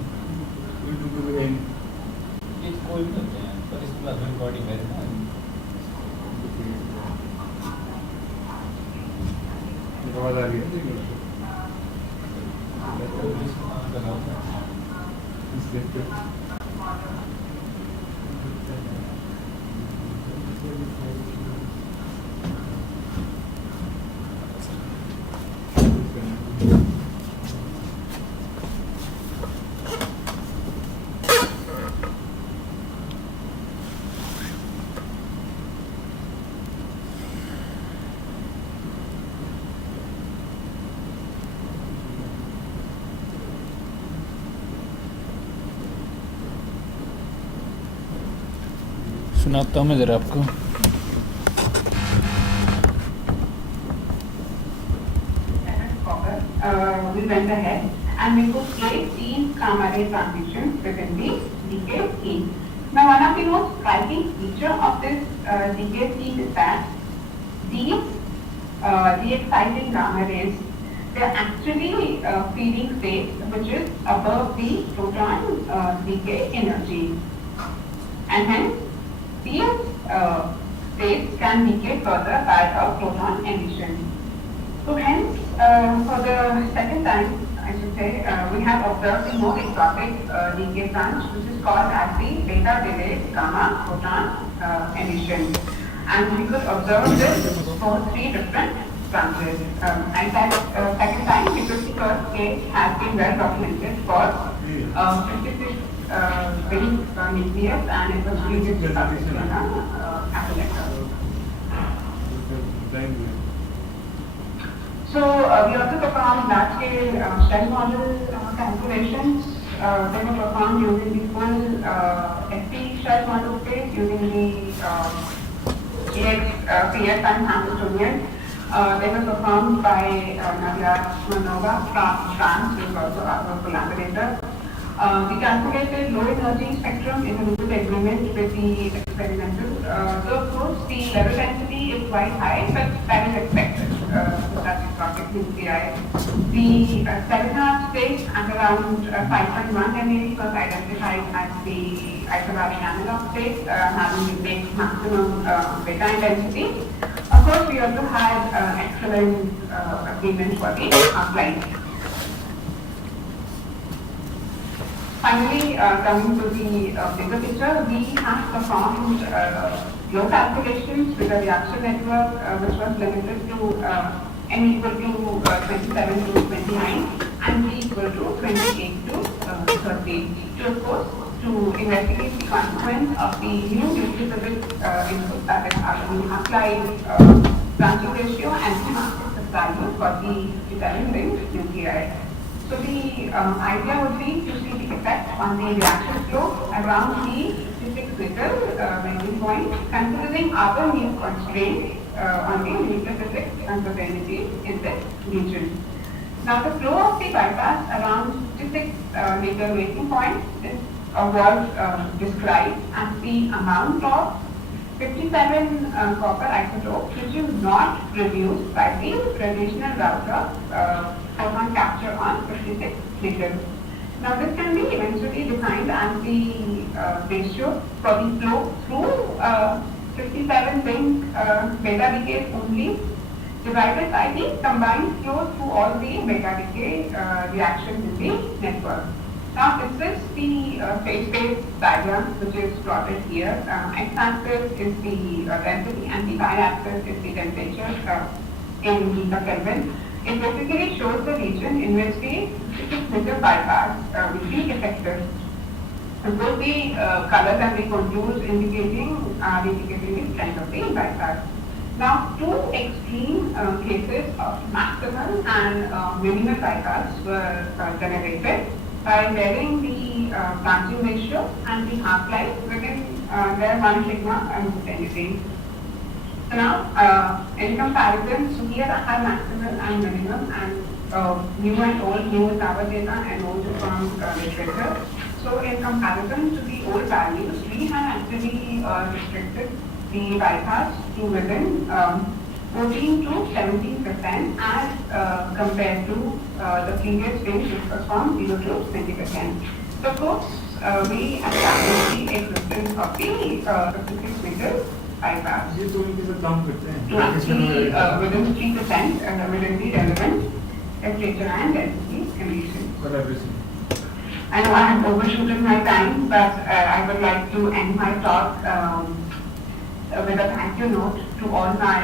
कोई भी होते हैं पर इस क्लास में रिकॉर्डिंग है ना आवाज आ रही है सुनाता हूँ मैं ज़रा आपको। We went ahead and we could place 3 gamma ray transitions within the decay scheme. Now, one of the most striking feature of this decay scheme is that these de-exciting gamma rays, they are actually feeding states which is above the proton decay energy, and hence these states can decay further by a proton emission. So hence, for the second time, I should say, we have observed the more exotic decay branch, which is called as the beta delayed gamma proton emission. And we could observe this for 3 different branches. And that second time, because the first case has been well documented for 56 very nucleus, and it was previously published in a letter. So we also performed large-scale shell model calculations. They were performed using the full FP shell model space using the EXPS and Hamiltonian. They were performed by Nadia Manova from France, who is also our collaborator. We calculated low energy spectrum in a mutual agreement with the experimental. So of course the level density is quite high, but that is expected. That's exotic nuclei. The 7.5 space at around 5.1 MeV was identified as the isobaric analog space, having the maximum beta density. Of course, we also had excellent agreement for the half-life. Finally, coming to the bigger picture, we have performed low calculations with a reaction network which was limited to n equal to 27 to 29 and v equal to 28 to 30. To of course, to investigate the consequence of the new nucleophysics input, that is the half-life branching ratio and the mass value for the 57 ring nuclei. So the idea would be to see the effect on the reaction flow around the 56 liter melting point, considering our new constraint on the nuclear physics uncertainty in this region. Now the flow of the bypass around 56 liter melting point was described as the amount of 57 copper isotopes which is not produced by the traditional route of photon capture on 56 liters. Now this can be eventually defined as the ratio for the flow through 57 ring beta decays only divided by the combined flow through all the beta decay reactions in the network. Now this is the phase space diagram which is plotted here. X-axis is the density and the y-axis is the temperature in gigakelvin. It basically shows the region in which the 56-liter bypass will be effective. So both the colors and the contours indicating are indicating the strength of the bypass. Now two extreme cases of maximal and minimal bypass were generated by varying the branching ratio and the half-life within their 1 sigma uncertainty. So now, in comparison, so here I have maximal and minimum and new and old. New is our data and old is from literature. So in comparison to the old values, we have actually restricted the bypass to within 14 to 17% as compared to the previous range which was from 0 to 20%. So of course, we established the existence of the 56 meter bypass to actually within 3% within the relevant temperature and density conditions. I know I have overshooten my time, but I would like to end my talk with a thank you note to all my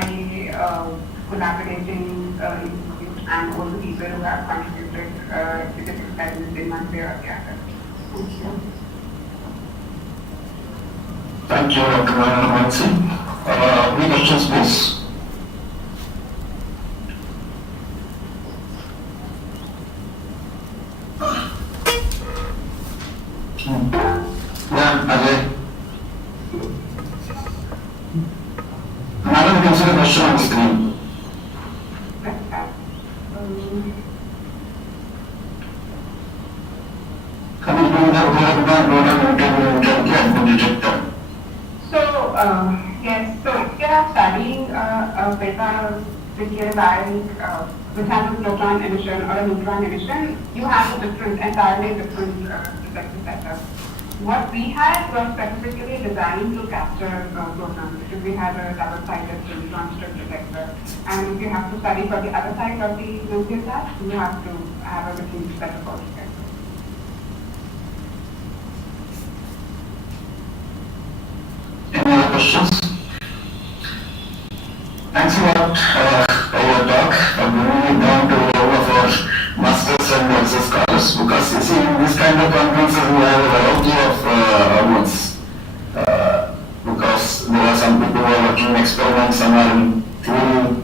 collaborating institutes and all the people who have contributed to this experiment in one way or the other. Thank you. Thank you, Dr. Mansi. Any questions, please? Yeah, Ajay. Madam, you can see the question on the screen. Coming from the So, yes, so if you are studying a beta decay by which has a proton emission or a neutron emission, you have a different, entirely different detector setup. What we had was specifically designed to capture protons because we had a double-sided neutron strip detector. And if you have to study for the other side of the nucleus, you have to have a different set of detector. Any other questions? Thanks a lot for your talk. Moving down to all of our masters and also scholars, because you see in this kind of conferences we have a variety of audience. Because there are some people who are working in experiments, some are in theory,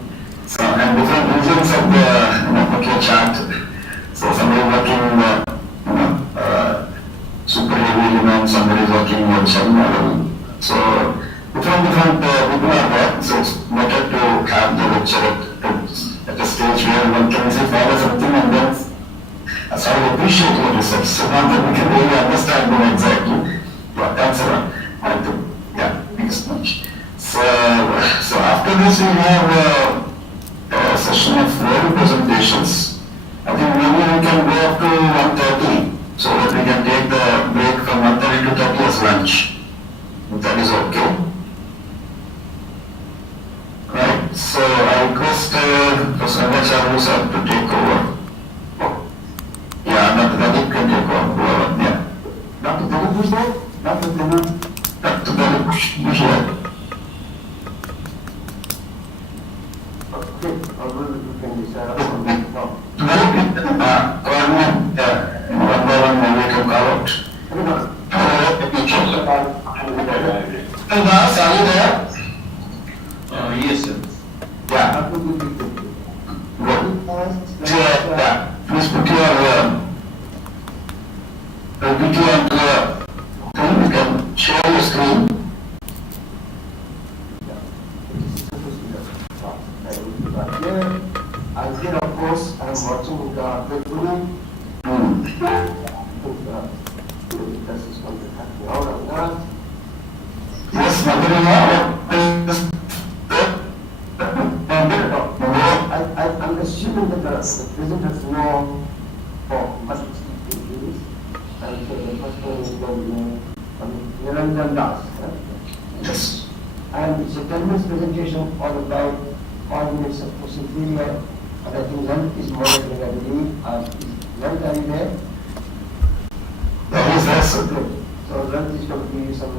and different regions of the Fourier chart. So somebody working super heavy, somebody is working on some model. So different people are there. So it's better to have the lecture at a stage where one can say follow something and then sort of appreciate your research. So not that we can really understand them exactly. But that's I think, yeah, thanks so much. So after this we have a session of 4 presentations. I think maybe we can go up to 1:30 so that we can take the break from 1:30 to 30 as lunch. If that is okay. Right, so I request Professor Charu sir to take over. Yeah, Dr. Dalip can take over. Yeah. Dr. Dalip is there? Dr. Dalip is here. Okay, you can decide upon that now. One by one, we can call out. Are you there? Yes, sir. Yeah. Yeah. Please put your you can share your screen. Here, of course, I am watching the film. This is going to happen out of that. Yes, I'm assuming that the presenters know much issues. And so the first one is going to be Niranjan Das. Yes. And it's a 10-minute presentation all about 5 minutes of procedure. And I think Lent is monitoring, I believe. Lent, are you there? Yes, that's good. So Lent is going to give you some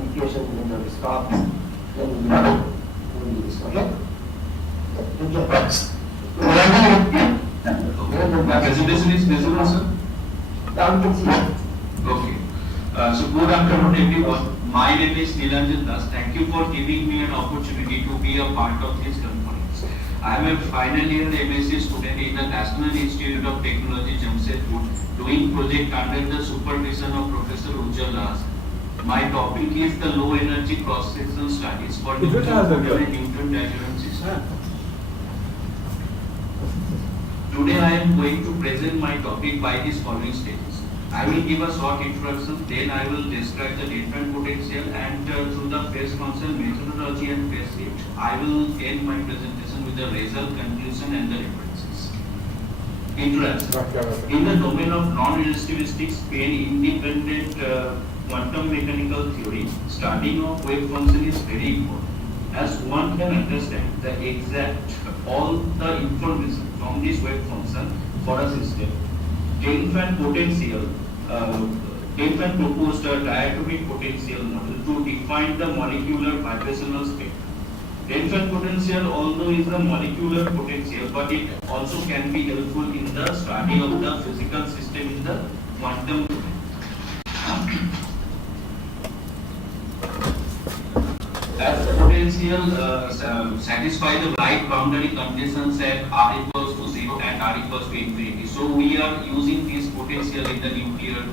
indication when the stop. Then we will do this, okay? Thank you. My presentation is visible, sir? Yeah, we can see it. Okay. So good afternoon, everyone. My name is Niranjan Das. Thank you for giving me an opportunity to be a part of this conference. I am a final year MSc student in the National Institute of Technology, Jamshedpur, doing project under the supervision of Professor Ujjwal Das. My topic is the low energy cross-section studies for Newton diagram system. Today I am going to present my topic by these following stages. I will give a short introduction, then I will describe the different potential, and through the phase constant methodology and phase shift, I will end my presentation with the result, conclusion and the references. Introduction. In the domain of non-relativistic spin-independent quantum mechanical theory, studying of wave function is very important, as one can understand the exact all the information from this wave function for a system. Delphin potential, Delphin proposed a diatomic potential model to define the molecular vibrational spectrum. Delphin potential, although is a molecular potential, but it also can be helpful in the study of the physical system in the quantum domain. As the potential satisfy the right boundary conditions at R equals to 0 and R equals to infinity. So we are using this potential in the nuclear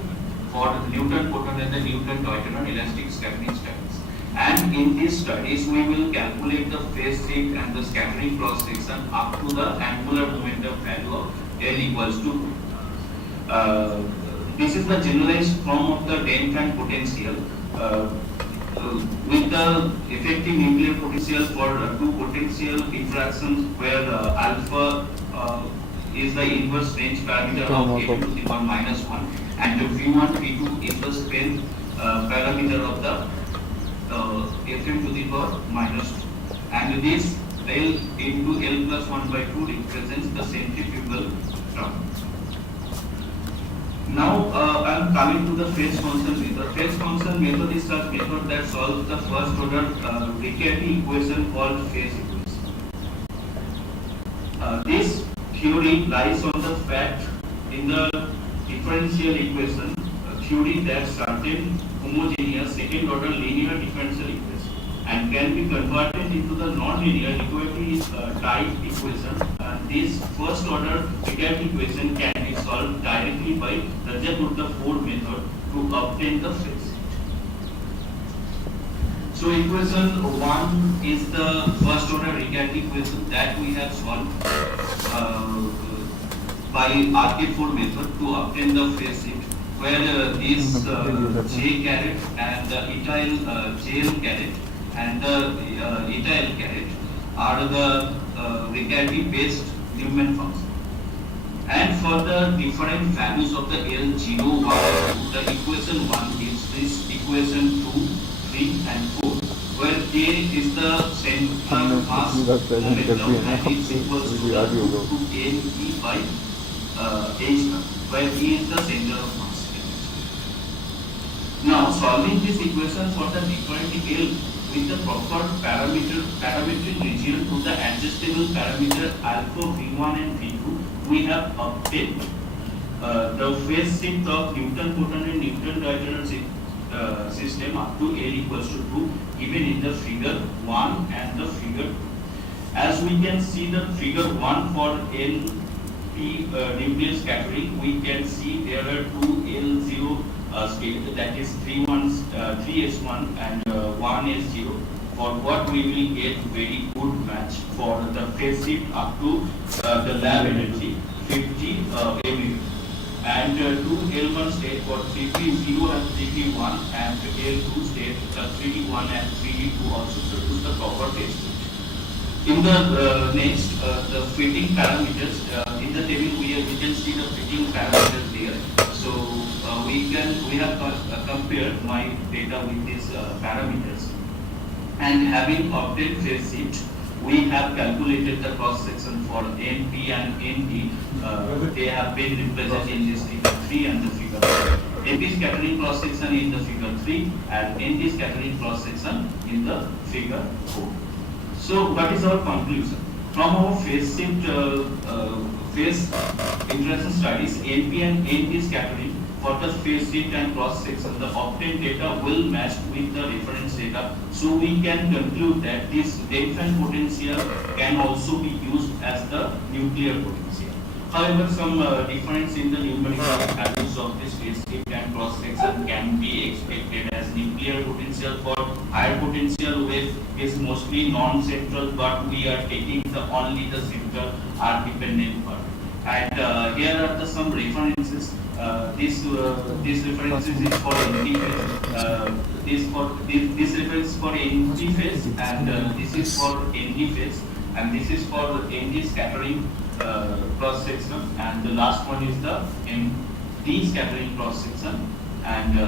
for Newton proton and the Newton deuteron elastic scattering studies. And in these studies, we will calculate the phase shift and the scattering cross section up to the angular momentum value of L equals to 2. This is the generalized form of the Delphin potential. With the effective nuclear potential for two potential interactions where alpha is the inverse range parameter of A2 to the power -1 and the V1, V2 is the strength parameter of the Fm to the power -2. And this L into L plus 1 by 2 represents the centrifugal term. Now I am coming to the phase function method. Phase function method is such method that solves the first order Riccati equation called phase equation. This theory lies on the fact in the differential equation theory that certain homogeneous second order linear differential equation and can be converted into the non-linear equality type equation. This first order Riccati equation can be solved directly by Raja-Gupta-Ford method to obtain the phase shift. So equation 1 is the first order Riccati equation that we have solved by RK4 method to obtain the phase shift, where this J caret and the ethyl JL caret and the ethyl caret are the Riccati based Newman function. And for the different values of the L0, 1, the equation 1 gives this equation 2, 3 and 4, where K is the central mass momentum and it's equals to NE by H, where E is the center of mass. Now solving this equation for the different L with the proper parametric region to the adjustable parameter alpha V1 and V2, we have obtained the phase shift of Newton Coulomb and Newton diagonal system up to L equals to 2 given in the figure 1 and the figure 2. As we can see the figure 1 for LP nuclear scattering, we can see there are two L0 scale, that is 3s1 and 1s0, for what we will get very good match for the phase shift up to the lab energy 50 MeV. And two L1 state for 3P0 and 3P1 and L2 state 3D1 and 3D2 also produce the proper phase shift. In the next, the fitting parameters, in the table we can see the fitting parameters there. So we have compared my data with these parameters, and having obtained phase shift, we have calculated the cross section for NP and ND. They have been represented in this figure 3 and the figure 4. NP scattering cross section in the figure 3 and ND scattering cross section in the figure 4. So what is our conclusion? From our phase shift phase interaction studies, NP and ND scattering for the phase shift and cross section, the obtained data will match with the reference data. So we can conclude that this depth and potential can also be used as the nuclear potential. However, some difference in the numerical values of this phase shift and cross section can be expected, as nuclear potential for higher potential wave is mostly non-central, but we are taking only the central R dependent part. And here are some references. This references is for NP phase. This reference for NP phase, and this is for ND phase, and this is for ND scattering cross section, and the last one is the ND scattering cross section. And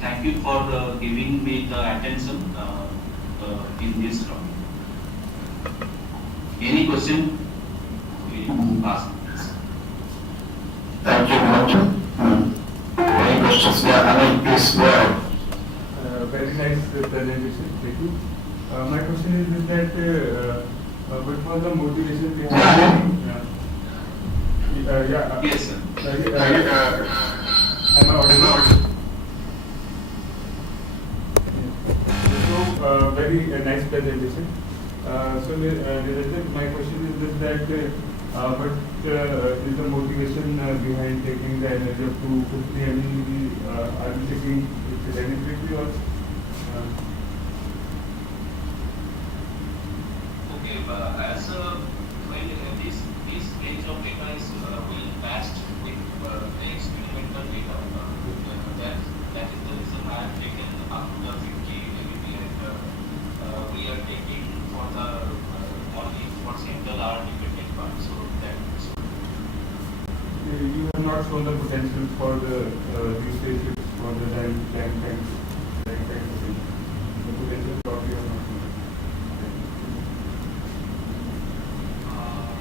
thank you for giving me the attention in this round. Any question? Ask. Thank you, Martin. Any questions? Yeah, Anil, please go ahead. Very nice presentation. Thank you. My question is that what was the motivation behind? Yes, sir. Am I audible? So very nice presentation. So my question is just that what is the motivation behind taking the energy of 250 MeV? Are you taking it deliberately or? Okay, as when this range of data is well matched with the experimental data, that is the reason I have taken up to the 50 MeV, and we are taking for the only for central R dependent part. So that. You have not shown the potential for the these spaceships for the time potential. The potential probably have not shown.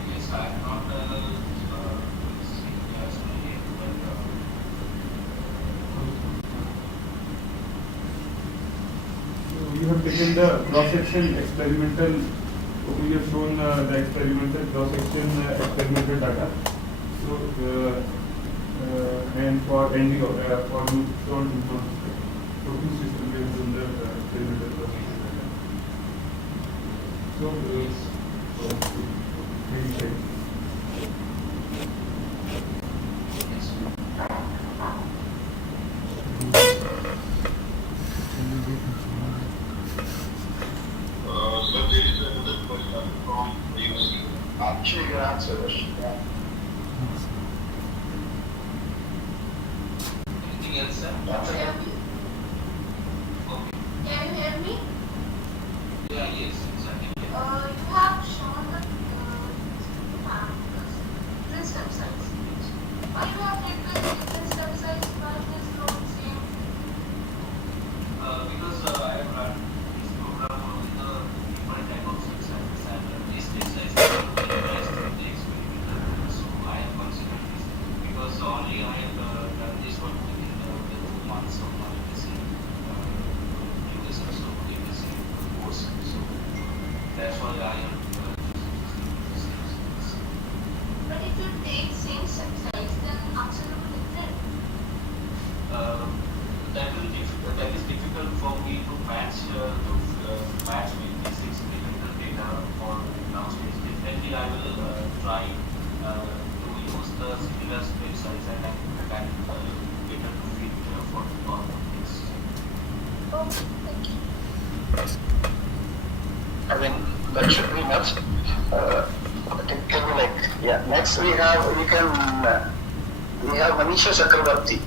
Yes, I have not seen as many, but you have taken the cross-section experimental. We have shown the experimental cross-section experimental data. So and for ND for neutron system we have shown the experimental cross-section data. So maybe check. So there is another question from UC. Actually, you answer this. Anything else, sir? That's it. Can you hear me? Yeah, yes, exactly. You have shown the this step size. Why you have replaced this step size but this not same? Because I have run this program on the different type of step sizes, and this step size is not utilized in the experimental. So I have considered this because only I have done this one within the 2 months of my MSc. Course. So that's why I am But if you take same step size, then absolutely different. That is difficult for me to match with this experimental data for now stage. Definitely I will try to use the similar step size and I can better to fit for all of this. Okay, thank you. I think that should be enough. I think can we next we have Manisha Chakrabarti.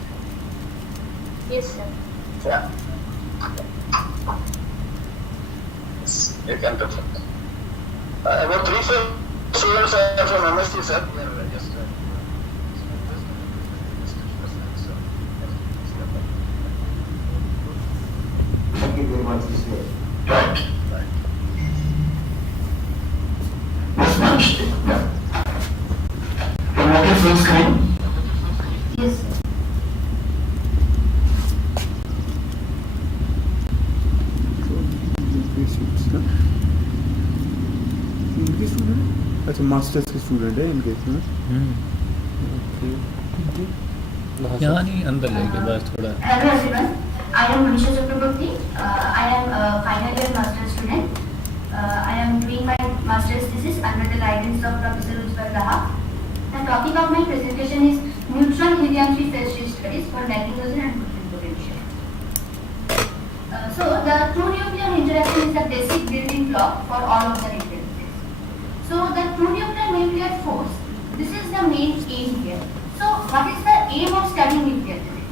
Yes, sir. Yeah. Yes, you can do it. About 3-4 students are from MSc, sir. Thank you very much, Mr. Right. This much. Yeah. Can I get full screen? Yes, sir. इनके student अच्छा masters के student है इनके इसमें यहाँ नहीं अंदर लेके बस थोड़ा Hello everyone, I am Manisha Chakraborty. I am a final year master's student. I am doing my master's thesis under the guidance of Professor Ujjwal Raha. The topic of my presentation is neutron helium-3 phase shift studies for nitrogen and protein potential. So the two nuclear interaction is the basic building block for all of the nuclear phases. So the two nuclear force, this is the main aim here. So what is the aim of studying nuclear physics?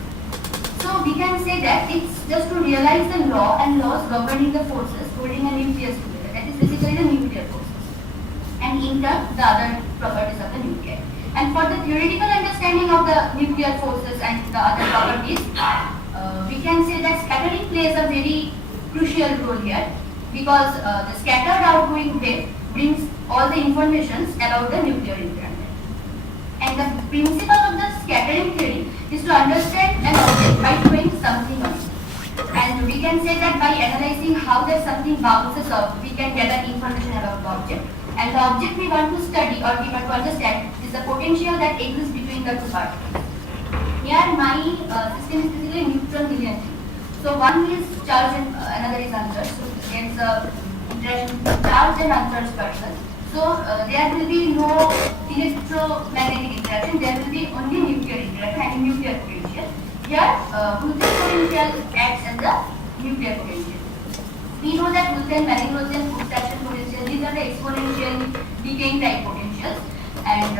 So we can say that it's just to realize the law and laws governing the forces holding a nucleus together. That is basically the nuclear forces. And in turn, the other properties of the nuclei. And for the theoretical understanding of the nuclear forces and the other properties, we can say that scattering plays a very crucial role here because the scattered outgoing wave brings all the informations about the nuclear environment. And the principle of the scattering theory is to understand an object by throwing something on it. And we can say that by analyzing how that something bounces off, we can gather information about the object. And the object we want to study or we want to understand is the potential that exists between the two particles. Here my system is basically neutron helium. So one is charged and another is uncharged. So there is a interaction between charged and uncharged particles. So there will be no electromagnetic interaction, there will be only nuclear interaction and nuclear potential. Here Wulffen potential acts as the nuclear potential. We know that Wulffen, Malin-Rosen, Hooke-Stratton potential, these are the exponential decaying type potentials. And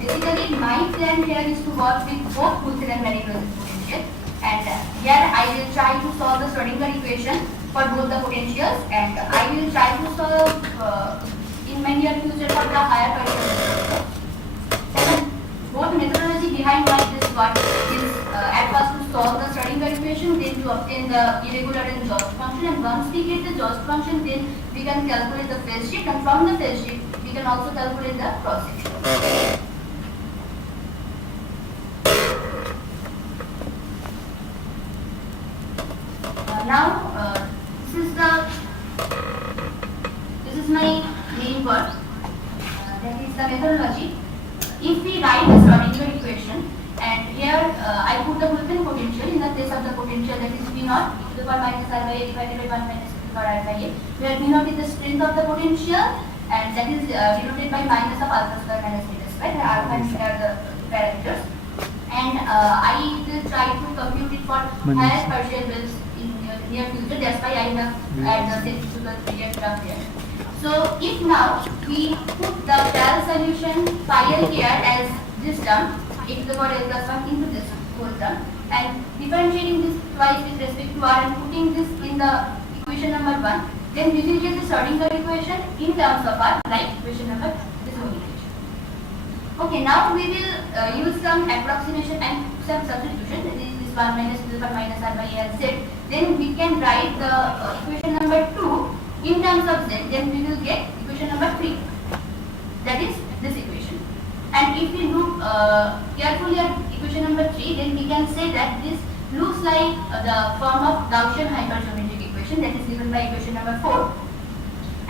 basically my plan here is to work with both Wulffen and Malin-Rosen potential. And here I will try to solve the Schrodinger equation for both the potentials, and I will try to solve in my near future for the higher particle. Both methodology behind my this work is at first to solve the Schrodinger equation, then to obtain the irregular and Jost function, and once we get the Jost function, then we can calculate the phase shift, and from the phase shift we can also calculate the cross section. Now this is my main work. That is the methodology. If we write the Schrodinger equation, and here I put the Wulffen potential in the place of the potential, that is V naught e to the power minus r by a divided by 1 minus for alpha A, where V naught is the strength of the potential, and that is denoted by minus of alpha square minus beta square, where alpha and beta are the parameters. And I will try to compute it for higher partial wells in near future. That's why I have added the centrifugal period term here. So if now we put the trial solution phi L here as this term, x to the power L plus 1 into this whole term, and differentiating this twice with respect to R and putting this in the equation number 1, then we will get the Schrodinger equation in terms of R, like equation number this whole equation. Okay, now we will use some approximation and some substitution. This is 1 minus to the power minus R by A and Z. Then we can write the equation number 2 in terms of Z. Then we will get equation number 3. That is this equation. And if we look carefully at equation number 3, then we can say that this looks like the form of Gaussian hypergeometric equation, that is given by equation number 4.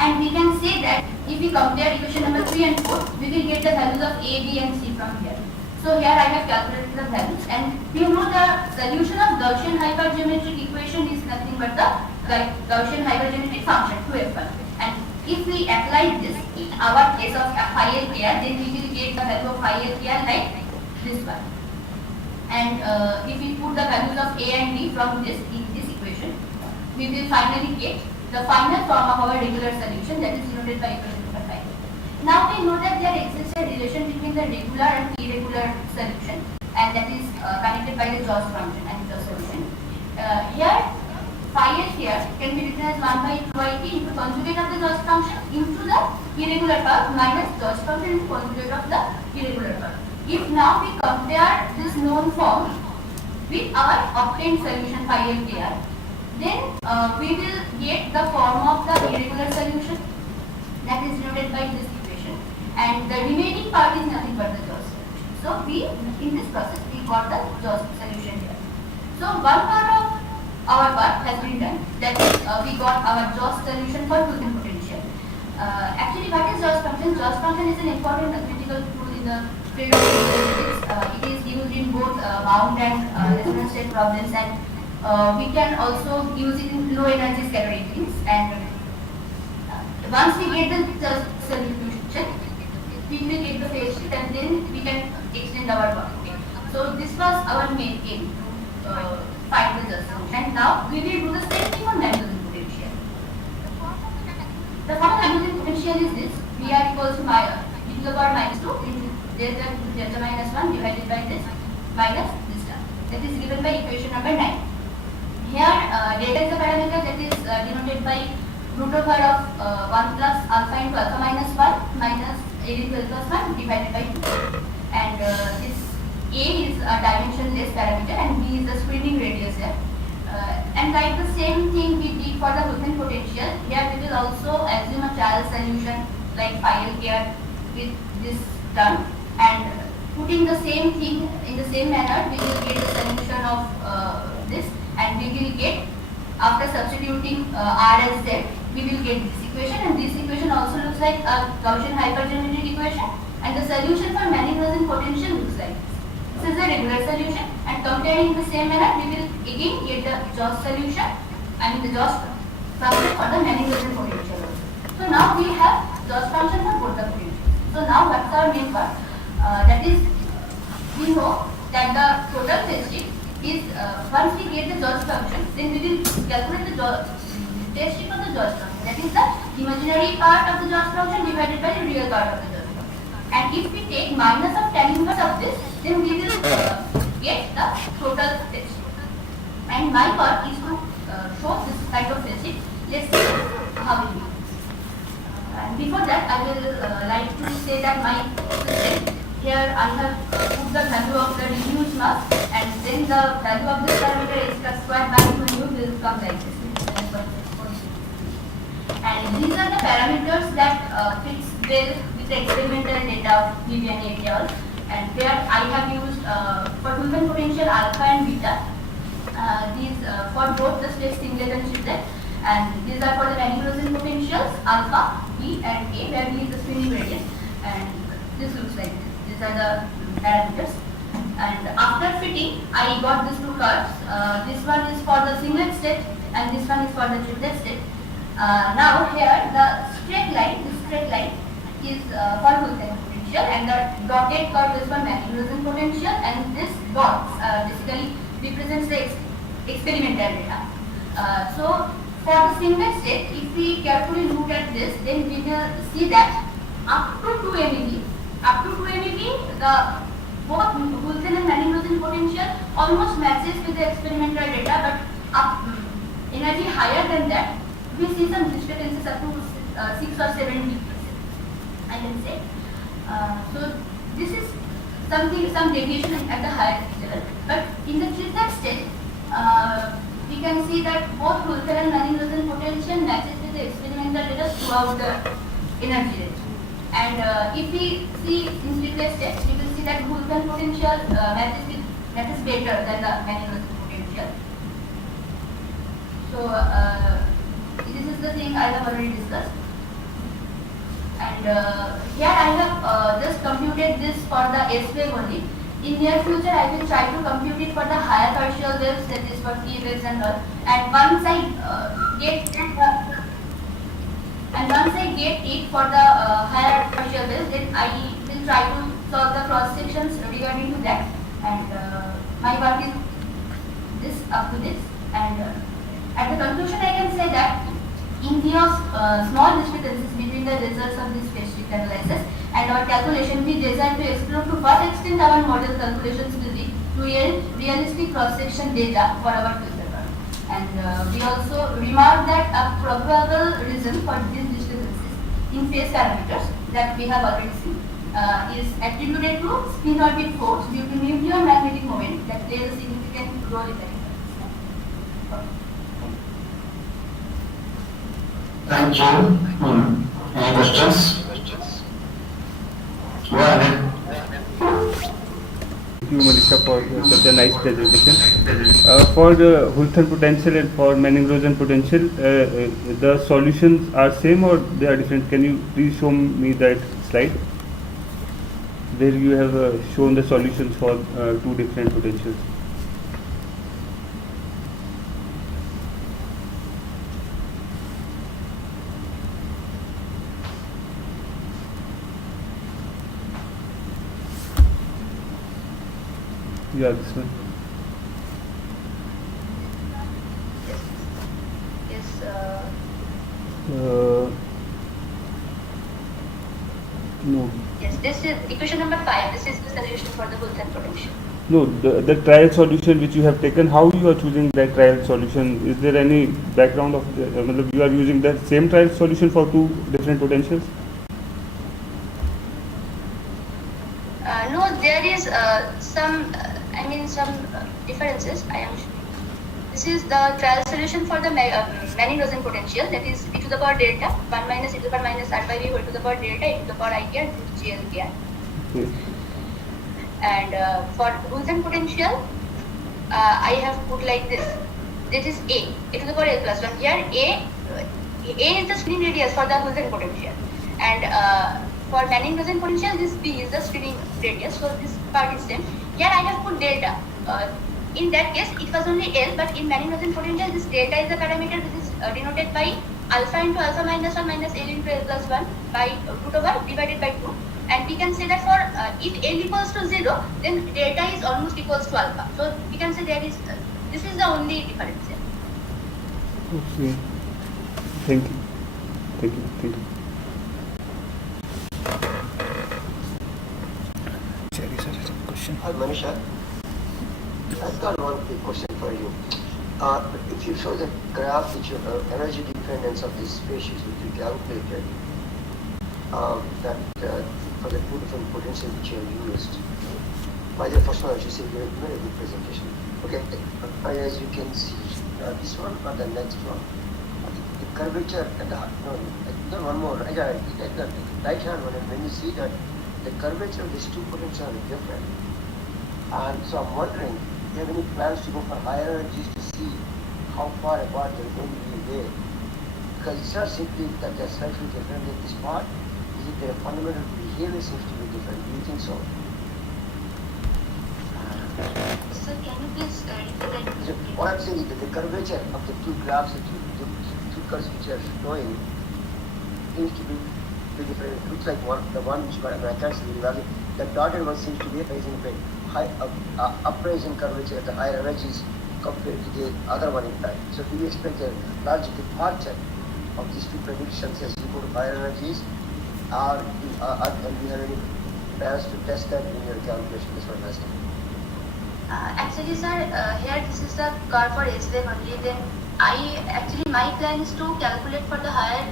And we can say that if we compare equation number 3 and 4, we will get the values of A, B and C from here. So here I have calculated the values, and we know the solution of Gaussian hypergeometric equation is nothing but the Gaussian hypergeometric function 2f1. And if we apply this in our case of phi L here, then we will get the value of phi L here like this one. And if we put the values of A and B from this in this equation, we will finally get the final form of our regular solution, that is denoted by equation number 5. Now we know that there exists a relation between the regular and irregular solution, and that is connected by the Gauss function and the solution. Here phi L here can be written as 1 by 2it into conjugate of the Gauss function into the irregular part minus Gauss function into conjugate of the irregular part. If now we compare this known form with our obtained solution phi L here, then we will get the form of the irregular solution, that is denoted by this equation, and the remaining part is nothing but the Gauss solution. So we, in this process, we got the Gauss solution here. So one part of our part has been done, that is we got our Gauss solution for Fulton potential. Actually, what is Gauss function? Gauss function is an important critical tool in the field of physics. It is used in both bound and resonance state problems, and we can also use it in low energy scattering things. And once we get the solution, we will get the phase shift, and then we can extend our work. Okay. So this was our main aim, to find the solution. And now we will do the same thing on Hamilton potential. The form of Hamilton potential is this: VR equals to e to the power minus 2 into delta minus 1 divided by this minus this term. That is given by equation number 9. Here delta is the parameter that is denoted by root over of 1 plus alpha into alpha minus 1 minus a into l plus 1 divided by 2. And this a is a dimensionless parameter and b is the screening radius here. And like the same thing we did for the Fulton potential, here we will also assume a trial solution like phi L here with this term, and putting the same thing in the same manner, we will get the solution of this, and we will get, after substituting R as Z, we will get this equation, and this equation also looks like a Gaussian hypergeometric equation, and the solution for Manning-Rosen potential looks like this. This is a regular solution, and comparing the same manner, we will again get the Gauss solution, the Gauss function for the Manning-Rosen potential also. So now we have Gauss function for both the potentials. So now what's our main part? That is, we know that the total phase shift is, once we get the Gauss function, then we will calculate the phase shift of the Gauss function. That is the imaginary part of the Gauss function divided by the real part of the Gauss function. And if we take minus of tan inverse of this, then we will get the total phase shift. And my part is to show this kind of phase shift. Let's see how it is. And before that, I will like to say that my system, here I have put the value of the reduced mass, and then the value of this parameter x squared by mu will come like this. And these are the parameters that fits well with the experimental data of Vivian et al. And where I have used for Fulton potential alpha and beta, these for both the states singlet and triplet, and these are for the Manning-Rosen potentials alpha, B and A, where B is the spinning radius, and this looks like this. These are the parameters. And after fitting, I got these two curves. This one is for the singlet state and this one is for the triplet state. Now here the straight line, this straight line is for Hultén potential, and the dotted curve is for Mac-Rosen potential, and this dots basically represents the experimental data. So for the single state, if we carefully look at this, then we will see that up to 2 MeV, the both Hultén and Mac-Rosen potential almost matches with the experimental data, but energy higher than that, we see some discrepancies up to 6 or 7%, I can say. So this is some deviation at the higher level. But in the treated state, we can see that both Hultén and Mac-Rosen potential matches with the experimental data throughout the energy range. And if we see in treated state, we will see that Hultén potential matches better than the Mac-Rosen potential. So this is the thing I have already discussed. And here I have just computed this for the S wave only. In near future, I will try to compute it for the higher partial waves, that is for T waves and all. And once I get it for the higher partial waves, then I will try to solve the cross sections regarding to that. And my work is this up to this. And at the conclusion, I can say that in view of small discrepancies between the results of this phase shift analysis and our calculation, we desire to explore to what extent our model calculations will be to yield realistic cross-section data for our future work. And we also remark that a probable reason for these discrepancies in phase parameters that we have already seen is attributed to spin orbit force due to nuclear magnetic moment that plays a significant role in the difference. Thank you. Any questions? Go ahead. Thank you, Manisha, for such a nice presentation. For the Hultén potential and for Mac-Rosen potential, the solutions are same or they are different? Can you please show me that slide where you have shown the solutions for two different potentials? Yeah, this one. Yes. No. Yes, this is equation number 5. This is the solution for the Hultén potential. No, the trial solution which you have taken, how you are choosing that trial solution? Is there any background of the, you are using the same trial solution for two different potentials? No, there is some differences. I am sure. This is the trial solution for the Mac-Rosen potential, that is e to the power delta 1 minus e to the power minus r by v whole to the power delta e to the power I k r GLKR. Okay. And for Hultén potential, I have put like this. This is A to the power L plus 1. Here A is the spinning radius for the Hultén potential, and for Mac-Rosen potential, this B is the spinning radius. So this part is same. Here I have put delta. In that case, it was only L, but in Mac-Rosen potential, this delta is the parameter which is denoted by alpha into alpha minus 1 minus L into L plus 1 by root over divided by 2. And we can say that for if L equals to 0, then delta is almost equals to alpha. So we can say there is this is the only difference here. Okay. Thank you. Thank you. Thank you. Hi, Manisha. I've got one quick question for you. If you show the graph which you energy dependence of these species which you calculated, that for the two different potentials which you have used, by the first one I should say you made a good presentation. Okay, as you can see, this one or the next one, the curvature and the one more, at the right hand one, and when you see that the curvature of these two potentials are different. And so I'm wondering, do you have any plans to go for higher energies to see how far apart they're going to be there? Because it's not simply that they're slightly different at this part, is it their fundamental behavior seems to be different? Do you think so? Sir, can you please repeat that? What I'm saying is that the curvature of the two graphs that you curves which are showing seems to be different. It looks like the one which got attached to the value. The dotted one seems to be raising a high uprising curvature at the higher energies compared to the other one in fact. So do you expect a large departure of these two predictions as you go to higher energies, or do you have any plans to test that in your calculation? That's what I'm asking. Actually, sir, here this is the curve for SVM only. Then my plan is to calculate for the higher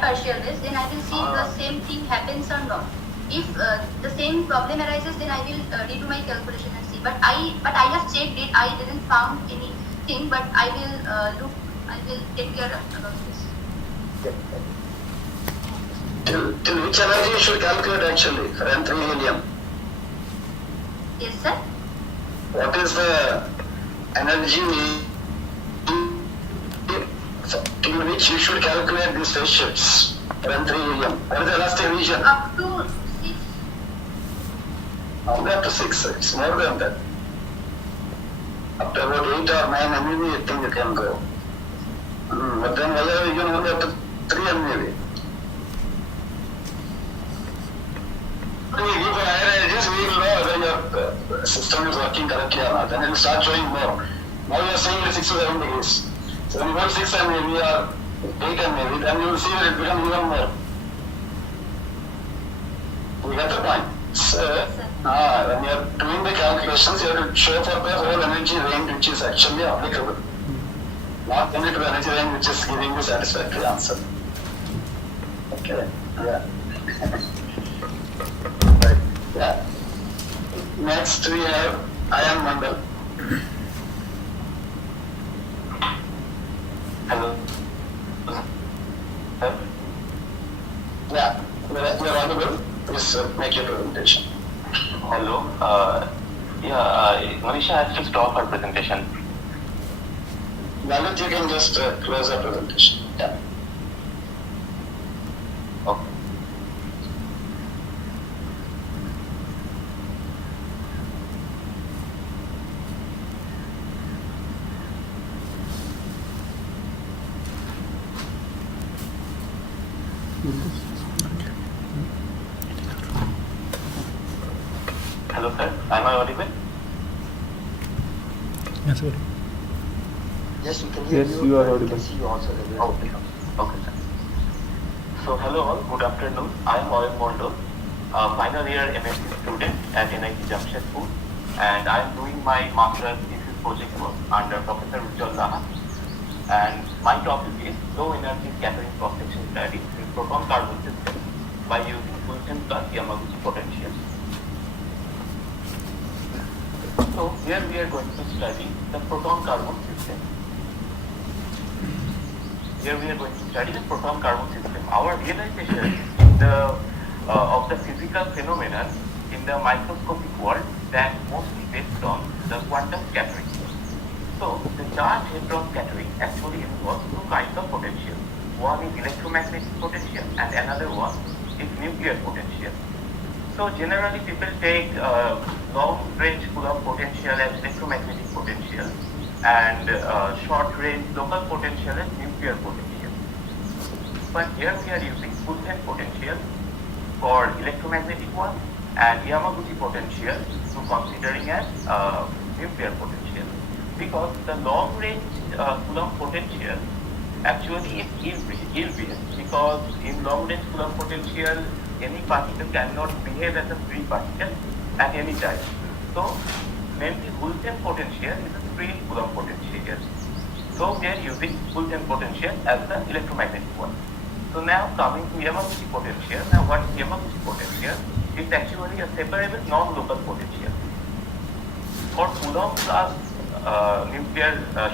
partial rays. Then I will see the same thing happens or not. If the same problem arises, then I will redo my calculation and see. But I have checked it. I didn't found anything. But I will take care of this. Till which energy you should calculate actually for N3 helium? Yes, sir. What is the energy till which you should calculate these phase shifts for N3 helium? What is the elastic region? Up to 6. Up to 6. It's more than that. Up to about 8 or 9 MeV, I think you can go. But then whether you can only up to 3 MeV. When you give higher energies, we will know whether your system is working correctly or not. Then it will start showing more. Now you are saying it is 6 to 7 degrees. So when you go 6 MeV or 8 MeV, then you will see that it becomes even more. You get the point? So, when you are doing the calculations, you have to show for the whole energy range which is actually applicable. Not only to the energy range which is giving the satisfactory answer. Okay. Yeah. Right. Yeah. Next we have ion bundle. Hello. Yeah. We are audible. Please make your presentation. Hello. Manisha has to stop her presentation. Lalit, you can just close our presentation. Yeah. Okay. Hello, sir. Am I audible? Yes, sir. Yes, you can hear Yes, you are audible. can see you also. Okay. Okay, sir. So, hello all. Good afternoon. I am Oil Mondol, final year MSc student at NIT Jamshedpur, and I am doing my master's thesis project work under Professor Ujjwal Laha. And my topic is low energy scattering cross-section study in proton carbon system by using Fulton plus Yamaguchi potential. So here we are going to study the proton carbon system. Here we are going to study the proton carbon system. Our realization of the physical phenomena in the microscopic world that mostly based on the quantum scattering. So the charge hadron scattering actually involves two kinds of potential. One is electromagnetic potential and another one is nuclear potential. So generally people take long range Coulomb potential as electromagnetic potential and short range local potential as nuclear potential. But here we are using Fulton potential for electromagnetic one and Yamaguchi potential to considering as nuclear potential. Because the long range Coulomb potential actually is ill-behaved, because in long range Coulomb potential any particle cannot behave as a free particle at any time. So mainly Fulton potential is a free Coulomb potential. So we are using Fulton potential as the electromagnetic one. So now coming to Yamaguchi potential. Now what is Yamaguchi potential? It's actually a separable non-local potential. For Coulomb plus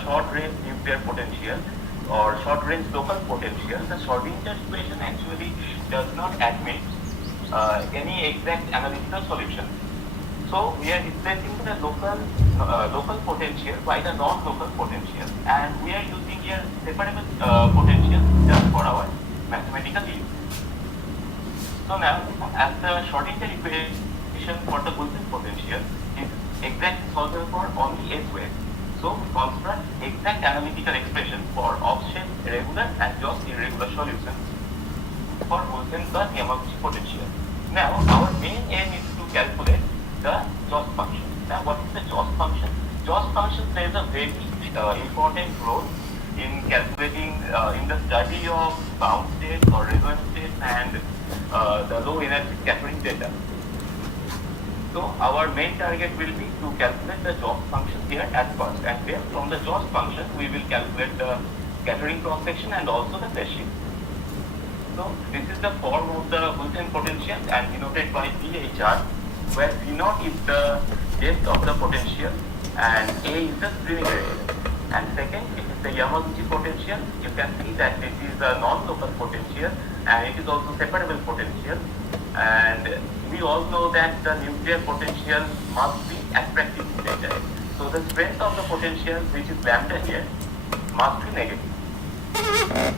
short range nuclear potential or short range local potential, the Schrodinger equation actually does not admit any exact analytical solution. So we are replacing the local potential by the non-local potential, and we are using here separable potential just for our mathematical use. So now, as the Schrodinger equation for the Fulton potential is exactly solvable for only S wave. So we construct exact analytical expression for off-shape regular and just irregular solutions for Wilson the Yamaguchi potential. Now our main aim is to calculate the Jost function. Now what is the Jost function? Jost function plays a very important role in calculating in the study of bound states or resonance states and the low energy scattering data. So our main target will be to calculate the Jost function here at first, and then from the Jost function we will calculate the scattering cross section and also the phase shift. So this is the form of the Wilson potential and denoted by VHR, where V0 is the depth of the potential and A is the screening radius. And second, it is the Yamaguchi potential. You can see that this is a non-local potential and it is also separable potential. And we all know that the nuclear potential must be attractive in nature. So the strength of the potential, which is lambda here, must be negative.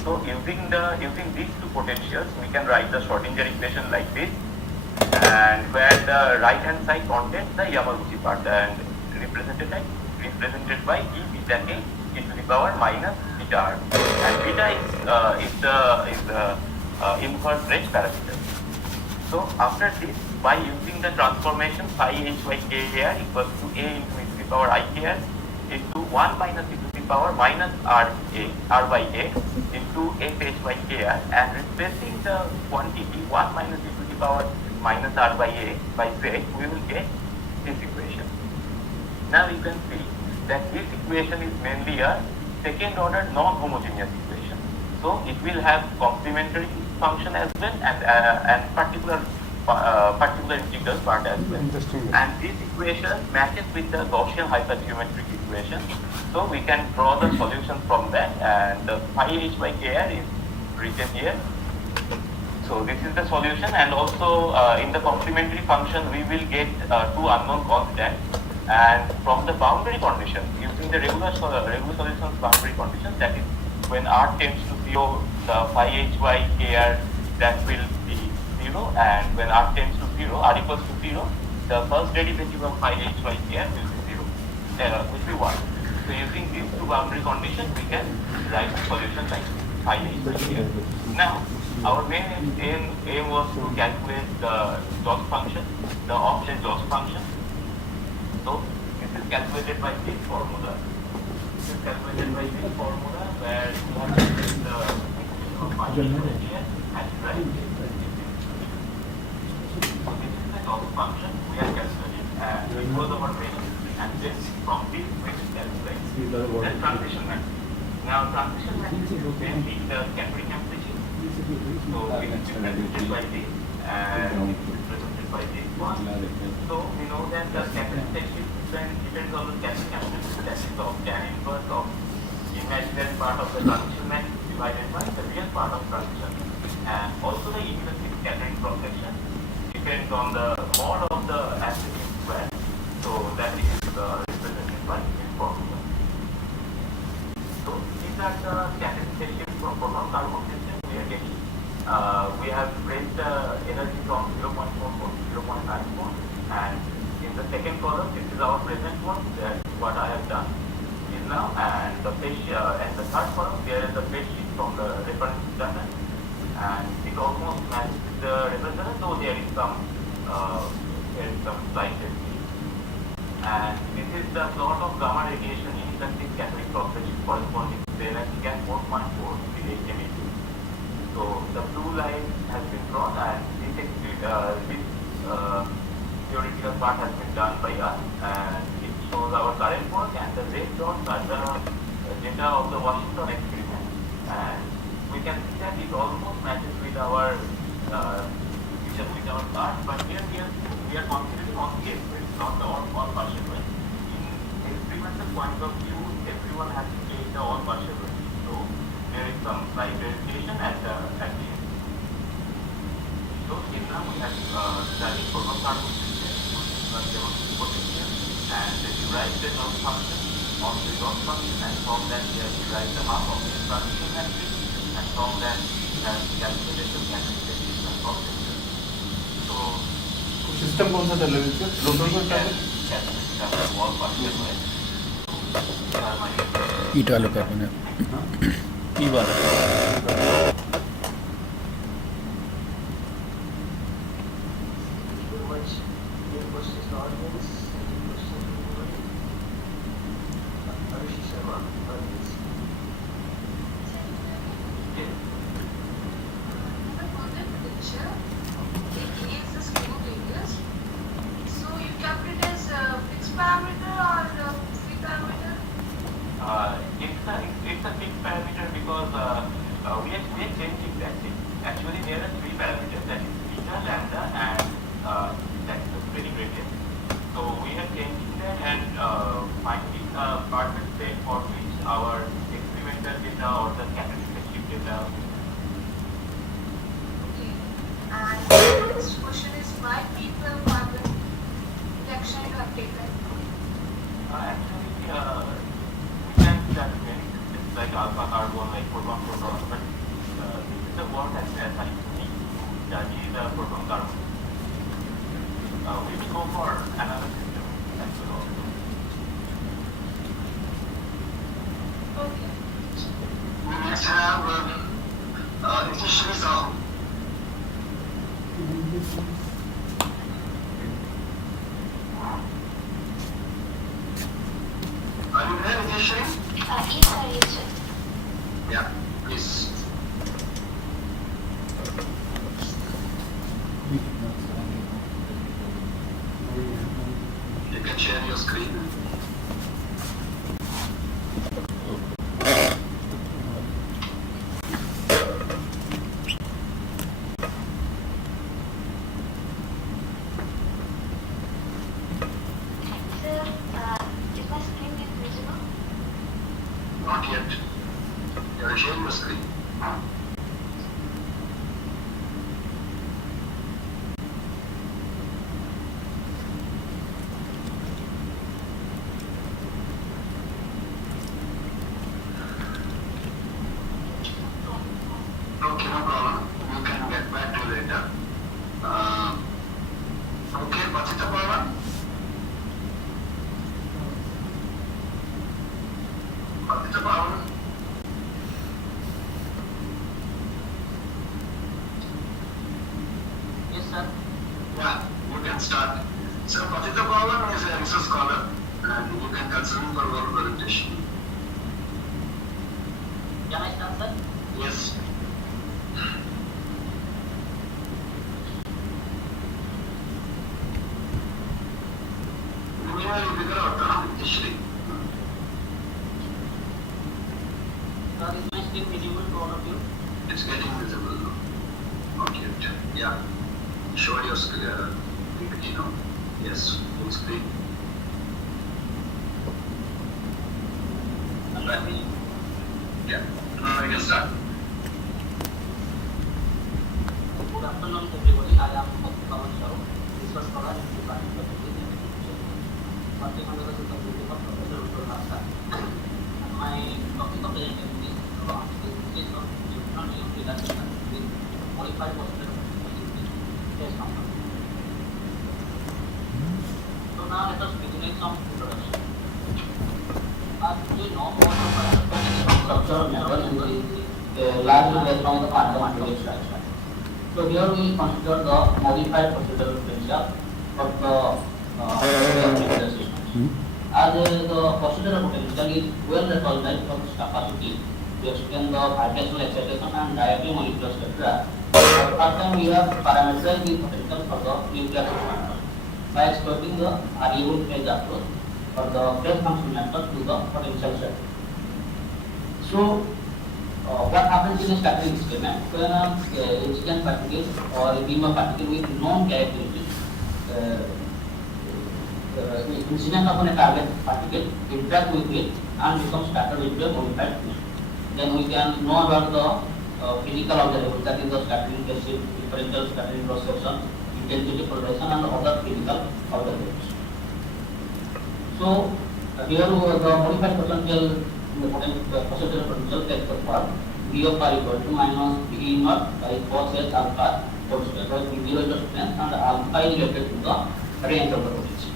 So using these two potentials, we can write the Schrodinger equation like this, and where the right hand side contains the Yamaguchi part and represented by E beta k e to the power minus beta r. And beta is the inverse range parameter. So after this, by using the transformation phi h by k r equals to a into e to the power I k r into 1 minus e to the power minus r by a into f h by k r, and replacing the quantity 1 minus e to the power minus r by a by z, we will get this equation. Now you can see that this equation is mainly a second order non-homogeneous equation. So it will have complementary function as well and particular integral part as well. And this equation matches with the Gaussian hypergeometric equation. So we can draw the solution from that, and the phi h by k r is written here. So this is the solution, and also in the complementary function we will get two unknown constants. And from the boundary condition, using the regular solutions boundary condition, that is when r tends to 0, the phi h by k r that will be 0, and when r tends to 0, r equals to 0, the first derivative of phi h by k r will be 0, which we want. So using these two boundary conditions, we can write the solution like phi h by k r. Now, our main aim was to calculate the Jost function, the offset Jost function. So this is calculated by this formula. This is calculated by this formula where you have to take the function here and write this. So this is the Jost function we are calculating, and it was our main. And this from this we will calculate the transition matrix. Now transition matrix is mainly the scattering amplitude. So it is represented by this and represented by this one. So we know that the scattering section depends on the scattering amplitude, that is of tan inverse of imaginary part of the transition matrix divided by the real part of transition. And also the intrinsic scattering cross section depends on the mod of the amplitude square. So that is represented by this formula. So these are the scattering sections from proton carbon system we are getting. We have raised the energy from 0.44 to 0.94, and in the second column, this is our present one. That's what I have done till now, and the the third column, there is the phase shift from the reference data, and it almost matches the reference data, though there is some slight difference. And this is the plot of gamma radiation intrinsic scattering cross section corresponding to the energy gap 4.4 mV. So the blue line has been drawn, and this theoretical part has been done by us, and it shows our current work, and the red dots are the data of the Washington experiment. And we can see that it almost matches with our part, but here we are considering on the experiment, not the all partial way. In experimental point of view, everyone has to take the all partial way. So there is some slight variation at the end. So here now we have studied proton carbon system using potential, and they derive the Jost function of the Jost function, and from that we have derived the half of the transition matrix, and from that we have calculated the scattering and potential. So system कौन सा चल रहा है इसका? Local पर चल रहा है? all partial way. ईट वाले कार्बन है ई वाला It's a fixed parameter because we are changing that thing. Actually, there are three parameters, that is beta, lambda, and that is the spreading radius. So we are changing that and finding a perfect set for which our experimental data or the characteristic data. Okay. And this question is why people carbon reduction you have taken? Actually, we can do that many. It's like alpha carbon, like proton, but this is the word that we are assigned to study the proton carbon. We will go for another system as well. Okay. We next have Nitish Sahu. Are you there, Nitish? Yes, Yeah, please. You can share your screen. Sir, is my screen visible? Not yet. You are sharing your screen. Okay, no problem. You can get back to later. Okay, Pachita Pawan? Pachita Pawan? Yes, sir. Yeah, you can start. So, Pachita Pawan is a research scholar and you can consider for your presentation. Can I start, sir? Yes. You figure out Shri. Sir, is my screen visible to all of you? It's getting visible now. Okay. Yeah. Show your screen. Yes, full screen. Right. Yeah. Now I can start. Good afternoon, everybody. I am Dr. Pawan Sahu, research scholar in the Department of Physics and Chemistry, working under the supervision of Professor Rudolf Nasta. My topic of presentation is the case of neutron reduction with modified posture test number. So now let us begin some introduction. As we know, most of our structure matter is largely based on the quantum mechanics structure. So here we consider the modified procedural potential of the systems. As the procedural potential is well recognized from its capacity to explain the vibrational excitation and directly molecular structure. First time we have parameterized the potential for the nuclear system by exploiting the variable phase approach for the phase function method to the potential set. So what happens in a scattering experiment when an incident particle or a beam of particle with known characteristics incident upon a target particle interact with it and become scattered into a modified field. Then we can know about the physical observables, that is the scattering phase, differential scattering cross section, intensity polarization and other physical observables. So here the modified potential, the procedural potential takes the form V of r equal to minus V naught by cos h alpha whole square, where V0 is the strength and alpha is related to the range of the potential.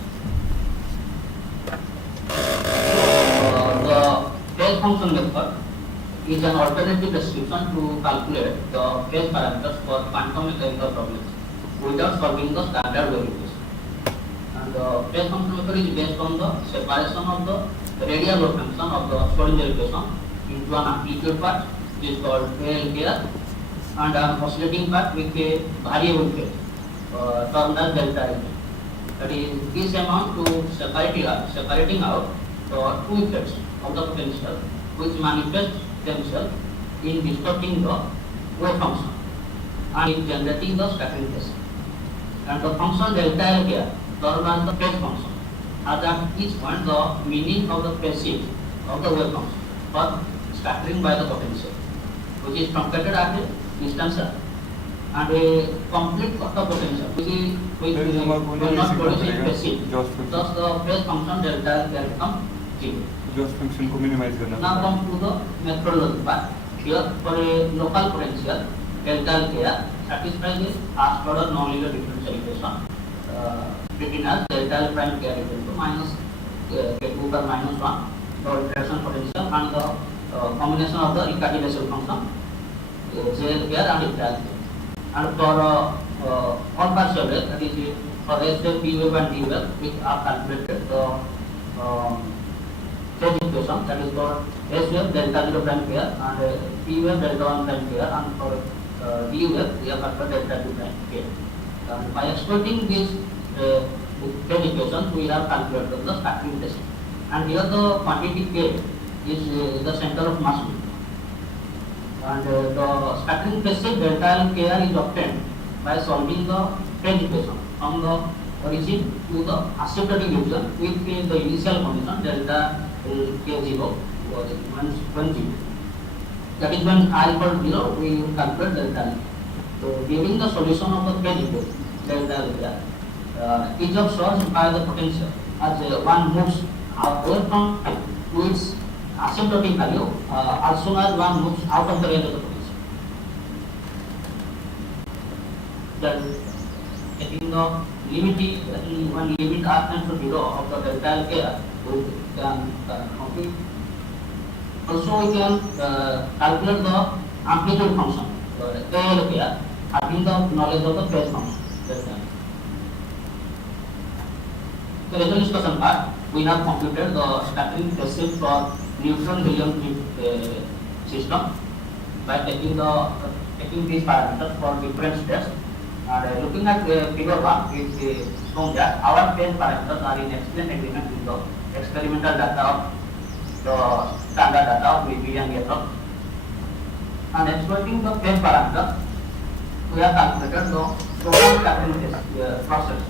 function method is an alternative description to calculate the phase parameters for quantum mechanical problems without solving the standard wave equation. And the phase function method is based on the separation of the radial wave function of the Schrodinger equation into an amplitude part, which is called ALKR, and an oscillating part with a variable phase termed as delta L. That is, this amount to separating out the two effects of the potential which manifest themselves in distorting the wave function and in generating the scattering phase. And the function delta L here termed as the phase function, as at each point the meaning of the phase shift of the wave function for scattering by the potential, which is truncated at a distance r, and a complete cut of potential which will not produce a phase shift. Thus the phase function delta L can become 0. Just function को minimize करना. Now come to the methodology part. Here for a local potential delta L here satisfies the first order nonlinear differential equation written as delta L prime here equal to minus k2 per minus 1 the reflection potential and the combination of the Riccati Bessel function J here and delta L. And for all partial wave, that is for S wave, P wave and D wave, which are calculated the phase equation, that is for S wave delta 0 prime here and P wave delta 1 prime here, and for D wave we have calculated delta 2 prime here. And by exploiting these phase equations, we have calculated the scattering phase. And here the quantity K is the center of mass movement. And the scattering phase shift delta L KR is obtained by solving the phase equation from the origin to the asymptotic division with the initial condition delta L K0 was when 0. That is when I equal 0, we calculate delta L. So during the solution of the phase equation delta L KR, each of source by the potential as one moves away from to its asymptotic value as soon as one moves out of the range of the potential. Then taking the limit r tends to 0 of the delta L KR, we can complete. Also we can calculate the amplitude function KL KR having the knowledge of the phase function delta L. The result discussion part, we have computed the scattering phase shift for neutron helium system by taking these parameters for different states. And looking at figure 1, it shows that our phase parameters are in excellent agreement with the experimental data of the standard data of VP and EFF. And exploiting the phase parameter, we have calculated the total scattering process.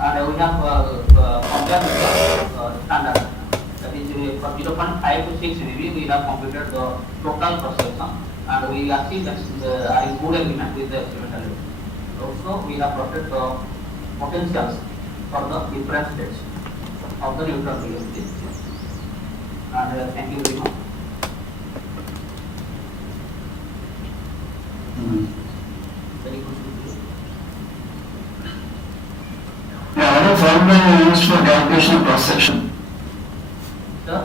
And we have compared with the standard. That is for 0.5 to 6 dB, we have computed the total cross-section, and we achieved are in good agreement with the experimental data. Also, we have plotted the potentials for the different states of the neutron helium system. And thank you very much. Very good. Yeah, what formula you used for calculation of cross section? Sir?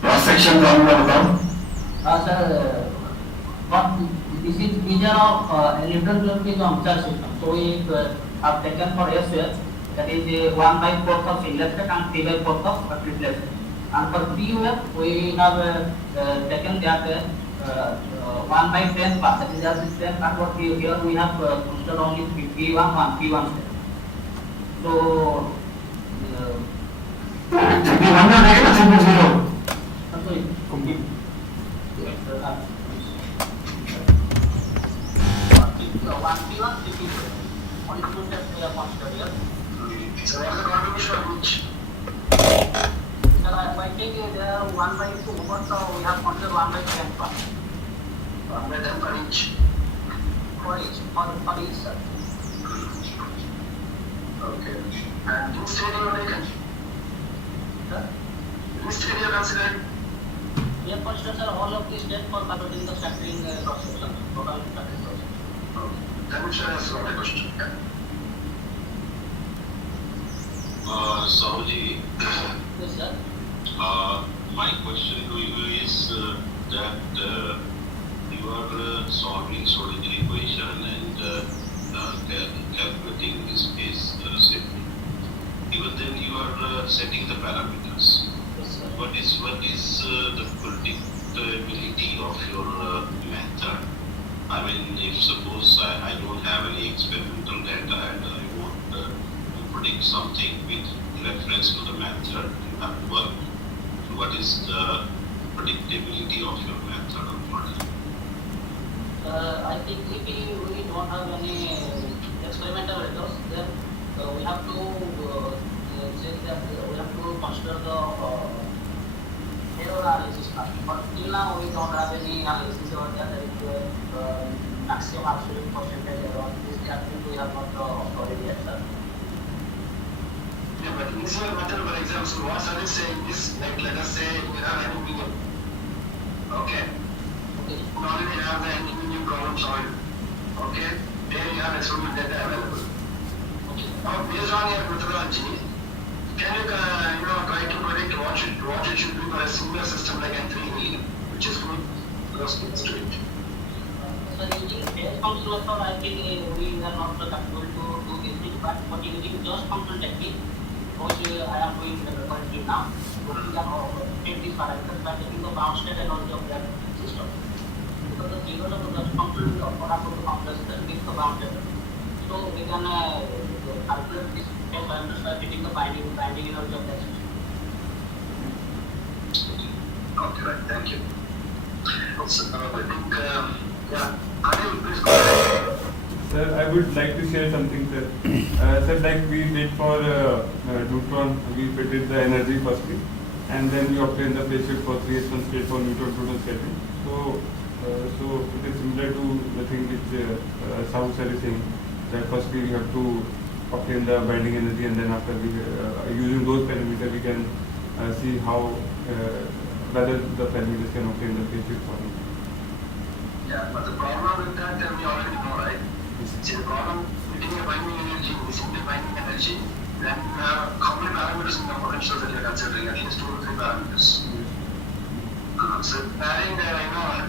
Cross section formula Sir, these are a neutron helium is on charge system. So we have taken for S wave, that is 1/4 of inlet state and 3/4 of outlet state. And for P wave, we have taken that 1/10 part, that is just 10 part. What here we have considered only P1 state. So P1 or negative P0? Sorry. One P1, only two steps we have considered here. So what is the contribution of each? By taking there 1/2, but we have considered 1/10 part. 1/10 for each. For each, sir. Okay. And which state you have taken? Sir? Which state you have considered? We have considered, sir, all of these steps for calculating the scattering cross-section, total scattering cross-section. Okay. Then which one is my question? Sahuji, Yes, sir. My question to you is that you are solving Schrodinger equation and calculating the space simply. Even then, you are setting the parameters. What is the predictability of your method? I mean, if suppose I don't have any experimental data and I want to predict something with reference to the method you have worked, what is the predictability of your method or model? I think if we don't have any experimental results, then we have to say that we have to consider the error analysis part. But till now we don't have any analysis over there. There is maximum absolute percentage error. This we have not studied yet, sir. Yeah, but in this method, for example, so what are they saying is, like, let us say we have aluminum. Okay. You already have the aluminum problem solved. Okay. There you have experimental data available. Okay. Now, based on your methodology, can you, try to predict what it should be for a similar system like N3, which is good for straight? So using phase functional method, I think we are not capable to do this thing, but using just functional technique, which I am doing currently now, we can take these parameters by taking the bound state energy of that system. Because the zero of the functional complex gives the bound state. So we can calculate this phase parameters by taking the binding energy of that system. Okay, right. Thank you. Also, I think, Sir, I would like to share something, sir. Sir, like we did for neutron, we fitted the energy firstly, and then we obtained the phase shift for 3s1 state for neutron-proton scattering. So it is similar to the thing which Sahu sir is saying, that firstly we have to obtain the binding energy, and then after we using those parameters we can see how whether the parameters can obtain the phase shift or not. Yeah, but the problem with that we already know, right? See, the problem with your binding energy, simple binding energy, then how many parameters in the potential that you are considering? At least 2 to 3 parameters. So adding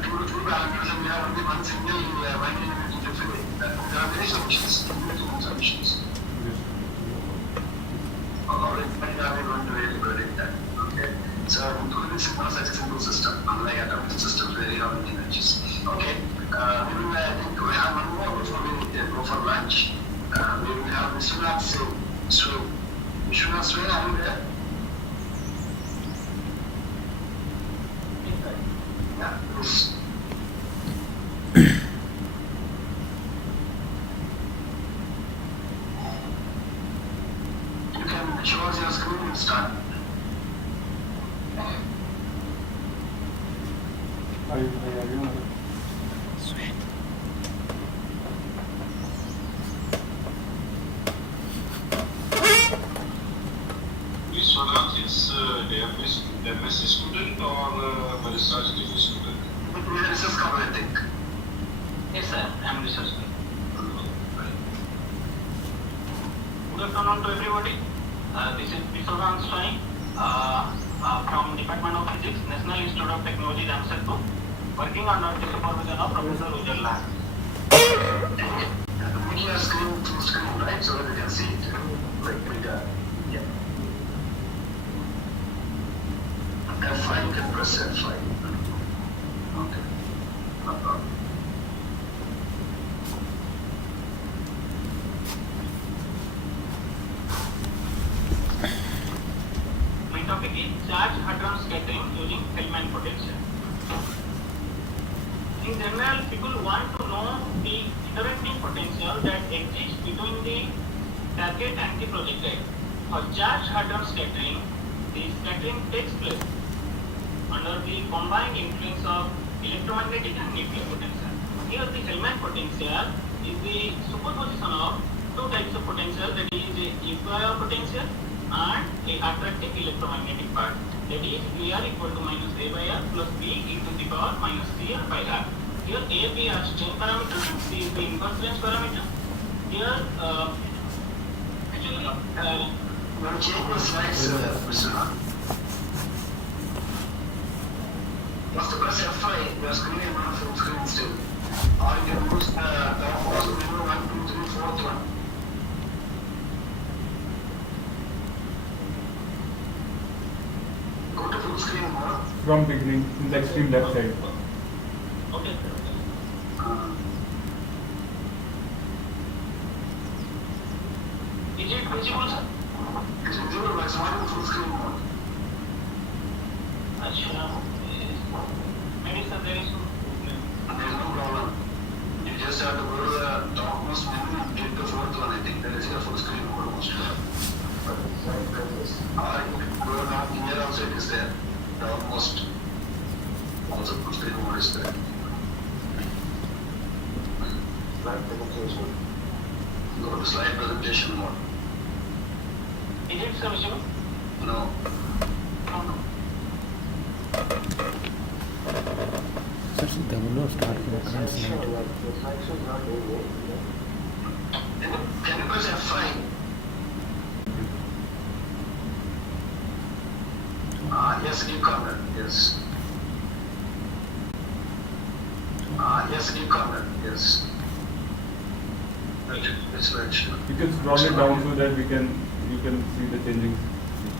2 to 3 parameters, and we have only one single binding energy to fill it. There are many solutions, multiple solutions. How exactly are we going to really predict that? Okay. So including is not such a simple system, unlike atomic systems where you have many energies. Okay, maybe I think we have one more before we go for lunch. We will have Vishwanath Swain. Vishwanath Swain, are you there? Yeah, please. You can show us your screen and start. Vishwanath is MSc student or a research degree student? Research scholar, I think. Yes, sir. I am research student. Good afternoon to everybody. This is Vishwanath Swain from Department of Physics, National Institute of Technology, Jamshedpur, working under the supervision of Professor Ujjwal Lal. Make your screen full screen, right, so that we can see it. Like yeah. F5, you can press F5. Okay. No problem. My topic is charge hadron scattering using Feynman potential. In general, people want to know the interacting potential that exists between the target and the projectile. For charge hadron scattering, the scattering takes place under the combined influence of electromagnetic and nuclear potential. Here the Feynman potential is the superposition of two types of potential, that is a equal potential and a attractive electromagnetic part. That is VR equal to minus A by R plus B into the power minus CR by R. Here A, B are strain parameters and C is the inverse range parameter. Here actually change the slides, Mr. Once the press F5, your screen is not full screen still. Or you can use the topmost menu 1, 2, 3, 4th one. Go to full screen mode. From beginning, in the extreme left side. Okay. Is it visible, sir? It's visible, but it's not in full screen mode. Maybe sir, there is no problem. You just have to go to the topmost menu and get the 4th one. I think that is your full screen mode most. Or you can go down here also, it is there. Topmost. Also full screen mode is there. Slide presentation. Go to slide presentation mode. Is it so visible? No. There will no start in the current slide. Can you press F5? Yes, click on it. Yes. Yes, click on it. Yes. It's right. You can scroll it down so that you can see the changing